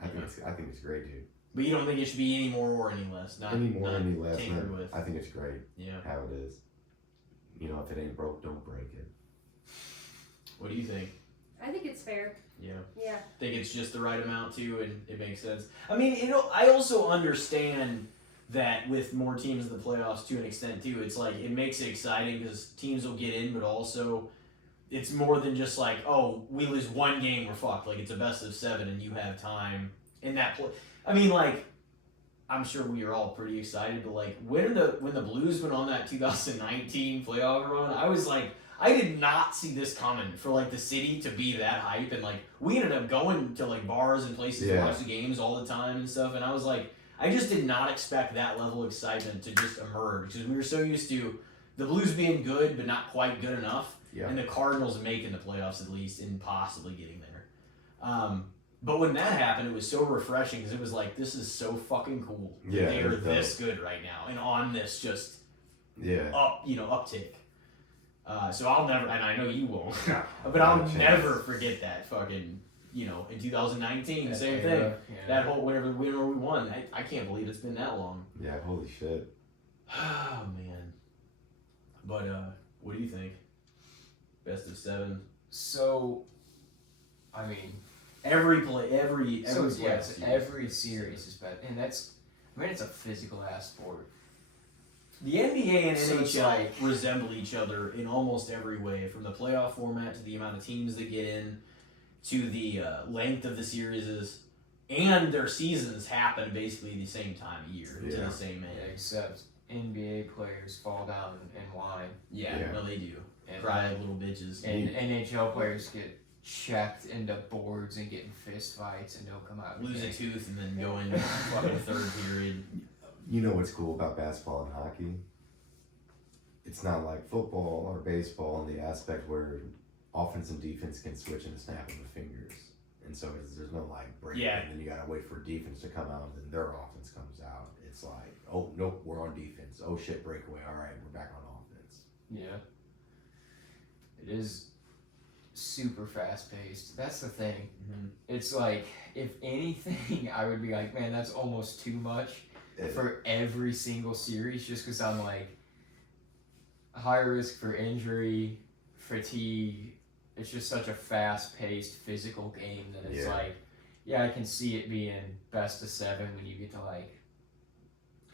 I think it's great, dude. But you don't think it should be any more or any less? Not Any more, not any less. tinkered Man, with. I think it's great Yeah. how it is. You know, if it ain't broke, don't break it. What do you think? I think it's fair. Yeah. Yeah. Think it's just the right amount too, and it makes sense. I mean, you know, I also understand that with more teams in the playoffs to an extent too. It's like it makes it exciting because teams will get in, but also it's more than just like, oh, we lose one game, we're fucked. Like it's a best of 7, and you have time in that play. I mean, like, I'm sure we are all pretty excited, but like when the Blues went on that 2019 playoff run, I was like, I did not see this coming for like the city to be that hype, and like we ended up going to like bars and places to Yeah. watch the games all the time and stuff, and I was like, I just did not expect that level of excitement to just emerge because we were so used to the Blues being good but not quite good enough, Yeah. and the Cardinals making the playoffs at least and possibly getting there. But when that happened, it was so refreshing because it was like, this is so fucking cool. that Yeah, they it are was dope. this good right now and on this just Yeah. uptick. So I'll never, and I know you won't, Yeah. but I'll Not a chance. never forget that fucking, in 2019, That same era, thing. yeah. That whole whenever we won, I can't believe it's been that long. Yeah. Holy shit. Oh man. But what do you think? Best of 7. So, I mean, Every so playoff yes, every series is better, and that's, I mean, it's a physical ass sport. The NBA and So it's NHL like- resemble each other in almost every way, from the playoff format to the amount of teams that get in, to the length of the series, and their seasons happen basically the same time of year to Yeah. the same Yeah, end. except NBA players fall down and whine, Yeah, Yeah. no, they do. and Cry like little bitches. and NHL players get checked into boards and get in fist fights and don't come out. of the Lose a game. tooth and then go into fucking third period. You know what's cool about basketball and hockey? It's not like football or baseball in the aspect where offense and defense can switch in a snap of the fingers. And so there's no like break, Yeah. and then you gotta wait for defense to come out, and then their offense comes out. It's like, oh nope, we're on defense. Oh shit, breakaway. All right, we're back on offense. Yeah. It is super fast paced. That's the thing. Mhm. It's like, if anything, I would be like, man, that's almost too much for every single series, just because I'm like, high risk for injury, fatigue. It's just such a fast paced physical game that it's Yeah. like, yeah, I can see it being best of 7 when you get to like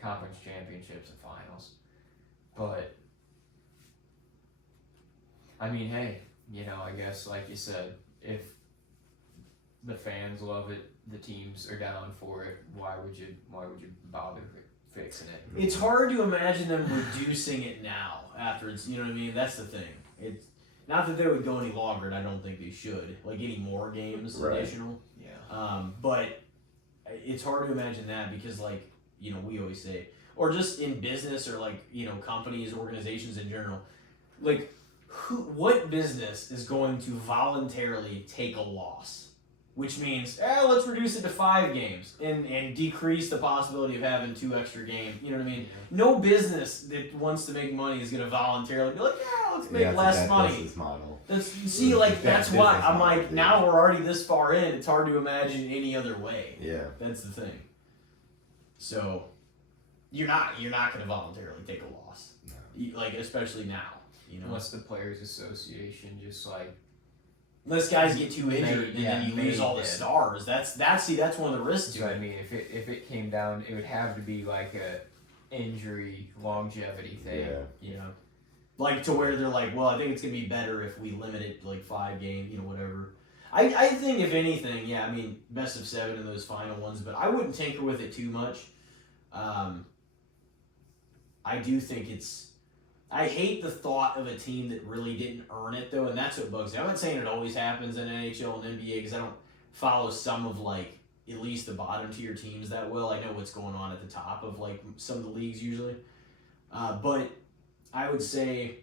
conference championships and finals. But I mean, hey, you know, I guess like you said, if the fans love it, the teams are down for it, why would you bother fixing it? It's hard to imagine them reducing it now after it's, you know what I mean? That's the thing. It's not that they would go any longer, and I don't think they should. Like any more games Right. additional. Yeah. But it's hard to imagine that because, like, you know, we always say, or just in business or like, you know, companies, organizations in general, like, what business is going to voluntarily take a loss? Which means, let's reduce it to 5 games and decrease the possibility of having 2 extra games. You know what I mean? Yeah. No business that wants to make money is going to voluntarily be like, let's make it's a less bad money. business model. See, like, that's why business I'm model, like, yeah. now we're already this far in, it's hard to imagine any other way. Yeah. That's the thing. So, you're not going to voluntarily take a loss. No. Like, especially now. You know? Unless the Players Association just like Unless guys get too injured and Yeah, then you lose all the did. stars. That's one of the risks So to I it. mean, if it came down, it would have to be like a injury longevity thing. Yeah. Yeah. Like to where they're like, well, I think it's gonna be better if we limit it to like 5 games, you know, whatever. I think if anything, yeah, I mean, best of 7 in those final ones, but I wouldn't tinker with it too much. I do think I hate the thought of a team that really didn't earn it though, and that's what bugs me. I'm not saying it always happens in NHL and NBA because I don't follow some of like at least the bottom tier teams that well. I know what's going on at the top of like some of the leagues usually, but I would say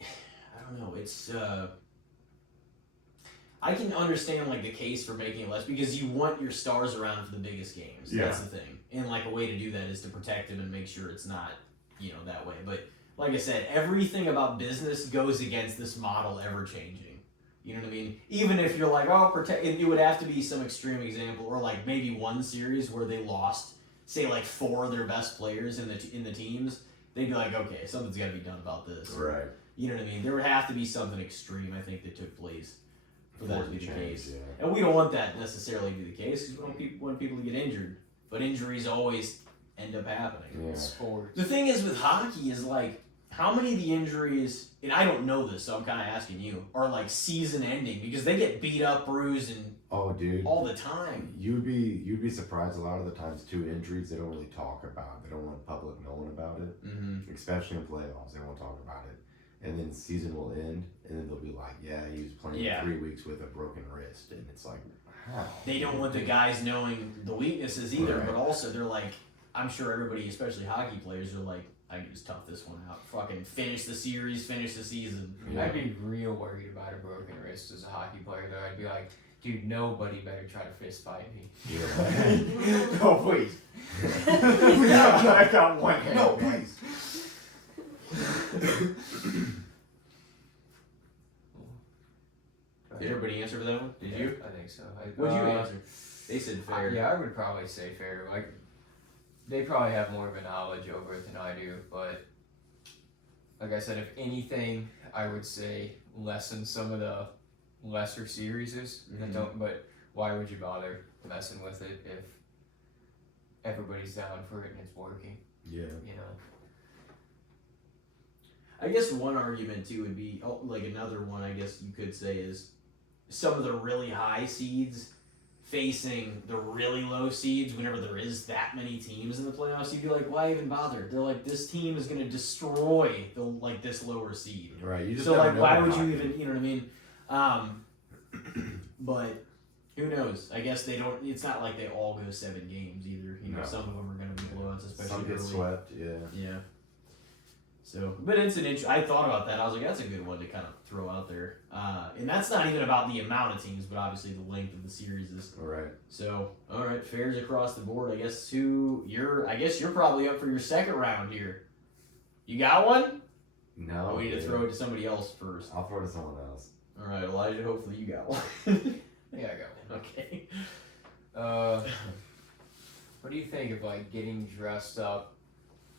I don't know. It's I can understand like the case for making it less because you want your stars around for the biggest games. Yeah. That's the thing, and like a way to do that is to protect them and make sure it's not, you know, that way. But like I said, everything about business goes against this model ever changing. You know what I mean? Even if you're like, oh, protect, it would have to be some extreme example, or like maybe one series where they lost, say, like 4 of their best players in the teams. They'd be like, okay, something's got to be done about this. Right. You know what I mean? There would have to be something extreme, I think, that took place for that to be the Change, case. yeah. And we don't want that necessarily to be the case because we don't want people to get injured. But injuries always end up happening. Yeah. Sports. The thing is with hockey is like, how many of the injuries, and I don't know this, so I'm kind of asking you, are like season ending because they get beat up, bruised, and Oh, dude. all the time. You'd be surprised a lot of the times too. Injuries they don't really talk about. They don't want public knowing about it. Mm-hmm. Especially in playoffs, they won't talk about it. And then season will end, and then they'll be like, "Yeah, he was playing Yeah. 3 weeks with a broken wrist," and it's like, how? They don't want the guys knowing the weaknesses either, Right. but also they're like, I'm sure everybody, especially hockey players, are like, I can just tough this one out. Fucking finish the series, finish the season. Yeah. I'd be real worried about a broken wrist as a hockey player, though. I'd be like, dude, nobody better try to fist fight me. Yeah. No, please. I got one hand. No, man. please. Did everybody answer for that one? Did Yeah, you? I think so. What'd you answer? They said fair. Yeah, I would probably say fair. Like, they probably have more of a knowledge over it than I do, but like I said, if anything, I would say lessen some of the lesser series that Mhm. don't. But why would you bother messing with it if everybody's down for it and it's working? Yeah. You know. I guess one argument too would be, like another one I guess you could say is some of the really high seeds facing the really low seeds whenever there is that many teams in the playoffs. You'd be like, why even bother? They're like, this team is going to destroy this lower seed. Right. You just So never like, know why with would you hockey. even, you know what I mean? But who knows? I guess they don't. It's not like they all go 7 games either. You know, No. some of them are going to be blowouts, especially Some get early. swept. Yeah. Yeah. So, but it's an I thought about that. I was like, that's a good one to kind of throw out there. And that's not even about the amount of teams, but obviously the length of the series is. All right. So, all right, fairs across the board. I guess you're probably up for your second round here. You got one? No. Oh, we need to dude. throw it to somebody else first. I'll throw it to someone else. All right, Elijah. Hopefully you got one. Yeah, I got one. Okay. What do you think of like getting dressed up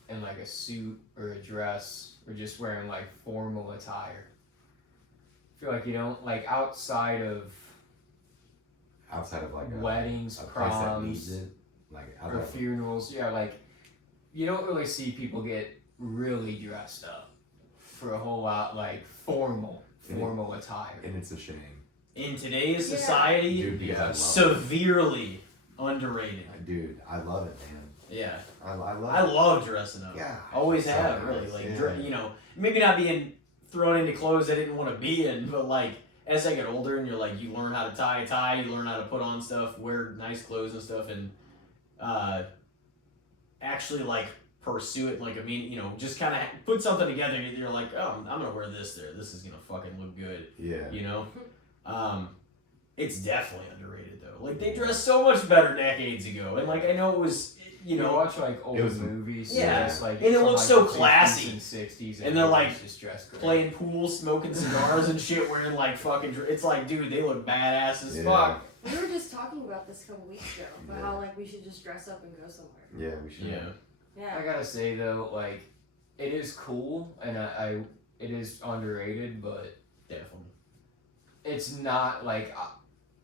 in like a suit or a dress or just wearing like formal attire? I feel like you don't like outside of outside of like weddings, a place that needs proms, it, like or outside of, funerals. Yeah, like you don't really see people get really dressed up for a whole lot, like formal attire. and it's a shame. In today's Yeah. society, Dude, because I love severely underrated. it. Dude, I love it, man. Yeah. I love I it. love dressing up. Yeah. Always So have, nice, really. Like, yeah. you know, maybe not being thrown into clothes I didn't want to be in, but like, as I get older and you're like, you learn how to tie a tie, you learn how to put on stuff, wear nice clothes and stuff, and actually, like, pursue it. Like, I mean, you know, just kind of put something together and you're like, oh, I'm going to wear this there. This is going to fucking look good. Yeah. You know? It's definitely underrated, though. Like, they dressed so much better decades ago. And, like, I know it was, you You know, watch like old it was- movies, Yeah. just, like, And it from, looks like, so the 50s classy. and 60s, And they're, like, just dressed great. playing pool, smoking cigars and shit, wearing, like, fucking... It's like, dude, they look badass as Yeah. fuck. We were just talking about this a couple weeks ago, about Yeah. how like we should just dress up and go somewhere. Yeah, we should. Yeah. Yeah. I gotta say though, like, it is cool and I it is underrated, but Definitely. it's not like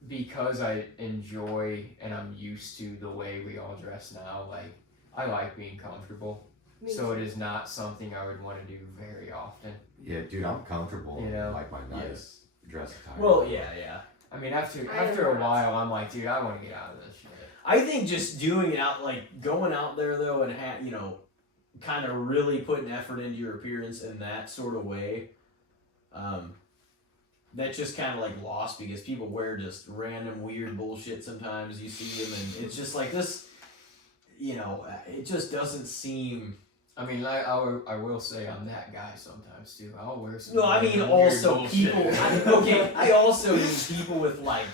because I enjoy and I'm used to the way we all dress now. Like, I like being comfortable, Me so it too. is not something I would want to do very often. Yeah, dude, I'm comfortable You in know? like my nice dress attire. Well, yeah. I mean, after I a am not. while, I'm like, dude, I want to get out of this shit. I think just doing it out, like, going out there, though, and, you know, kind of really putting effort into your appearance in that sort of way, that's just kind of, like, lost because people wear just random weird bullshit sometimes. You see them, and it's just like this, you know, it just doesn't seem... I mean, I will say I'm that guy sometimes too. I'll wear some. No, I mean, weird also bullshit. people... I also mean people with, like,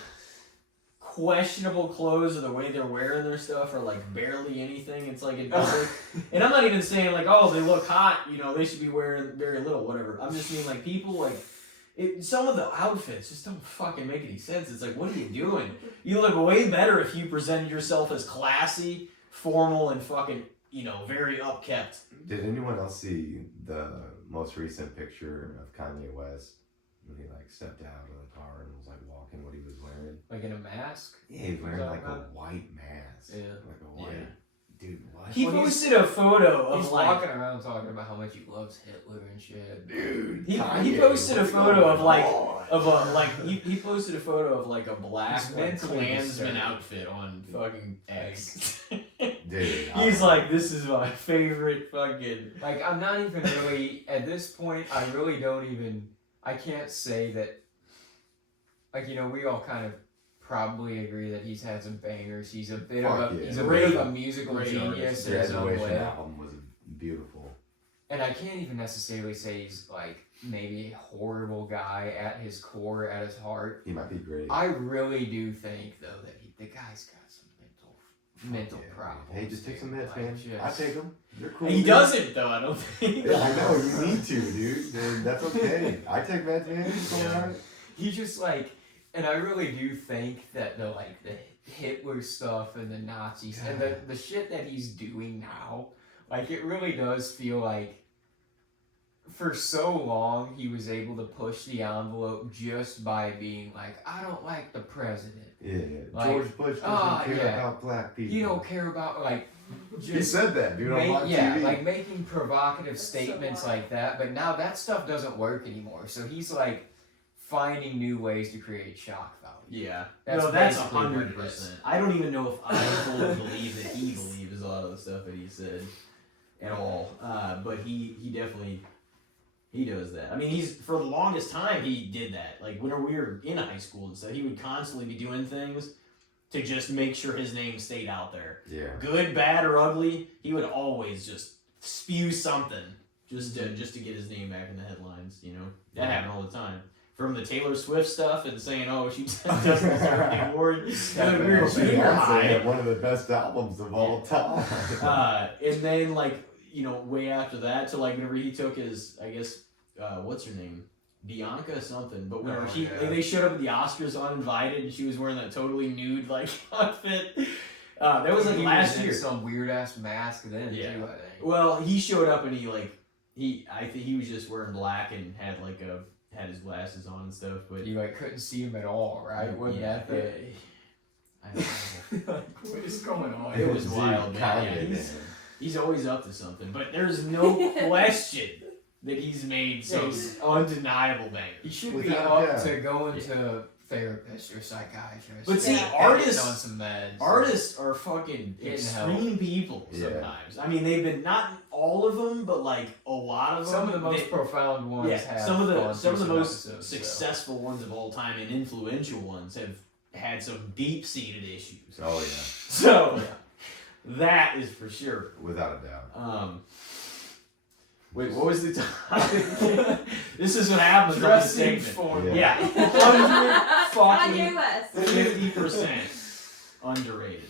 questionable clothes or the way they're wearing their stuff are like barely anything. It's like in public. And I'm not even saying like, oh, they look hot, you know, they should be wearing very little, whatever. I'm just mean like people like some of the outfits just don't fucking make any sense. It's like, what are you doing? You look way better if you presented yourself as classy, formal, and fucking, you know, very upkept. Did anyone else see the most recent picture of Kanye West when he like stepped out of the car and was like walking what he was wearing? Like in a mask. Yeah, he was wearing Is that like a right? white mask. Yeah. Like a white. Yeah. Dude, what? He Well, he's- posted a photo He's of like walking around talking about how much he loves Hitler and shit. Dude, he Kanye, posted a what's photo going of like on? of a like he posted a photo of like a black He's like, mentally Klansman disturbed. outfit on fucking X. Dude, He's like, this is my favorite fucking. Like, I'm not even really at this point. I really don't even. I can't say that. Like, you know, we all kind of probably agree that he's had some bangers. He's a bit Fuck of a yeah. he's a Great- bit of a musical great genius artist. in his own Graduation way. album was beautiful. And I can't even necessarily say he's like maybe a horrible guy at his core, at his heart. He might be great. I really do think though that the guy's got some mental Yeah, problems. Hey, just take some meds, Like, man. just- I take them. They're cool. He dude. doesn't though. I don't think. Yeah, I know. You need to, dude. That's okay. I take meds, man. It's Yeah. alright. He just like, and I really do think that the Hitler stuff and the Nazis and the shit that he's doing now, like it really does feel like for so long he was able to push the envelope just by being like, I don't like the president. Yeah. Like, George Bush doesn't care yeah. about black people. You don't care about like He just said that, dude, on live yeah, TV. like making provocative That's so statements wild. like that. But now that stuff doesn't work anymore. So he's like finding new ways to create shock value. Yeah. That's No, that's basically what it 100%. is. I don't even know if I fully believe that he believes a lot of the stuff that he said at all. But he definitely he does that. I mean, he's for the longest time he did that. Like when we were in high school and stuff, he would constantly be doing things to just make sure his name stayed out there. Yeah. Good, bad, or ugly, he would always just spew something just to get his name back in the headlines. You know, that happened all the time. From the Taylor Swift stuff and saying, "Oh, she doesn't deserve the award," and then we were junior Beyonce high. had one of the best albums of all time. And then like way after that to like whenever he took his, I guess, what's her name? Bianca something, but whenever they showed up at the Oscars uninvited and she was wearing that totally nude like outfit, that was like He last in year. some weird ass mask then Yeah. too. I think. Well, he showed up and I think he was just wearing black and had had his glasses on and stuff, but You like couldn't see him at all, right? Wasn't that the I know. Like, what is going on? It was wild, man. Kanye, Yeah, he's always up to something, but there's no question that he's made some undeniable bangers. He should be Without a up doubt. to going to therapist or psychiatrist. But see, Yeah. artists on some meds. Artists are fucking Getting extreme people Yeah. sometimes. I mean, they've been not all of them, but like a lot of them. Some of the most profound ones have some of the gone through some most episodes, successful ones of all time and influential ones have had some deep-seated issues. Oh yeah, So that is for sure. without a doubt. Wait, what was the topic? This is what happens on this Dressing segment. for Yeah, Kanye West. 50% underrated.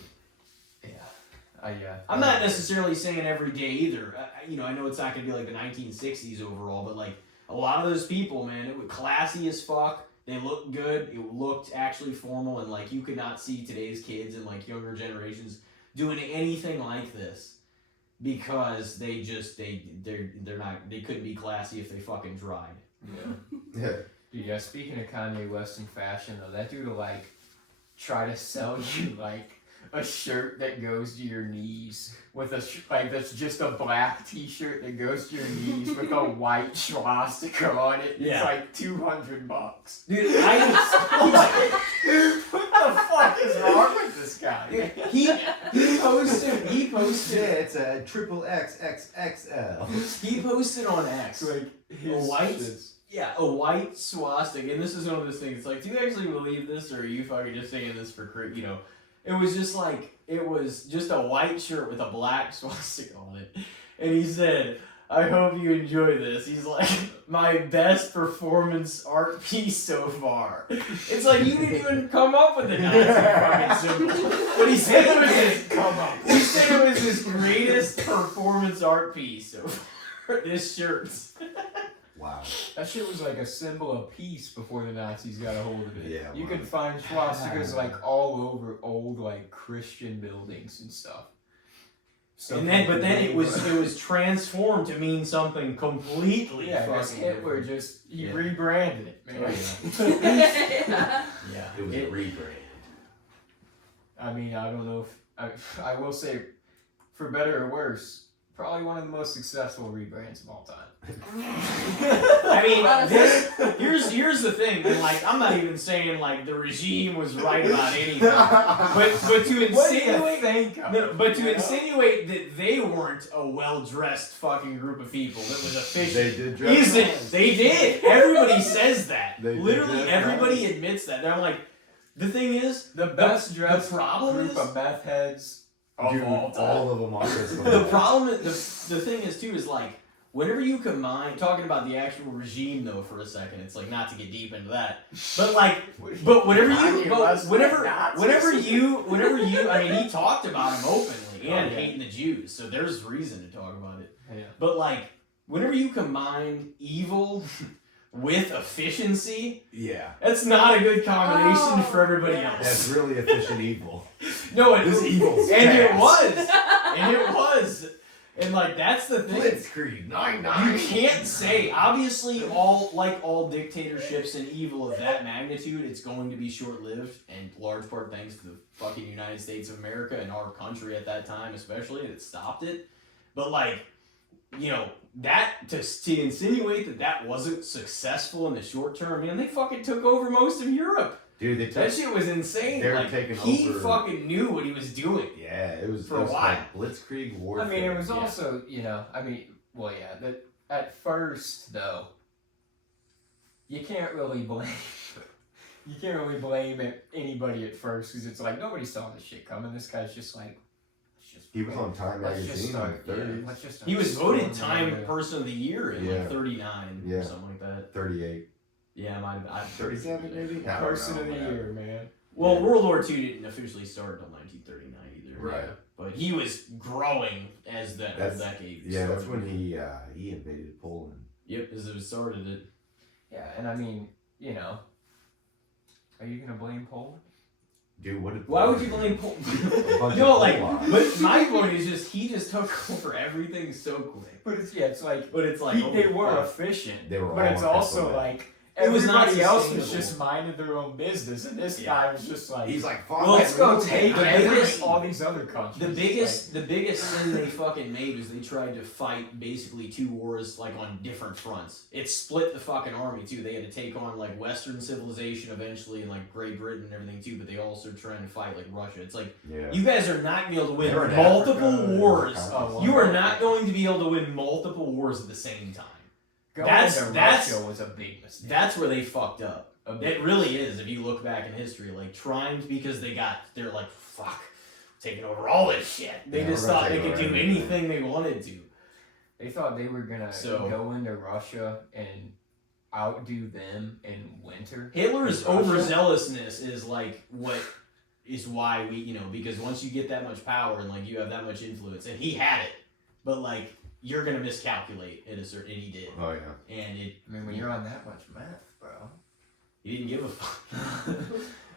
Yeah. I'm not necessarily saying every day either. I know it's not gonna be like the 1960s overall, but like a lot of those people, man, it was classy as fuck. They looked good. It looked actually formal, and like you could not see today's kids and like younger generations doing anything like this because they couldn't be classy if they fucking tried. Yeah. Dude, yeah, speaking of Kanye West and fashion though, that dude will like try to sell you like a shirt that goes to your knees with that's just a black t-shirt that goes to your knees with a white swastika on it. Yeah. It's like $200. Dude, What the fuck is wrong with this guy? he Yeah, posted it's a triple XXXL. he posted on X Like a white swastika, and this is one of those things. It's like, do you actually believe this, or are you fucking just saying this for It was just like it was just a white shirt with a black swastika on it, and he said, "I hope you enjoy this." He's like, "My best performance art piece so far." It's like you didn't even come up with the Nazi fucking symbol, but he said it was he said it was his greatest performance art piece so far. This shirt. Wow. That shit was like a symbol of peace before the Nazis got a hold of it. Yeah, you wow. could find swastikas like all over old like Christian buildings and stuff. So And then, but then it was transformed to mean something completely because fucking Hitler different. just Yeah. rebranded it, man. Oh, Yeah. Yeah, It was a rebrand. I mean, I don't know if I will say, for better or worse, probably one of the most successful rebrands of all time. I mean, here's the thing, and like I'm not even saying like the regime was right about anything, but to insinuate, insinuate that they weren't a well-dressed fucking group of people that was efficient. They did dress nice. They did. Everybody says that. They did Literally, dress everybody nice. admits that. And I'm like, the thing is, The best dressed problem group is- of meth heads of Dude, all time. all of them are this one. the problem, the thing is too, is like, whenever you combine, talking about the actual regime though for a second, it's like not to get deep into that, but like, but whenever you, I mean, he talked about him openly and hating the Jews, so there's reason to talk about it. Yeah. But like, whenever you combine evil with efficiency, Yeah. that's not a good combination for everybody yeah. else. That's really efficient evil. No, it This evil's and it fast. was, and like that's the thing. Blitzkrieg 9-9. You can't say, obviously, all dictatorships and evil of that magnitude, it's going to be short-lived, and large part thanks to the fucking United States of America and our country at that time, especially, that stopped it. But like, that to insinuate that wasn't successful in the short term, man, they fucking took over most of Europe. Dude, they That took. shit was insane. They're Like, taking he over- fucking knew what he was doing. Yeah, it was For a while. called Blitzkrieg warfare. I mean, it was Yeah. also, that at first though, you can't really blame anybody at first because it's like nobody saw this shit coming. This guy's just like, He was on Time let's just magazine in start. the Yeah, 30s. let's just start He was voted storming Time the- Person of the Year in Yeah. like 39 Yeah. or something like that. 38. Yeah, I'm 37 maybe? I don't Person know, of the whatever. year, man. Well, Yeah. World War II didn't officially start until 1939 either. Right. But he was growing as the That's- decade Yeah, that's started. when he invaded Poland. Yep, as it started it. Yeah, and I mean, are you gonna blame Poland? Dude, what did Why would you blame bunch No, of like, Polacks. but my point is just he just took over everything so quick. But it's like But it's like they holy were fuck. efficient. They were but all it's also efficient. like It was not everybody else was sustainable. just minding their own business, and this Yeah. guy was just like, He's like, fuck. Well, let's go take the every- biggest- all these other countries. The biggest sin they fucking made was they tried to fight basically 2 wars like on different fronts. It split the fucking army too. They had to take on like Western civilization eventually and like Great Britain and everything too, but they also trying to fight like Russia. It's like Yeah. you guys are not gonna be able to win They were in multiple Africa and wars. Africa. You are not going to be able to win multiple wars at the same time. Going that's- to that's- Russia was a big mistake. That's where they fucked up. A big It really is. If you look back in history, like trying to, because they're like, fuck, taking over all this shit. They Yeah, just we're gonna thought they take could do over everything. anything they wanted to. They thought they were gonna So- go into Russia and outdo them in winter. Hitler's In Russia. overzealousness is like what is why we, because once you get that much power and like you have that much influence, and he had it, but like you're gonna miscalculate at a certain, and he did, Oh yeah. and I mean, when you're on that much meth, bro, he didn't give a fuck.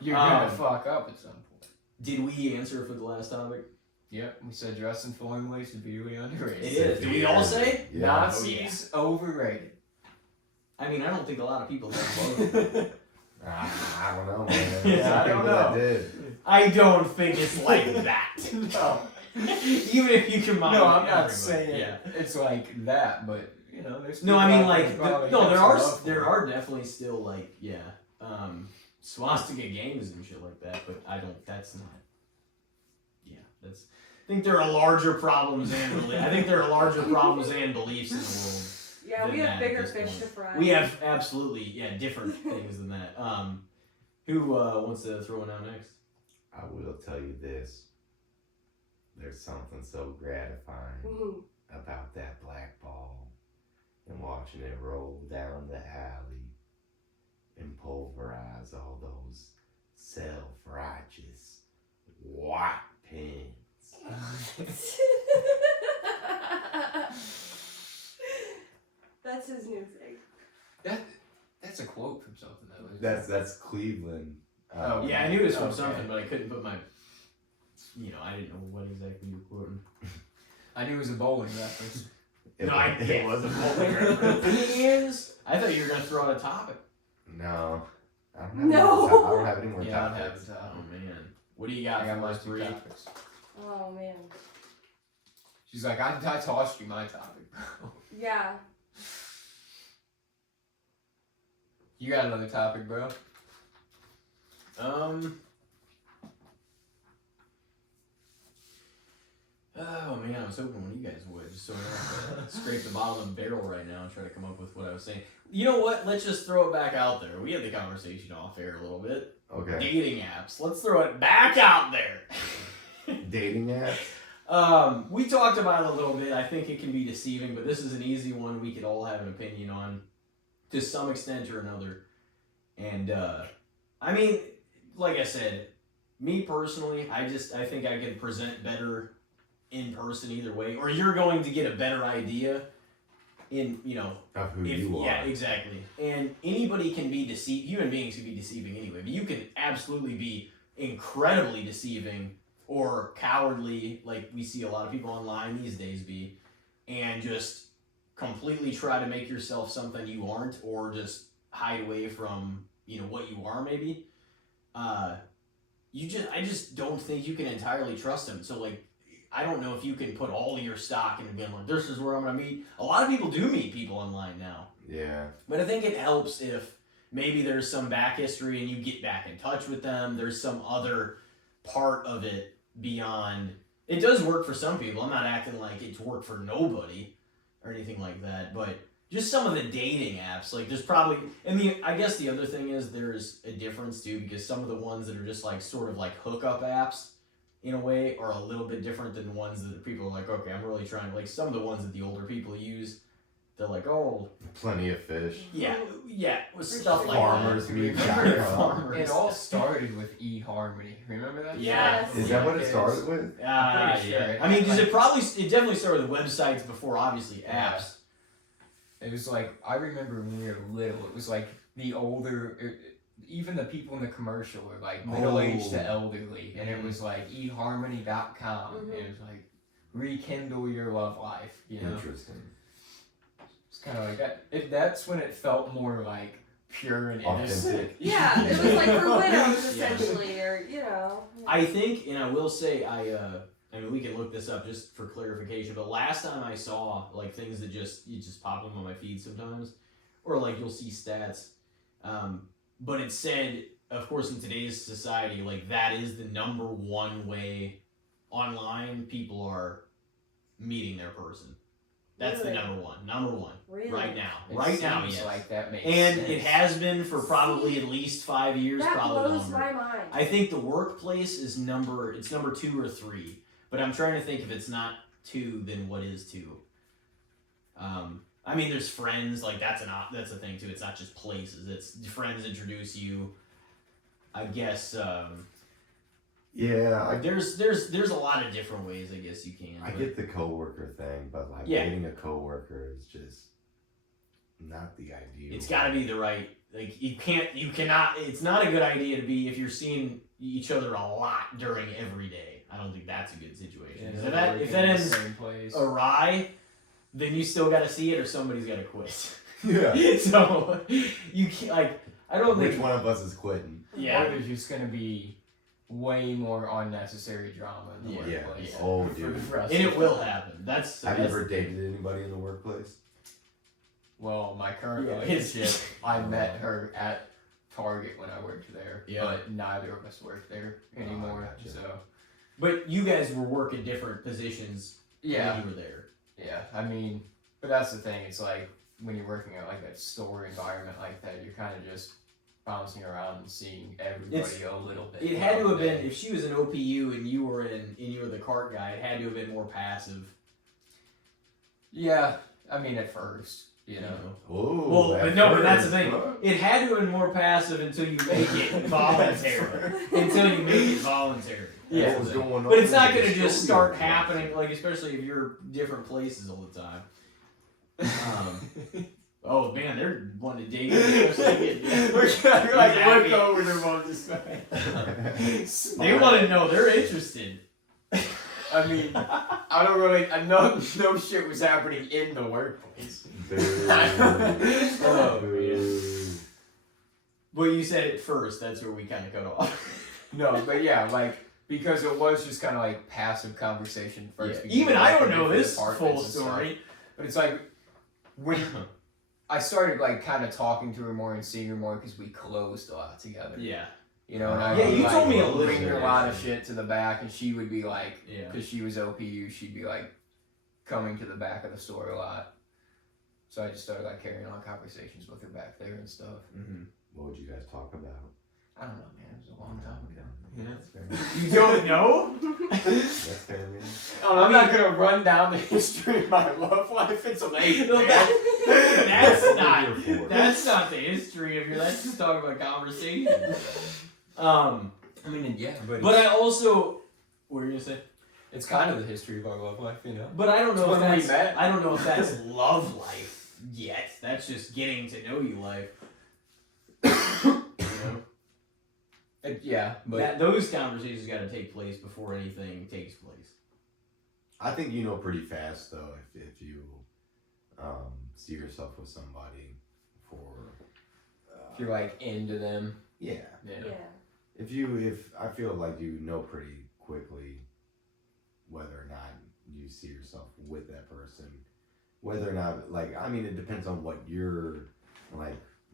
you're gonna Um, fuck up at some point. Did we answer for the last topic? Yep, we said dressing foreign ways severely underrated. It is. Did we all say? Yeah. Nazis overrated. I mean, I don't think a lot of people think I don't know, man. Yeah, Some I don't people that know. did. I don't think it's like that. No. Even if you combine. No, I'm not everybody. saying Yeah. it's like that, but there's No, I people mean out like there probably no, have there some are love for there it. are definitely still like swastika gangs and shit like that, but I don't. That's not. Yeah, that's. I think there are larger problems I think there are larger problems and beliefs in the world. Yeah, we than have that at bigger this fish point. to fry. We have absolutely different things than that. Who wants to throw one out next? I will tell you this. There's something so gratifying Mhm. about that black ball and watching it roll down the alley and pulverize all those self-righteous white pins. That's his new thing. That's a quote from something though. Isn't it? That's Cleveland. Oh, Yeah, I knew it was from Okay. something, but I couldn't put my. I didn't know what exactly you were quoting. I knew it was a bowling reference. It, No, I it can't. was a bowling reference. I thought you were gonna throw out a topic. No. I don't have No. Any more I don't have any more Yeah, I don't topics. have a Oh topic. man, what do you got? I got for my us, 2 Bri? topics. Oh man. She's like, I tossed you my topic, bro. Yeah. You got another topic, bro? Oh man, I was hoping one of you guys would, just so I don't have to scrape the bottom of the barrel right now and try to come up with what I was saying. You know what? Let's just throw it back out there. We had the conversation off air a little bit. Okay. Dating apps. Let's throw it back out there. Dating apps? We talked about it a little bit. I think it can be deceiving, but this is an easy one we could all have an opinion on to some extent or another. And I mean, like I said, me personally, I think I can present better in person either way, or you're going to get a better idea in, Of who if, you are. yeah, exactly. And anybody can be deceived. Human beings can be deceiving anyway, but you can absolutely be incredibly deceiving or cowardly, like we see a lot of people online these days be, and just completely try to make yourself something you aren't, or just hide away from what you are maybe. I just don't think you can entirely trust them. So like, I don't know if you can put all of your stock into being like, this is where I'm gonna meet. A lot of people do meet people online now. Yeah. But I think it helps if maybe there's some back history and you get back in touch with them. There's some other part of it beyond. It does work for some people. I'm not acting like it's worked for nobody or anything like that. But just some of the dating apps, like there's probably, I guess the other thing is there's a difference too, because some of the ones that are just like sort of like hookup apps in a way are a little bit different than ones that people are like, okay, I'm really trying to, like some of the ones that the older people use, they're like, oh, Plenty of fish. yeah, with For stuff sure. like Farmers that. meet Remember Dr. farmers. It all started with eHarmony. Remember that? Yeah. Is that what it started with? I'm pretty sure. Yeah. I mean, because it definitely started with websites before, obviously, apps. It was like, I remember when we were little, it was like the older, even the people in the commercial were like middle-aged to elderly, and it was like eHarmony.com, and it was like, rekindle your love life, Interesting. It's kind of like that. That's when it felt more like pure and Authentic. innocent. Yeah, it was like for widows Yeah. essentially, or you know. I think, and I will say, I mean, we can look this up just for clarification. But last time I saw like things that you just pop them on my feed sometimes, or like you'll see stats. But it said, of course, in today's society, like that is the number one way online people are meeting their person. That's Really? the number one, Really? right now, It right now, seems yes. like that makes And sense. it has been for probably at least 5 years, That probably blows longer. my mind. I think the workplace is number 2 or 3, but I'm trying to think if it's not 2, then what is 2? I mean, there's friends, like that's a thing too. It's not just places. It's friends introduce you. I guess Yeah, there's a lot of different ways. I guess you can. I but- get the coworker thing, but like Yeah. dating a coworker is just not the ideal. It's got to be the right. Like you cannot. It's not a good idea to be if you're seeing each other a lot during every day. I don't think that's a good situation. Yeah, if working that in the ends same place. awry, then you still got to see it, or somebody's got to quit. Yeah. So you can't like. I don't Which think. one of us is quitting? Yeah. Or there's just gonna be way more unnecessary drama in the Yeah. workplace. Yeah. Oh, For the dude. rest And of it will the- happen. That's. Have you that's ever dated anybody in the workplace? Well, my current Yeah, relationship, I met her at Target when I worked there, Yeah. but neither of us work there anymore. gotcha. So But you guys were working different positions yeah, when you were there. yeah. I mean, but that's the thing. It's like when you're working at like a store environment like that, you're kind of just bouncing around and seeing everybody a little bit. It had to have throughout the been day. if she was an OPU and you were the cart guy. It had to have been more passive. Yeah, I mean at first, you know. Oh, Well, but no, but that's the thing. What? It had to have been more passive until you make it voluntary. Until you make it voluntary. Yeah. What was going on? But it's not in going the to just studio? start happening, like especially if you're different places all the time. Oh man, they're wanting to date you. We're gonna like Exactly. look over them on this side. They want to know. They're interested. I mean, I don't really. I know no shit was happening in the workplace. Boo. Oh, Boo. Well, you said it first. That's where we kind of cut off. No, but yeah, like because it was just kind of like passive conversation first. because Even we I worked don't in know different this departments full and stuff. story. But it's like when I started like kind of talking to her more and seeing her more because we closed a lot together. Yeah. You know, and I Yeah, would, you like, told me a little bring bit, a lot of actually. shit to the back, and she would be like, Yeah. because she was OPU, she'd be like coming to the back of the store a lot. So I just started like carrying on conversations with her back there and stuff. Mm-hmm. What would you guys talk about? I don't know, man. It was a long time ago. That's fair. You don't know? That's fair, man. I'm not gonna run down the history of my love life. It's late. No, man. That's what not. we're here for. That's not the history of your. That's just talking about conversation. I mean, yeah, But I also. What were you gonna say? it's kind of the history of our love life, you know. But I don't know It's if when we that's. met. I don't know if that's love life yet. That's just getting to know you life. You know? Yeah, but That those conversations got to take place before anything takes place. I think you know pretty fast though if you see yourself with somebody for if you're like into them, yeah. yeah. Yeah. If I feel like you know pretty quickly whether or not you see yourself with that person, whether or not like I mean it depends on what your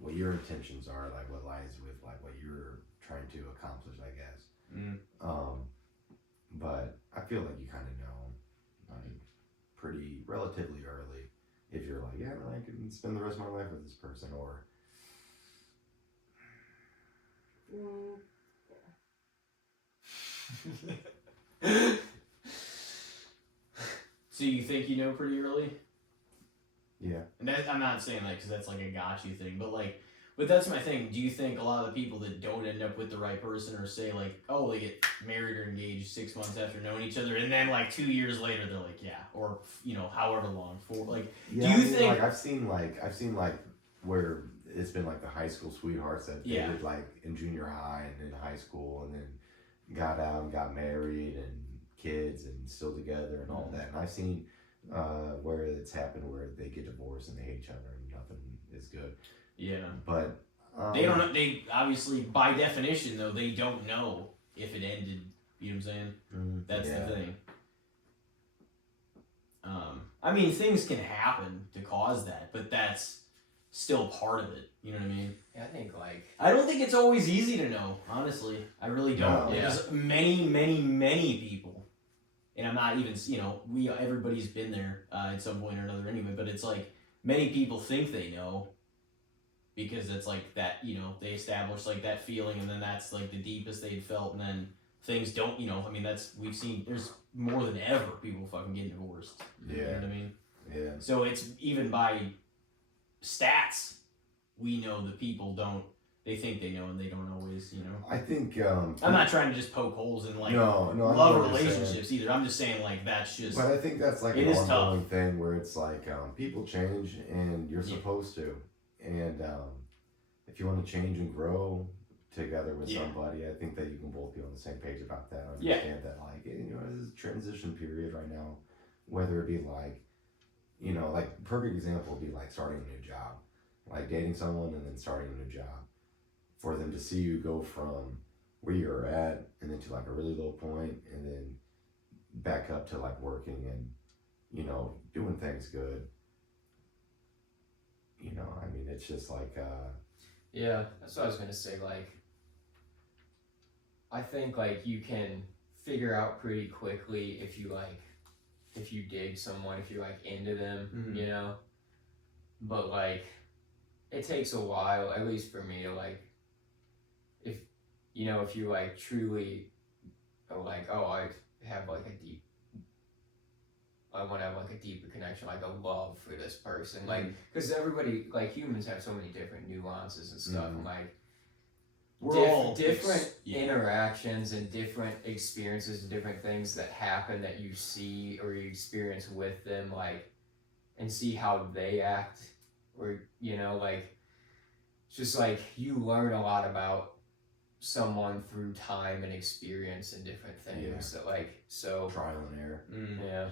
intentions are, like what lies with like what you're trying to accomplish, I guess. But I feel like you kind of know like pretty relatively early if you're like, yeah, I can spend the rest of my life with this person, or So you think you know pretty early? yeah. And that, I'm not saying that because that's like a got you thing, but that's my thing. Do you think a lot of the people that don't end up with the right person, or say like, oh, they get married or engaged 6 months after knowing each other, and then like 2 years later they're like, yeah, or however long for like, Yeah, do you I mean, think? like I've seen like where it's been like the high school sweethearts that Yeah. dated like in junior high and in high school and then got out and got married and kids and still together and all that. And I've seen where it's happened where they get divorced and they hate each other and nothing is good. Yeah. But They don't know. They obviously, by definition, though, they don't know if it ended. You know what I'm saying? That's the thing. I mean, things can happen to cause that, but that's still part of it. You know what I mean? Yeah, I think like I don't think it's always easy to know. Honestly, I really don't. No. There's many people, and I'm not even. Everybody's been there at some point or another anyway. But it's like many people think they know. Because it's like that, they establish like that feeling, and then that's like the deepest they'd felt, and then things don't, we've seen, there's more than ever people fucking getting divorced. Yeah. You know what I mean? Yeah. So it's even by stats, we know that people they think they know, and they don't always, I think, I'm not trying to just poke holes in like no, I know love what you're saying. relationships either. I'm just saying like that's just. But I think that's like it an is ongoing tough. thing where it's like people change and you're supposed to. And if you want to change and grow together with somebody, I think that you can both be on the same page about that. Understand that, like, this is a transition period right now. Whether it be like, like perfect example would be like starting a new job, like dating someone and then starting a new job. For them to see you go from where you're at and then to like a really low point and then back up to like working and doing things good. It's just like yeah, that's what I was gonna say. Like, I think like you can figure out pretty quickly if you dig someone, if you're like into them, But like, it takes a while, at least for me, to like, if you like truly are like, oh, I have like I want to have like a deeper connection, like a love for this person, like, because everybody, like, humans have so many different nuances and stuff, and like We're all different interactions and different experiences and different things that happen that you see or you experience with them, like, and see how they act, or like, it's just like you learn a lot about someone through time and experience and different things that like trial and error. Yeah.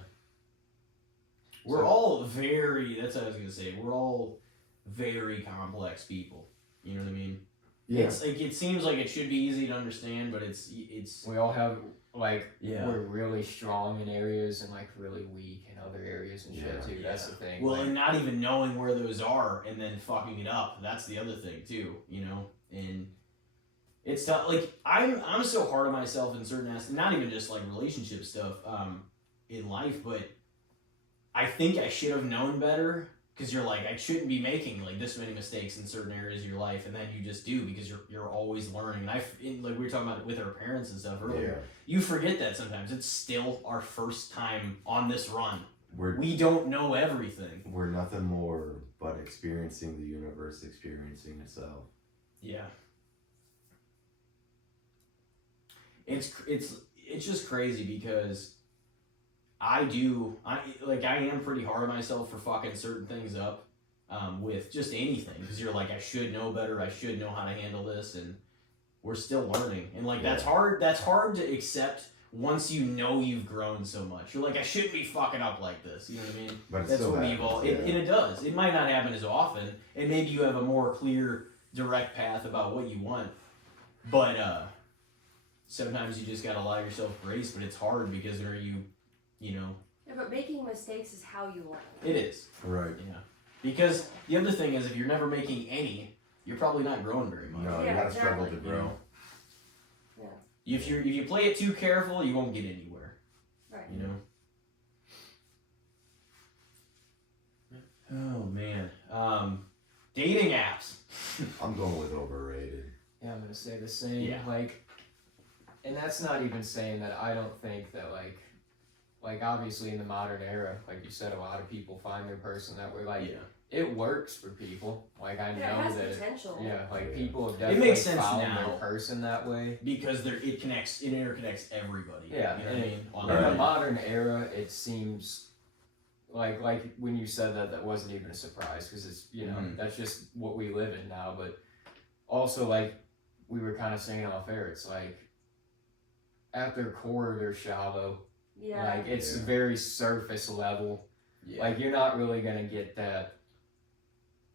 We're all that's what I was gonna say. We're all very complex people. You know what I mean? Yeah. It's like it seems like it should be easy to understand, but it's. We all have like we're really strong in areas and like really weak in other areas and shit too. That's the thing. Well, and not even knowing where those are and then fucking it up. That's the other thing too. And it's tough. Like I'm so hard on myself in certain aspects. Not even just like relationship stuff in life, but I think I should have known better, because you're like, I shouldn't be making like this many mistakes in certain areas of your life, and then you just do because you're always learning. And like we were talking about with our parents and stuff earlier, you forget that sometimes it's still our first time on this run. We don't know everything. We're nothing more but experiencing the universe, experiencing itself. Yeah. It's just crazy because I am pretty hard on myself for fucking certain things up with just anything, because you're like, I should know better, I should know how to handle this, and we're still learning, and like that's hard to accept once you've grown so much. You're like, I shouldn't be fucking up like this, you know what I mean? But that's what we've all, and it does. It might not happen as often, and maybe you have a more clear, direct path about what you want, but sometimes you just gotta allow yourself grace, but it's hard because Yeah, but making mistakes is how you learn. It is. Right. Yeah. Because the other thing is, if you're never making any, you're probably not growing very much. No, you gotta struggle to grow. Yeah. If you play it too careful, you won't get anywhere. Right. Oh man. Dating apps. I'm going with overrated. Yeah, I'm gonna say the same. Yeah. Like, and that's not even saying that I don't think that like obviously in the modern era, like you said, a lot of people find their person that way. Like, it works for people. Like, I know it has that. Potential. People have It definitely makes sense found now, their person that way. Because it interconnects everybody. Yeah, You know what I mean? In the modern era, it seems like when you said that wasn't even a surprise, because it's that's just what we live in now. But also, like we were kind of saying off air, it's like at their core they're shallow. Yeah. Like, it's very surface level. Yeah. Like, you're not really gonna get that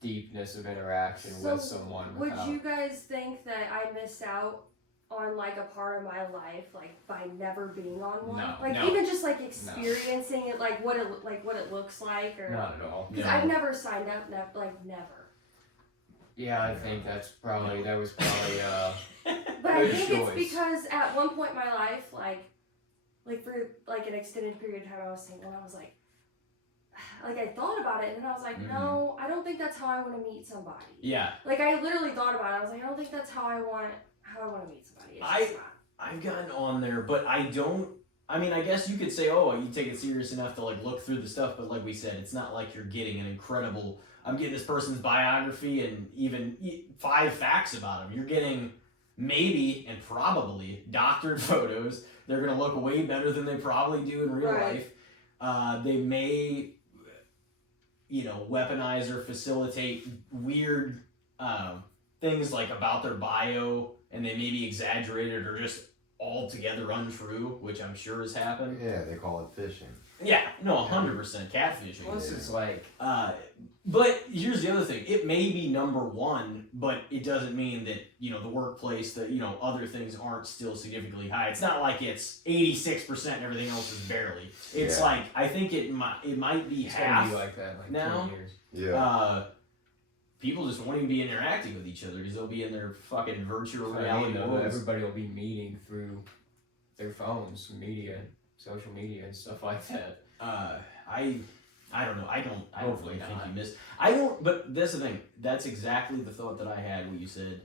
deepness of interaction So with someone. would without- you guys think that I missed out on like a part of my life, like by never being on one? No, like no. even just like experiencing it, like what it looks like, or Not at all. because No. I've never signed up, never. Yeah, I think that was probably But I Good think choice. it's because at one point in my life, like for like an extended period of time, I was single, and I was like I thought about it, and then I was like, no, I don't think that's how I want to meet somebody. Yeah, Like I literally thought about it. I was like, I don't think that's how I want to meet somebody. It's just not. I've gotten on there, but I don't. I mean, I guess you could say, oh, you take it serious enough to like look through the stuff, but like we said, it's not like you're getting an incredible. I'm getting this person's biography and even 5 facts about them. You're getting maybe and probably doctored photos. They're gonna look way better than they probably do in real Right. life. They may, weaponize or facilitate weird things like about their bio, and they may be exaggerated or just altogether untrue, which I'm sure has happened. Yeah, they call it fishing. Yeah, no, 100% catfishing. plus it's like But here's the other thing: it may be number one, but it doesn't mean that the workplace, that other things aren't still significantly high. It's not like it's 86% and everything else is barely. It's Yeah. like I think it might be it's half. gonna be like that in like now. 20 years. Yeah. People just won't even be interacting with each other because they'll be in their fucking virtual I mean, reality though, worlds. everybody will be meeting through their phones, media, social media, and stuff like that. I don't know. I don't Hopefully really think not. you missed. I don't. But that's the thing. That's exactly the thought that I had. What you said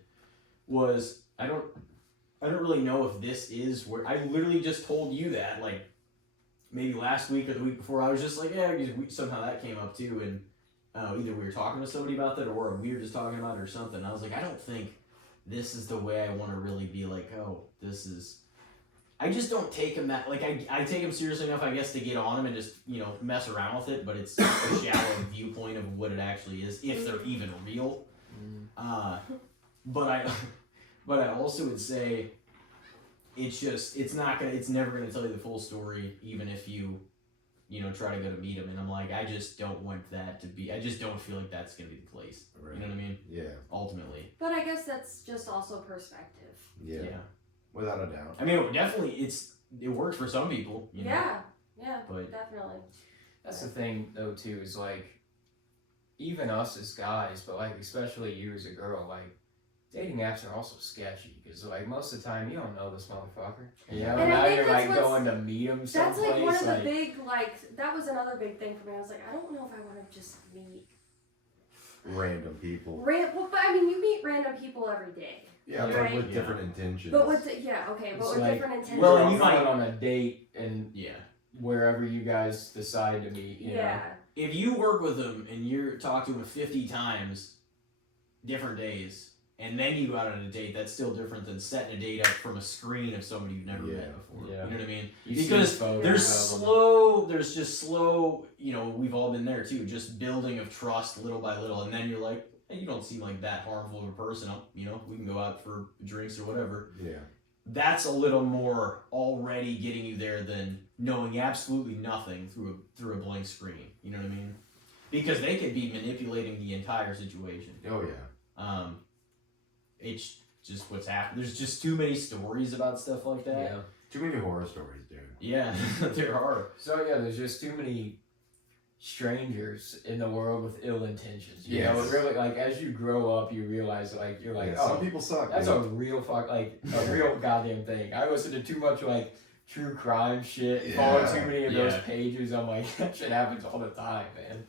was I don't really know if this is where I literally just told you that like maybe last week or the week before. I was just like, yeah, because somehow that came up too, and either we were talking to somebody about that or we were just talking about it or something. I was like, I don't think this is the way I want to really be like, oh, this is. I just don't take him that like I take him seriously enough, I guess, to get on him and just mess around with it. But it's a shallow viewpoint of what it actually is, if they're even real. But I also would say it's never gonna tell you the full story, even if you try to go to meet him. And I'm like, I just don't want that to be. I just don't feel like that's gonna be the place. Right. You know what I mean? Yeah. Ultimately. But I guess that's just also perspective. Yeah. Without a doubt. I mean, definitely, it works for some people. Yeah, But- definitely. That's the thing, though, too, is like, even us as guys, but like, especially you as a girl, like, dating apps are also sketchy because, like, most of the time you don't know this motherfucker. You know, And I now think you're that's like what's- going to meet him someplace. That's like one of the like, big that was another big thing for me. I was like, I don't know if I want to just meet Random people. but I mean, you meet random people every day. Yeah, Yeah. but with Yeah. different intentions. But with but It's with like- different intentions. Well, you're and you going might- on a date and Yeah. wherever you guys decide to meet. You know? yeah. If you work with them and you're talking to them 50 times, different days, and then you go out on a date, that's still different than setting a date up from a screen of somebody you've never Yeah. met before. Yeah. You know what I mean? You see Because photos there's just slow, we've all been there too, just building of trust little by little, and then you're like, hey, you don't seem like that harmful of a person, we can go out for drinks or whatever. Yeah. That's a little more already getting you there than knowing absolutely nothing through a blank screen. You know what I mean? Because they could be manipulating the entire situation. Oh yeah. It's just what's happened. There's just too many stories about stuff like that. Yeah. Too many horror stories, dude. Yeah, there are. So yeah, there's just too many strangers in the world with ill intentions. You Yes. know, really, like as you grow up, you realize like you're like, Yeah, oh, some people suck. that's dude. a real a real goddamn thing. I listen to too much like true crime shit, follow Yeah. too many of those Yeah. pages. I'm like, that shit happens all the time, man.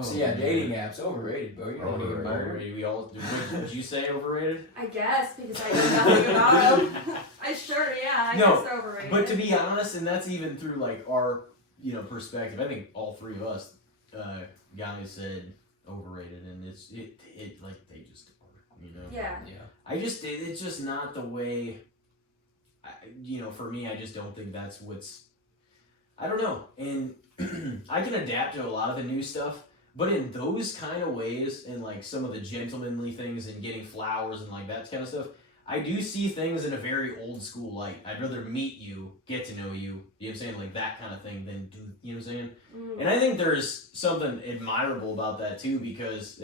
So yeah, dating apps overrated, bro. You don't need to Overrated. murder. Overrated. We all. Did you say overrated? I guess because I know nothing about them. I No, guess they're overrated. But to be honest, and that's even through like our perspective. I think all three of us guys said overrated, and it like they just are. yeah. Yeah. It's just not the way. For me, I just don't think that's what's. I don't know, and I can adapt to a lot of the new stuff, but in those kind of ways, and like some of the gentlemanly things and getting flowers and like that kind of stuff, I do see things in a very old school light. I'd rather meet you, get to know you, you know what I'm saying, like that kind of thing than do, you know what I'm saying? And I think there's something admirable about that too, because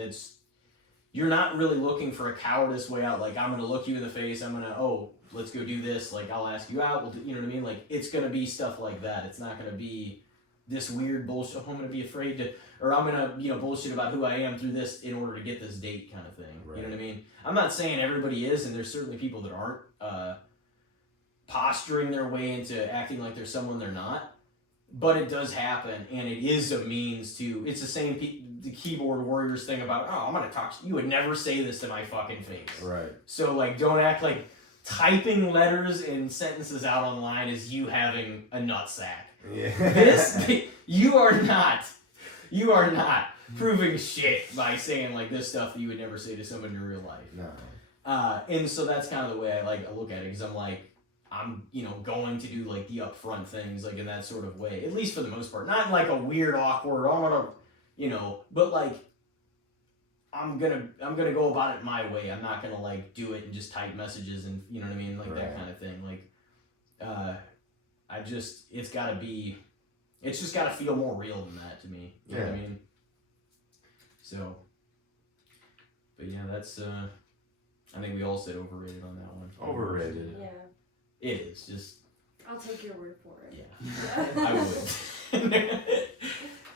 you're not really looking for a cowardice way out, like I'm gonna look you in the face, I'm gonna, oh, let's go do this, like I'll ask you out, you know what I mean? Like it's gonna be stuff like that. It's not gonna be this weird bullshit, oh, I'm gonna be afraid to, or I'm gonna, bullshit about who I am through this in order to get this date kind of thing. Right. You know what I mean? I'm not saying everybody is, and there's certainly people that aren't posturing their way into acting like they're someone they're not. But it does happen, and it is a means to. It's the same the keyboard warriors thing about, oh, I'm gonna talk. You would never say this to my fucking face. Right. So like, don't act like typing letters and sentences out online is you having a nutsack. Yeah. You are not proving shit by saying like this stuff that you would never say to someone in real life. No. And so that's kind of the way I look at it, because I'm like, I'm going to do like the upfront things like in that sort of way, at least for the most part, not in like a weird awkward, but like I'm gonna go about it my way. I'm not gonna like do it and just type messages and you know what I mean, like that kind of thing. Like it's just gotta feel more real than that to me. You know what I mean? So, but yeah, that's I think we all said overrated on that one. Overrated. Yeah. It is just. I'll take your word for it. Yeah, I would.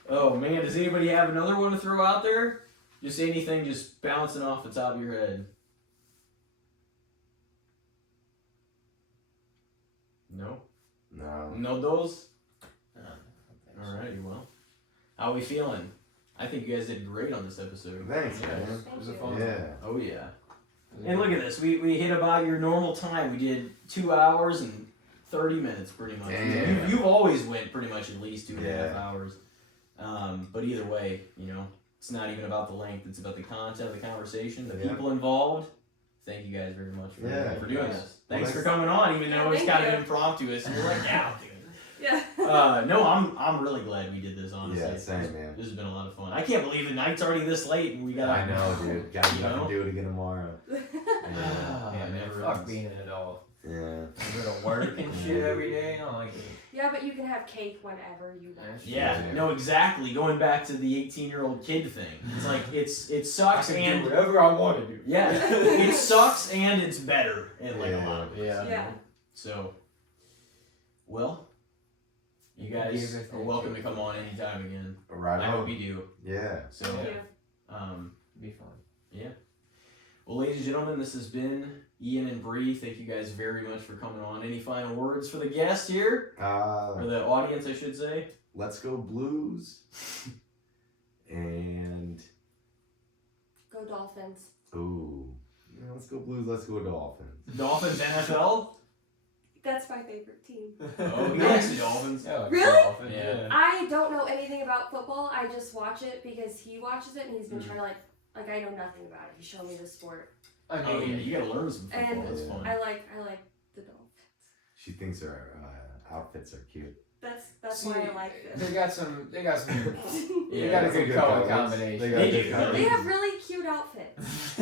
Oh man, does anybody have another one to throw out there? Just anything, just bouncing off the top of your head. No. No. No those. Alrighty, well, how are we feeling? I think you guys did great on this episode. Thanks, Yeah, man. it was a fun one. Yeah. Oh yeah. And look at this, we hit about your normal time. We did 2 hours and 30 minutes pretty much. Yeah. You've always went pretty much at least 2.5 Yeah. hours. But either way, it's not even about the length, it's about the content of the conversation, the Yeah. people involved. Thank you guys very much for doing this. Thanks for thanks. coming on, even though it's Thank kind of you. impromptu. We're like, yeah, I'll do it. Yeah. No, I'm really glad we did this, honestly. Yeah, same, man. This has been a lot of fun. I can't believe the night's already this late and we got. I know, dude. Gotta You know? do it again tomorrow. Yeah. Yeah, man, never fuck ends. being an adult. Yeah. You gotta work and shit every day. I don't like it. Yeah, but you can have cake whenever you want. Yeah, Yeah. no, exactly. Going back to the 18-year-old kid thing, it's like it sucks I can and do whatever I want to do. yeah, it sucks and it's better in like a lot of ways. Yeah. Yeah. So, well, you Well, guys David, are thank welcome you. to come on anytime again. Right I on. hope you do. Yeah. So, Thank you. Be fun. well, ladies and gentlemen, this has been Ian and Bri. Thank you guys very much for coming on. Any final words for the guest here, or the audience, I should say? Let's go Blues. And Go Dolphins. ooh, yeah, let's go Blues. Let's go Dolphins. Dolphins NFL. That's my favorite team. Oh, he likes the Dolphins. Yeah, like Really? Dolphins, Yeah. I don't know anything about football. I just watch it because he watches it and he's been Mhm. trying to like I know nothing about it. He showed me the sport. I mean, Oh yeah, you gotta learn some football. And That's Yeah. fun. I like the Dolphins. She thinks her outfits are cute. That's see, why I like this. they got some. They got Yeah, got a that's some good color colors. combination. They got They good do. colors. They have really cute outfits.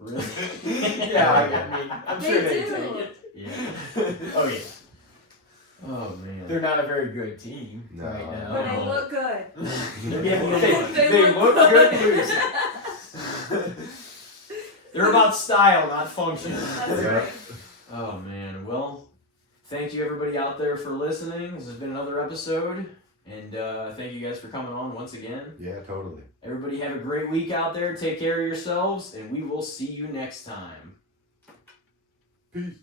Really? Yeah, I mean, I'm They sure they do. take it. Yeah. Oh yeah. Oh man. They're not a very good team No. right now. But they look good. They're getting good. They look good losing. They're about style, not function. That's Yeah. right. Oh man. Well, thank you everybody out there for listening. This has been another episode, and thank you guys for coming on once again. Yeah, totally. Everybody have a great week out there. Take care of yourselves, and we will see you next time. Peace.